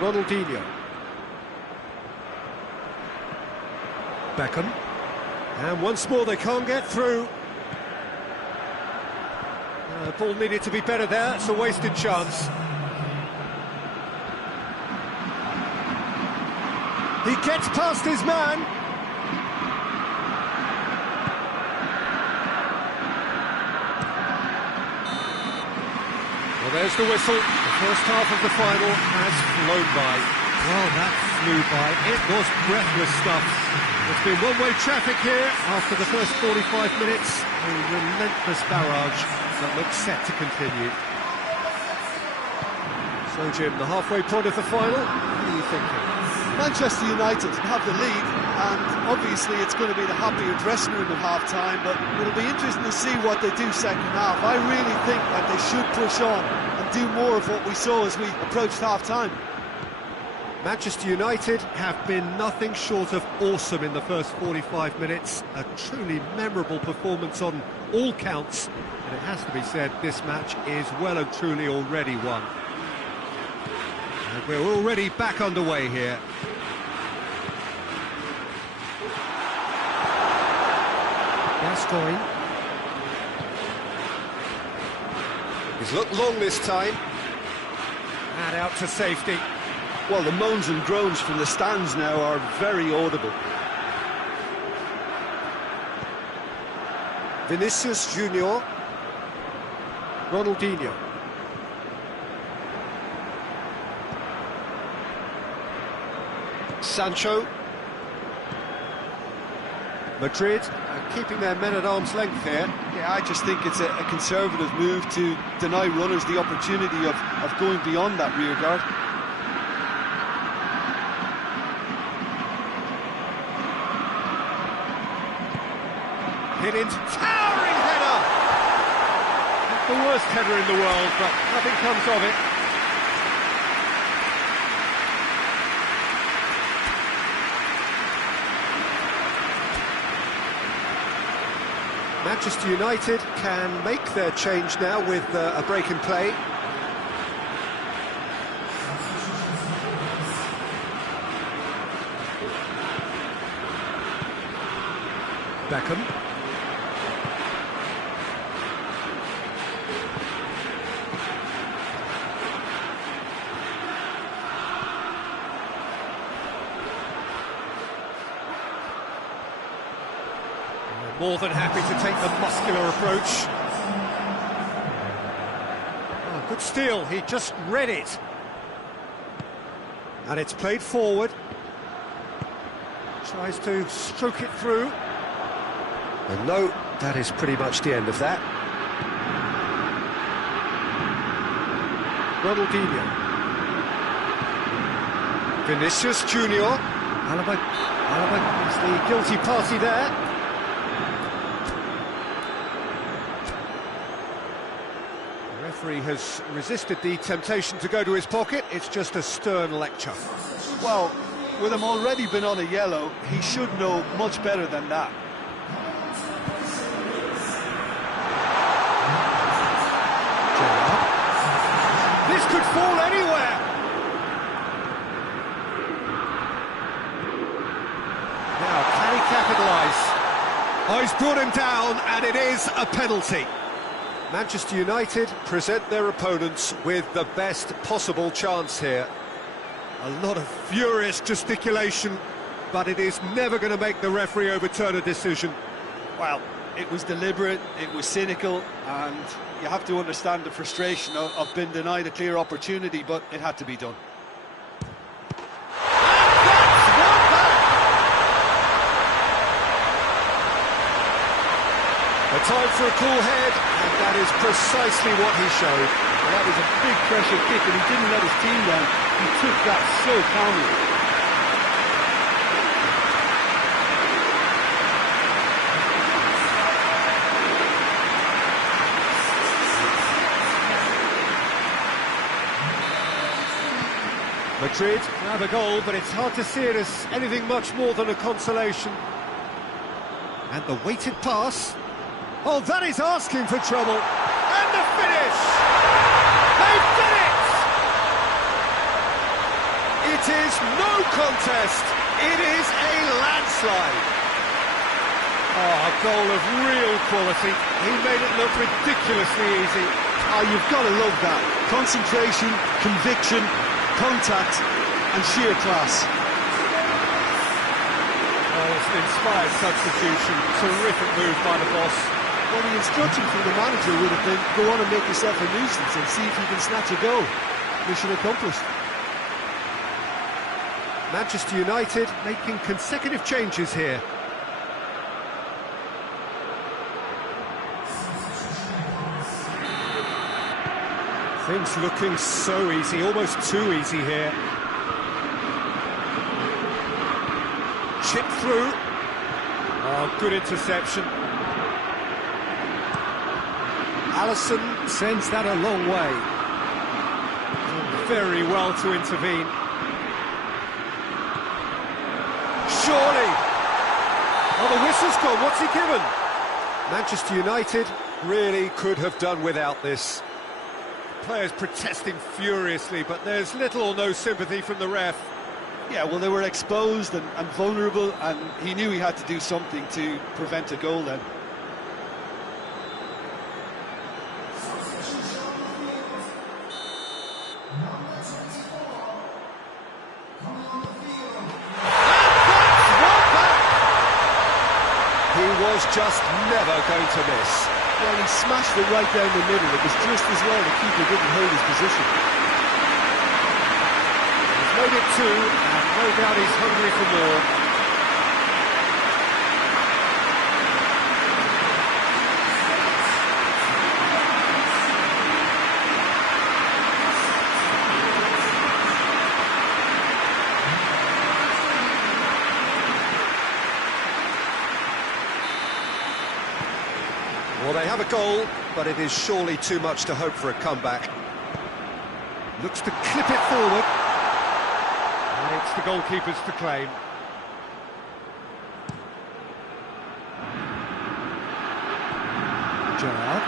Ronaldinho. Beckham. And once more they can't get through. The ball needed to be better there. It's a wasted chance. He gets past his man. there's the whistle. The first half of the final has flown by. Well, that flew by. It was breathless stuff. There's been one-way traffic here after the first 45 minutes. A relentless barrage that looks set to continue. So, Jim, the halfway point of the final, what are you thinking? Manchester United have the lead, and obviously it's going to be the happier dressing room at half-time, but it'll be interesting to see what they do second half. I really think that they should push on and do more of what we saw as we approached half-time. Manchester United have been nothing short of awesome in the first 45 minutes. A truly memorable performance on all counts, and it has to be said, this match is well and truly already won. And we're already back underway here. Gascoigne. He's looked long this time. And out to safety. Well, the moans and groans from the stands now are very audible. Vinicius Junior. Ronaldinho. Sancho. Madrid keeping their men at arm's length here. Yeah, I just think it's a conservative move to deny runners the opportunity of going beyond that rear guard. Hit into towering header! Not the worst header in the world, but nothing comes of it. Manchester United can make their change now with a break in play. Beckham. More than happy to take the muscular approach. Oh, good steal, he just read it. And it's played forward. Tries to stroke it through. And no, that is pretty much the end of that. Ronaldinho. Vinicius Junior. Alaba is the guilty party there. The referee has resisted the temptation to go to his pocket. It's just a stern lecture. Well, with him already been on a yellow, he should know much better than that. This could fall anywhere. Now, can he capitalise? Oh, he's brought him down, and it is a penalty. Manchester United present their opponents with the best possible chance here. A lot of furious gesticulation, but it is never going to make the referee overturn a decision. Well, it was deliberate, it was cynical, and you have to understand the frustration of being denied a clear opportunity, but it had to be done. A time for a cool head, and that is precisely what he showed. Well, that was a big pressure kick, and he didn't let his team down. He took that so calmly. Madrid have a goal, but it's hard to see it as anything much more than a consolation. And the weighted pass. Oh, that is asking for trouble. And the finish! They've done it! It is no contest. It is a landslide. Oh, a goal of real quality. He made it look ridiculously easy. Oh, you've got to love that. Concentration, conviction, contact and sheer class. Oh, it's an inspired substitution. Terrific move by the boss. Well, the instruction from the manager would have been, go on and make yourself a nuisance and see if you can snatch a goal. Mission accomplished. Manchester United making consecutive changes here. Things looking so easy, almost too easy here. Chip through. Oh, good interception. Alisson sends that a long way. Very well to intervene. Surely! Oh, the whistle's gone, what's he given? Manchester United really could have done without this. Players protesting furiously, but there's little or no sympathy from the ref. Yeah, well, they were exposed and vulnerable, and he knew he had to do something to prevent a goal then. He was just never going to miss. Well, he smashed it right down the middle. It was just as well the keeper didn't hold his position. He's made it two, and no doubt he's hungry for more. Well, they have a goal, but it is surely too much to hope for a comeback. Looks to clip it forward. And it's the goalkeepers to claim. Gerrard.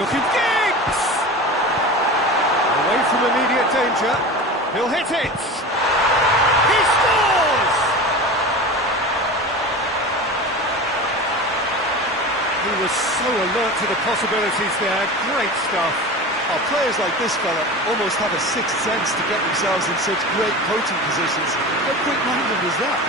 Looking Giggs! Away from immediate danger. He'll hit it! He scores! He was so alert to the possibilities there. Great stuff. Oh, players like this fella almost have a sixth sense to get themselves in such great coaching positions. How quick-minded was that?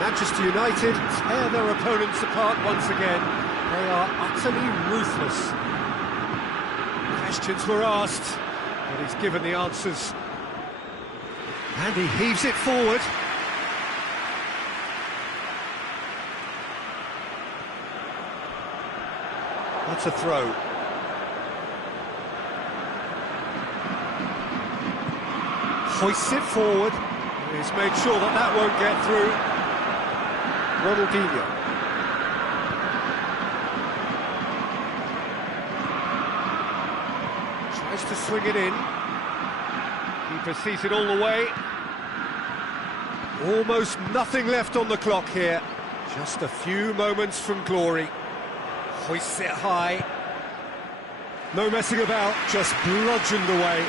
Manchester United tear their opponents apart once again. They are utterly ruthless. Questions were asked, but he's given the answers. And he heaves it forward. That's a throw. Hoists it forward. He's made sure that that won't get through. Ronaldinho. Tries to swing it in. Keeper sees it all the way. Almost nothing left on the clock here. Just a few moments from glory. Hoists it high. No messing about, just bludgeoned away.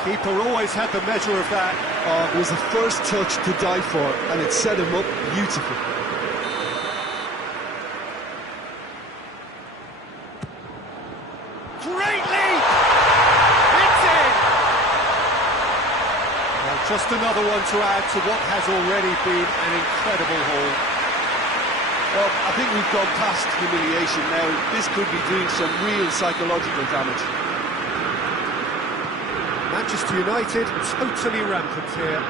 Keeper always had the measure of that. Oh, it was the first touch to die for, and it set him up beautifully. Great leap! It's in! Well, just another one to add to what has already been an incredible haul. Well, I think we've gone past humiliation now. This could be doing some real psychological damage. Manchester United totally rampant here.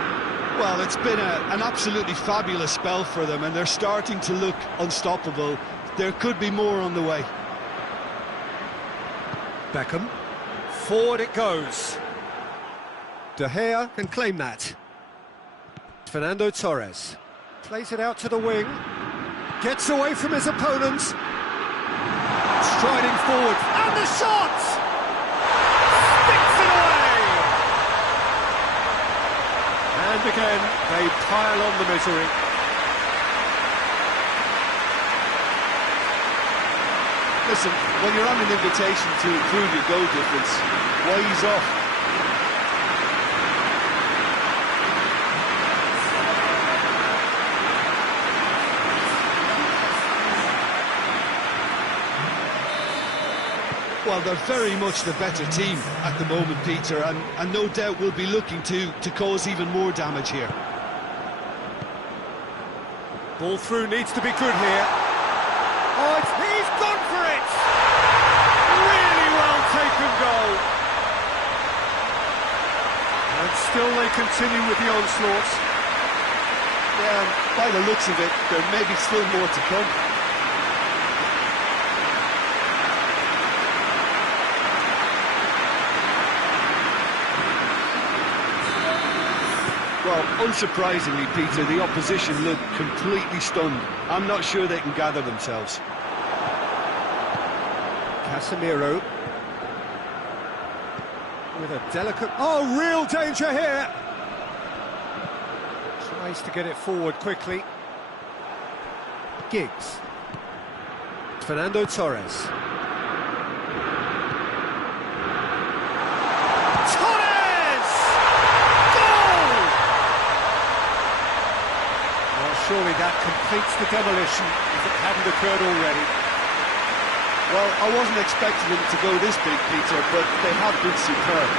Well, it's been an absolutely fabulous spell for them, and they're starting to look unstoppable. There could be more on the way. Beckham. Forward it goes. De Gea can claim that. Fernando Torres. Plays it out to the wing. Gets away from his opponents. Striding forward. And the shot! Sticks it away! And again, they pile on the misery. Listen, when you're on an invitation to improve your goal difference, why ease off? Well, they're very much the better team at the moment, Peter, and no doubt will be looking to cause even more damage here. Ball through needs to be good here. Oh, he's gone for it! Really well taken goal. And still they continue with the onslaughts. Yeah, by the looks of it, there may be still more to come. Well, unsurprisingly, Peter, the opposition look completely stunned. I'm not sure they can gather themselves. Casemiro. With a delicate... Oh, real danger here! Tries to get it forward quickly. Giggs. Fernando Torres. Surely that completes the demolition if it hadn't occurred already. Well, I wasn't expecting them to go this big, Peter, but they have been superb.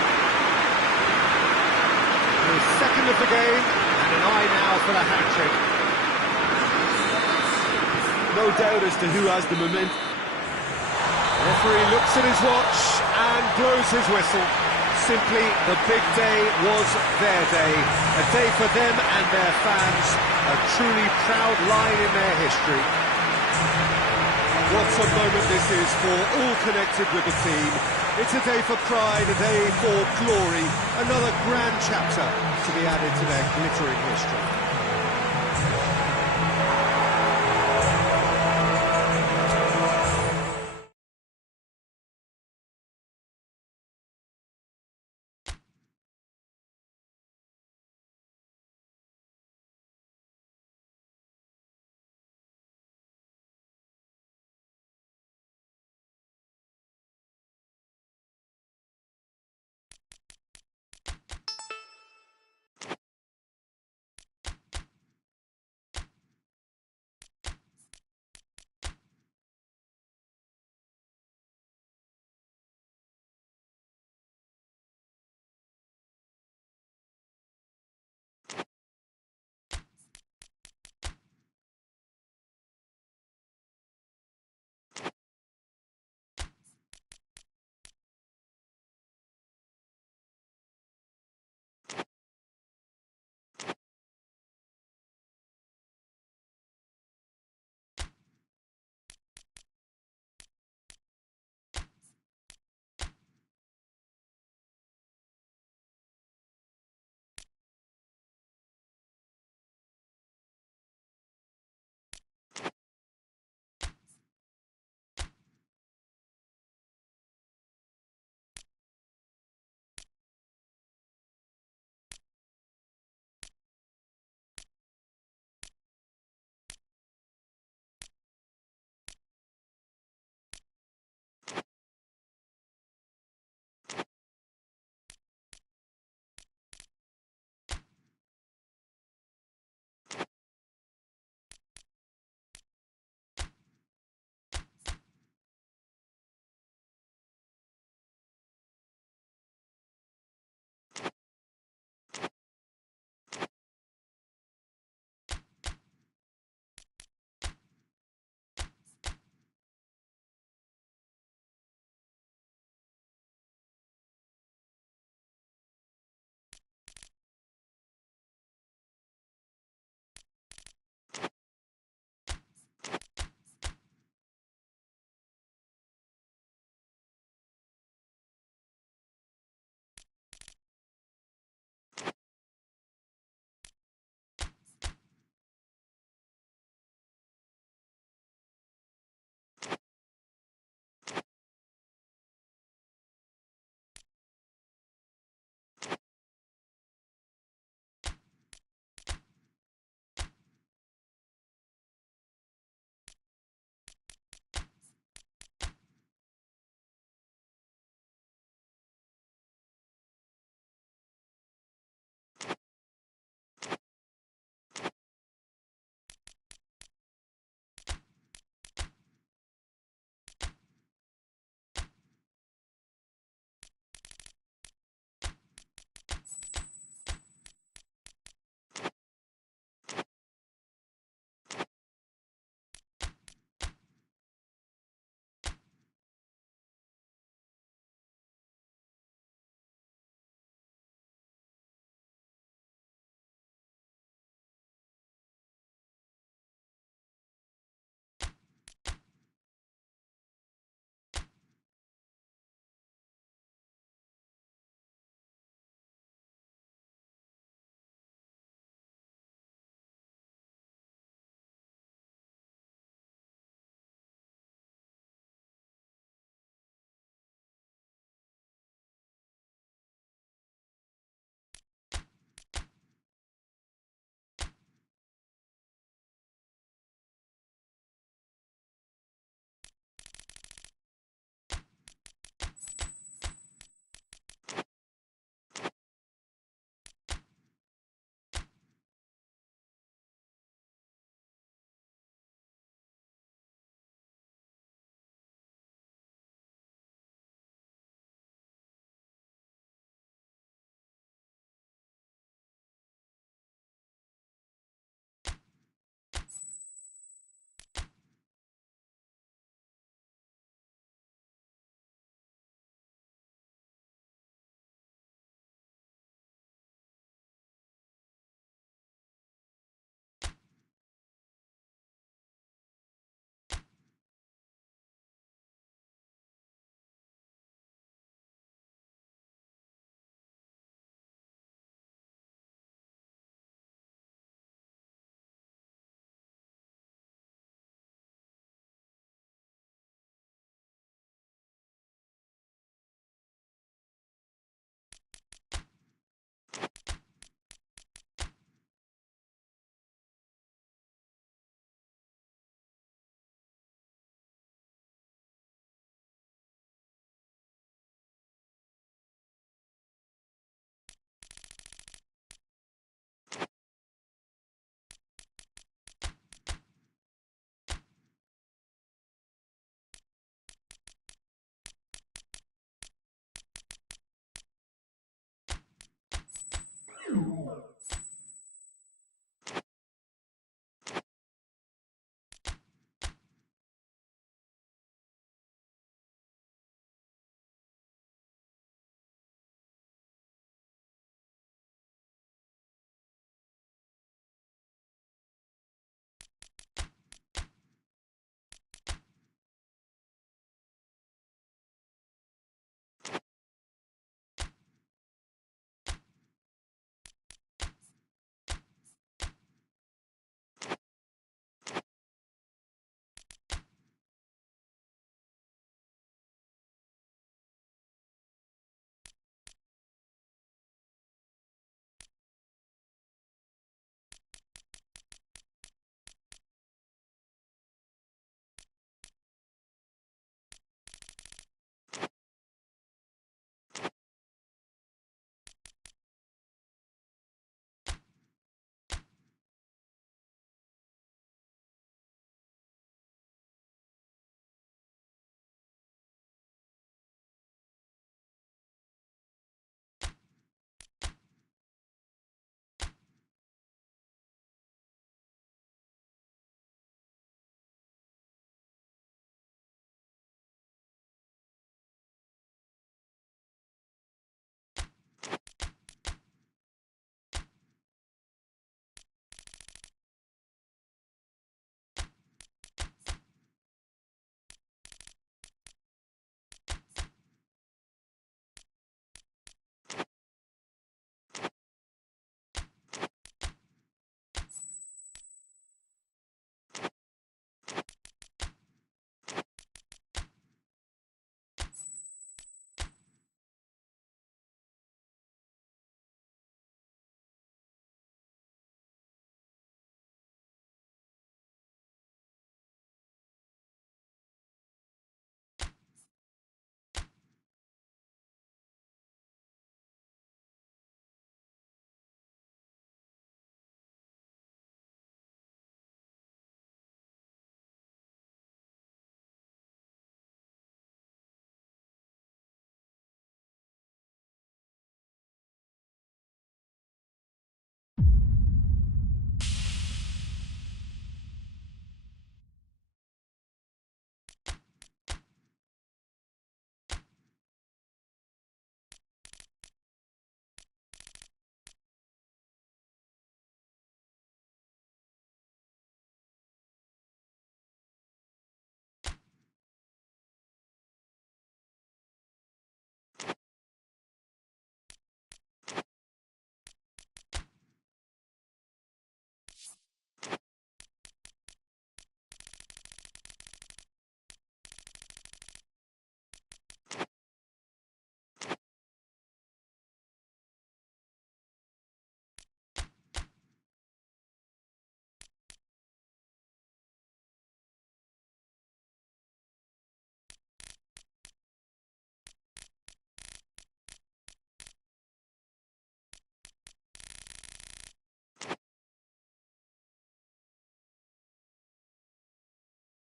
The second of the game, and an eye now for the hat-trick. No doubt as to who has the momentum. Referee looks at his watch and blows his whistle. Simply, the big day was their day. A day for them and their fans. A truly proud line in their history. What a moment this is for all connected with the team. It's a day for pride, a day for glory. Another grand chapter to be added to their glittering history.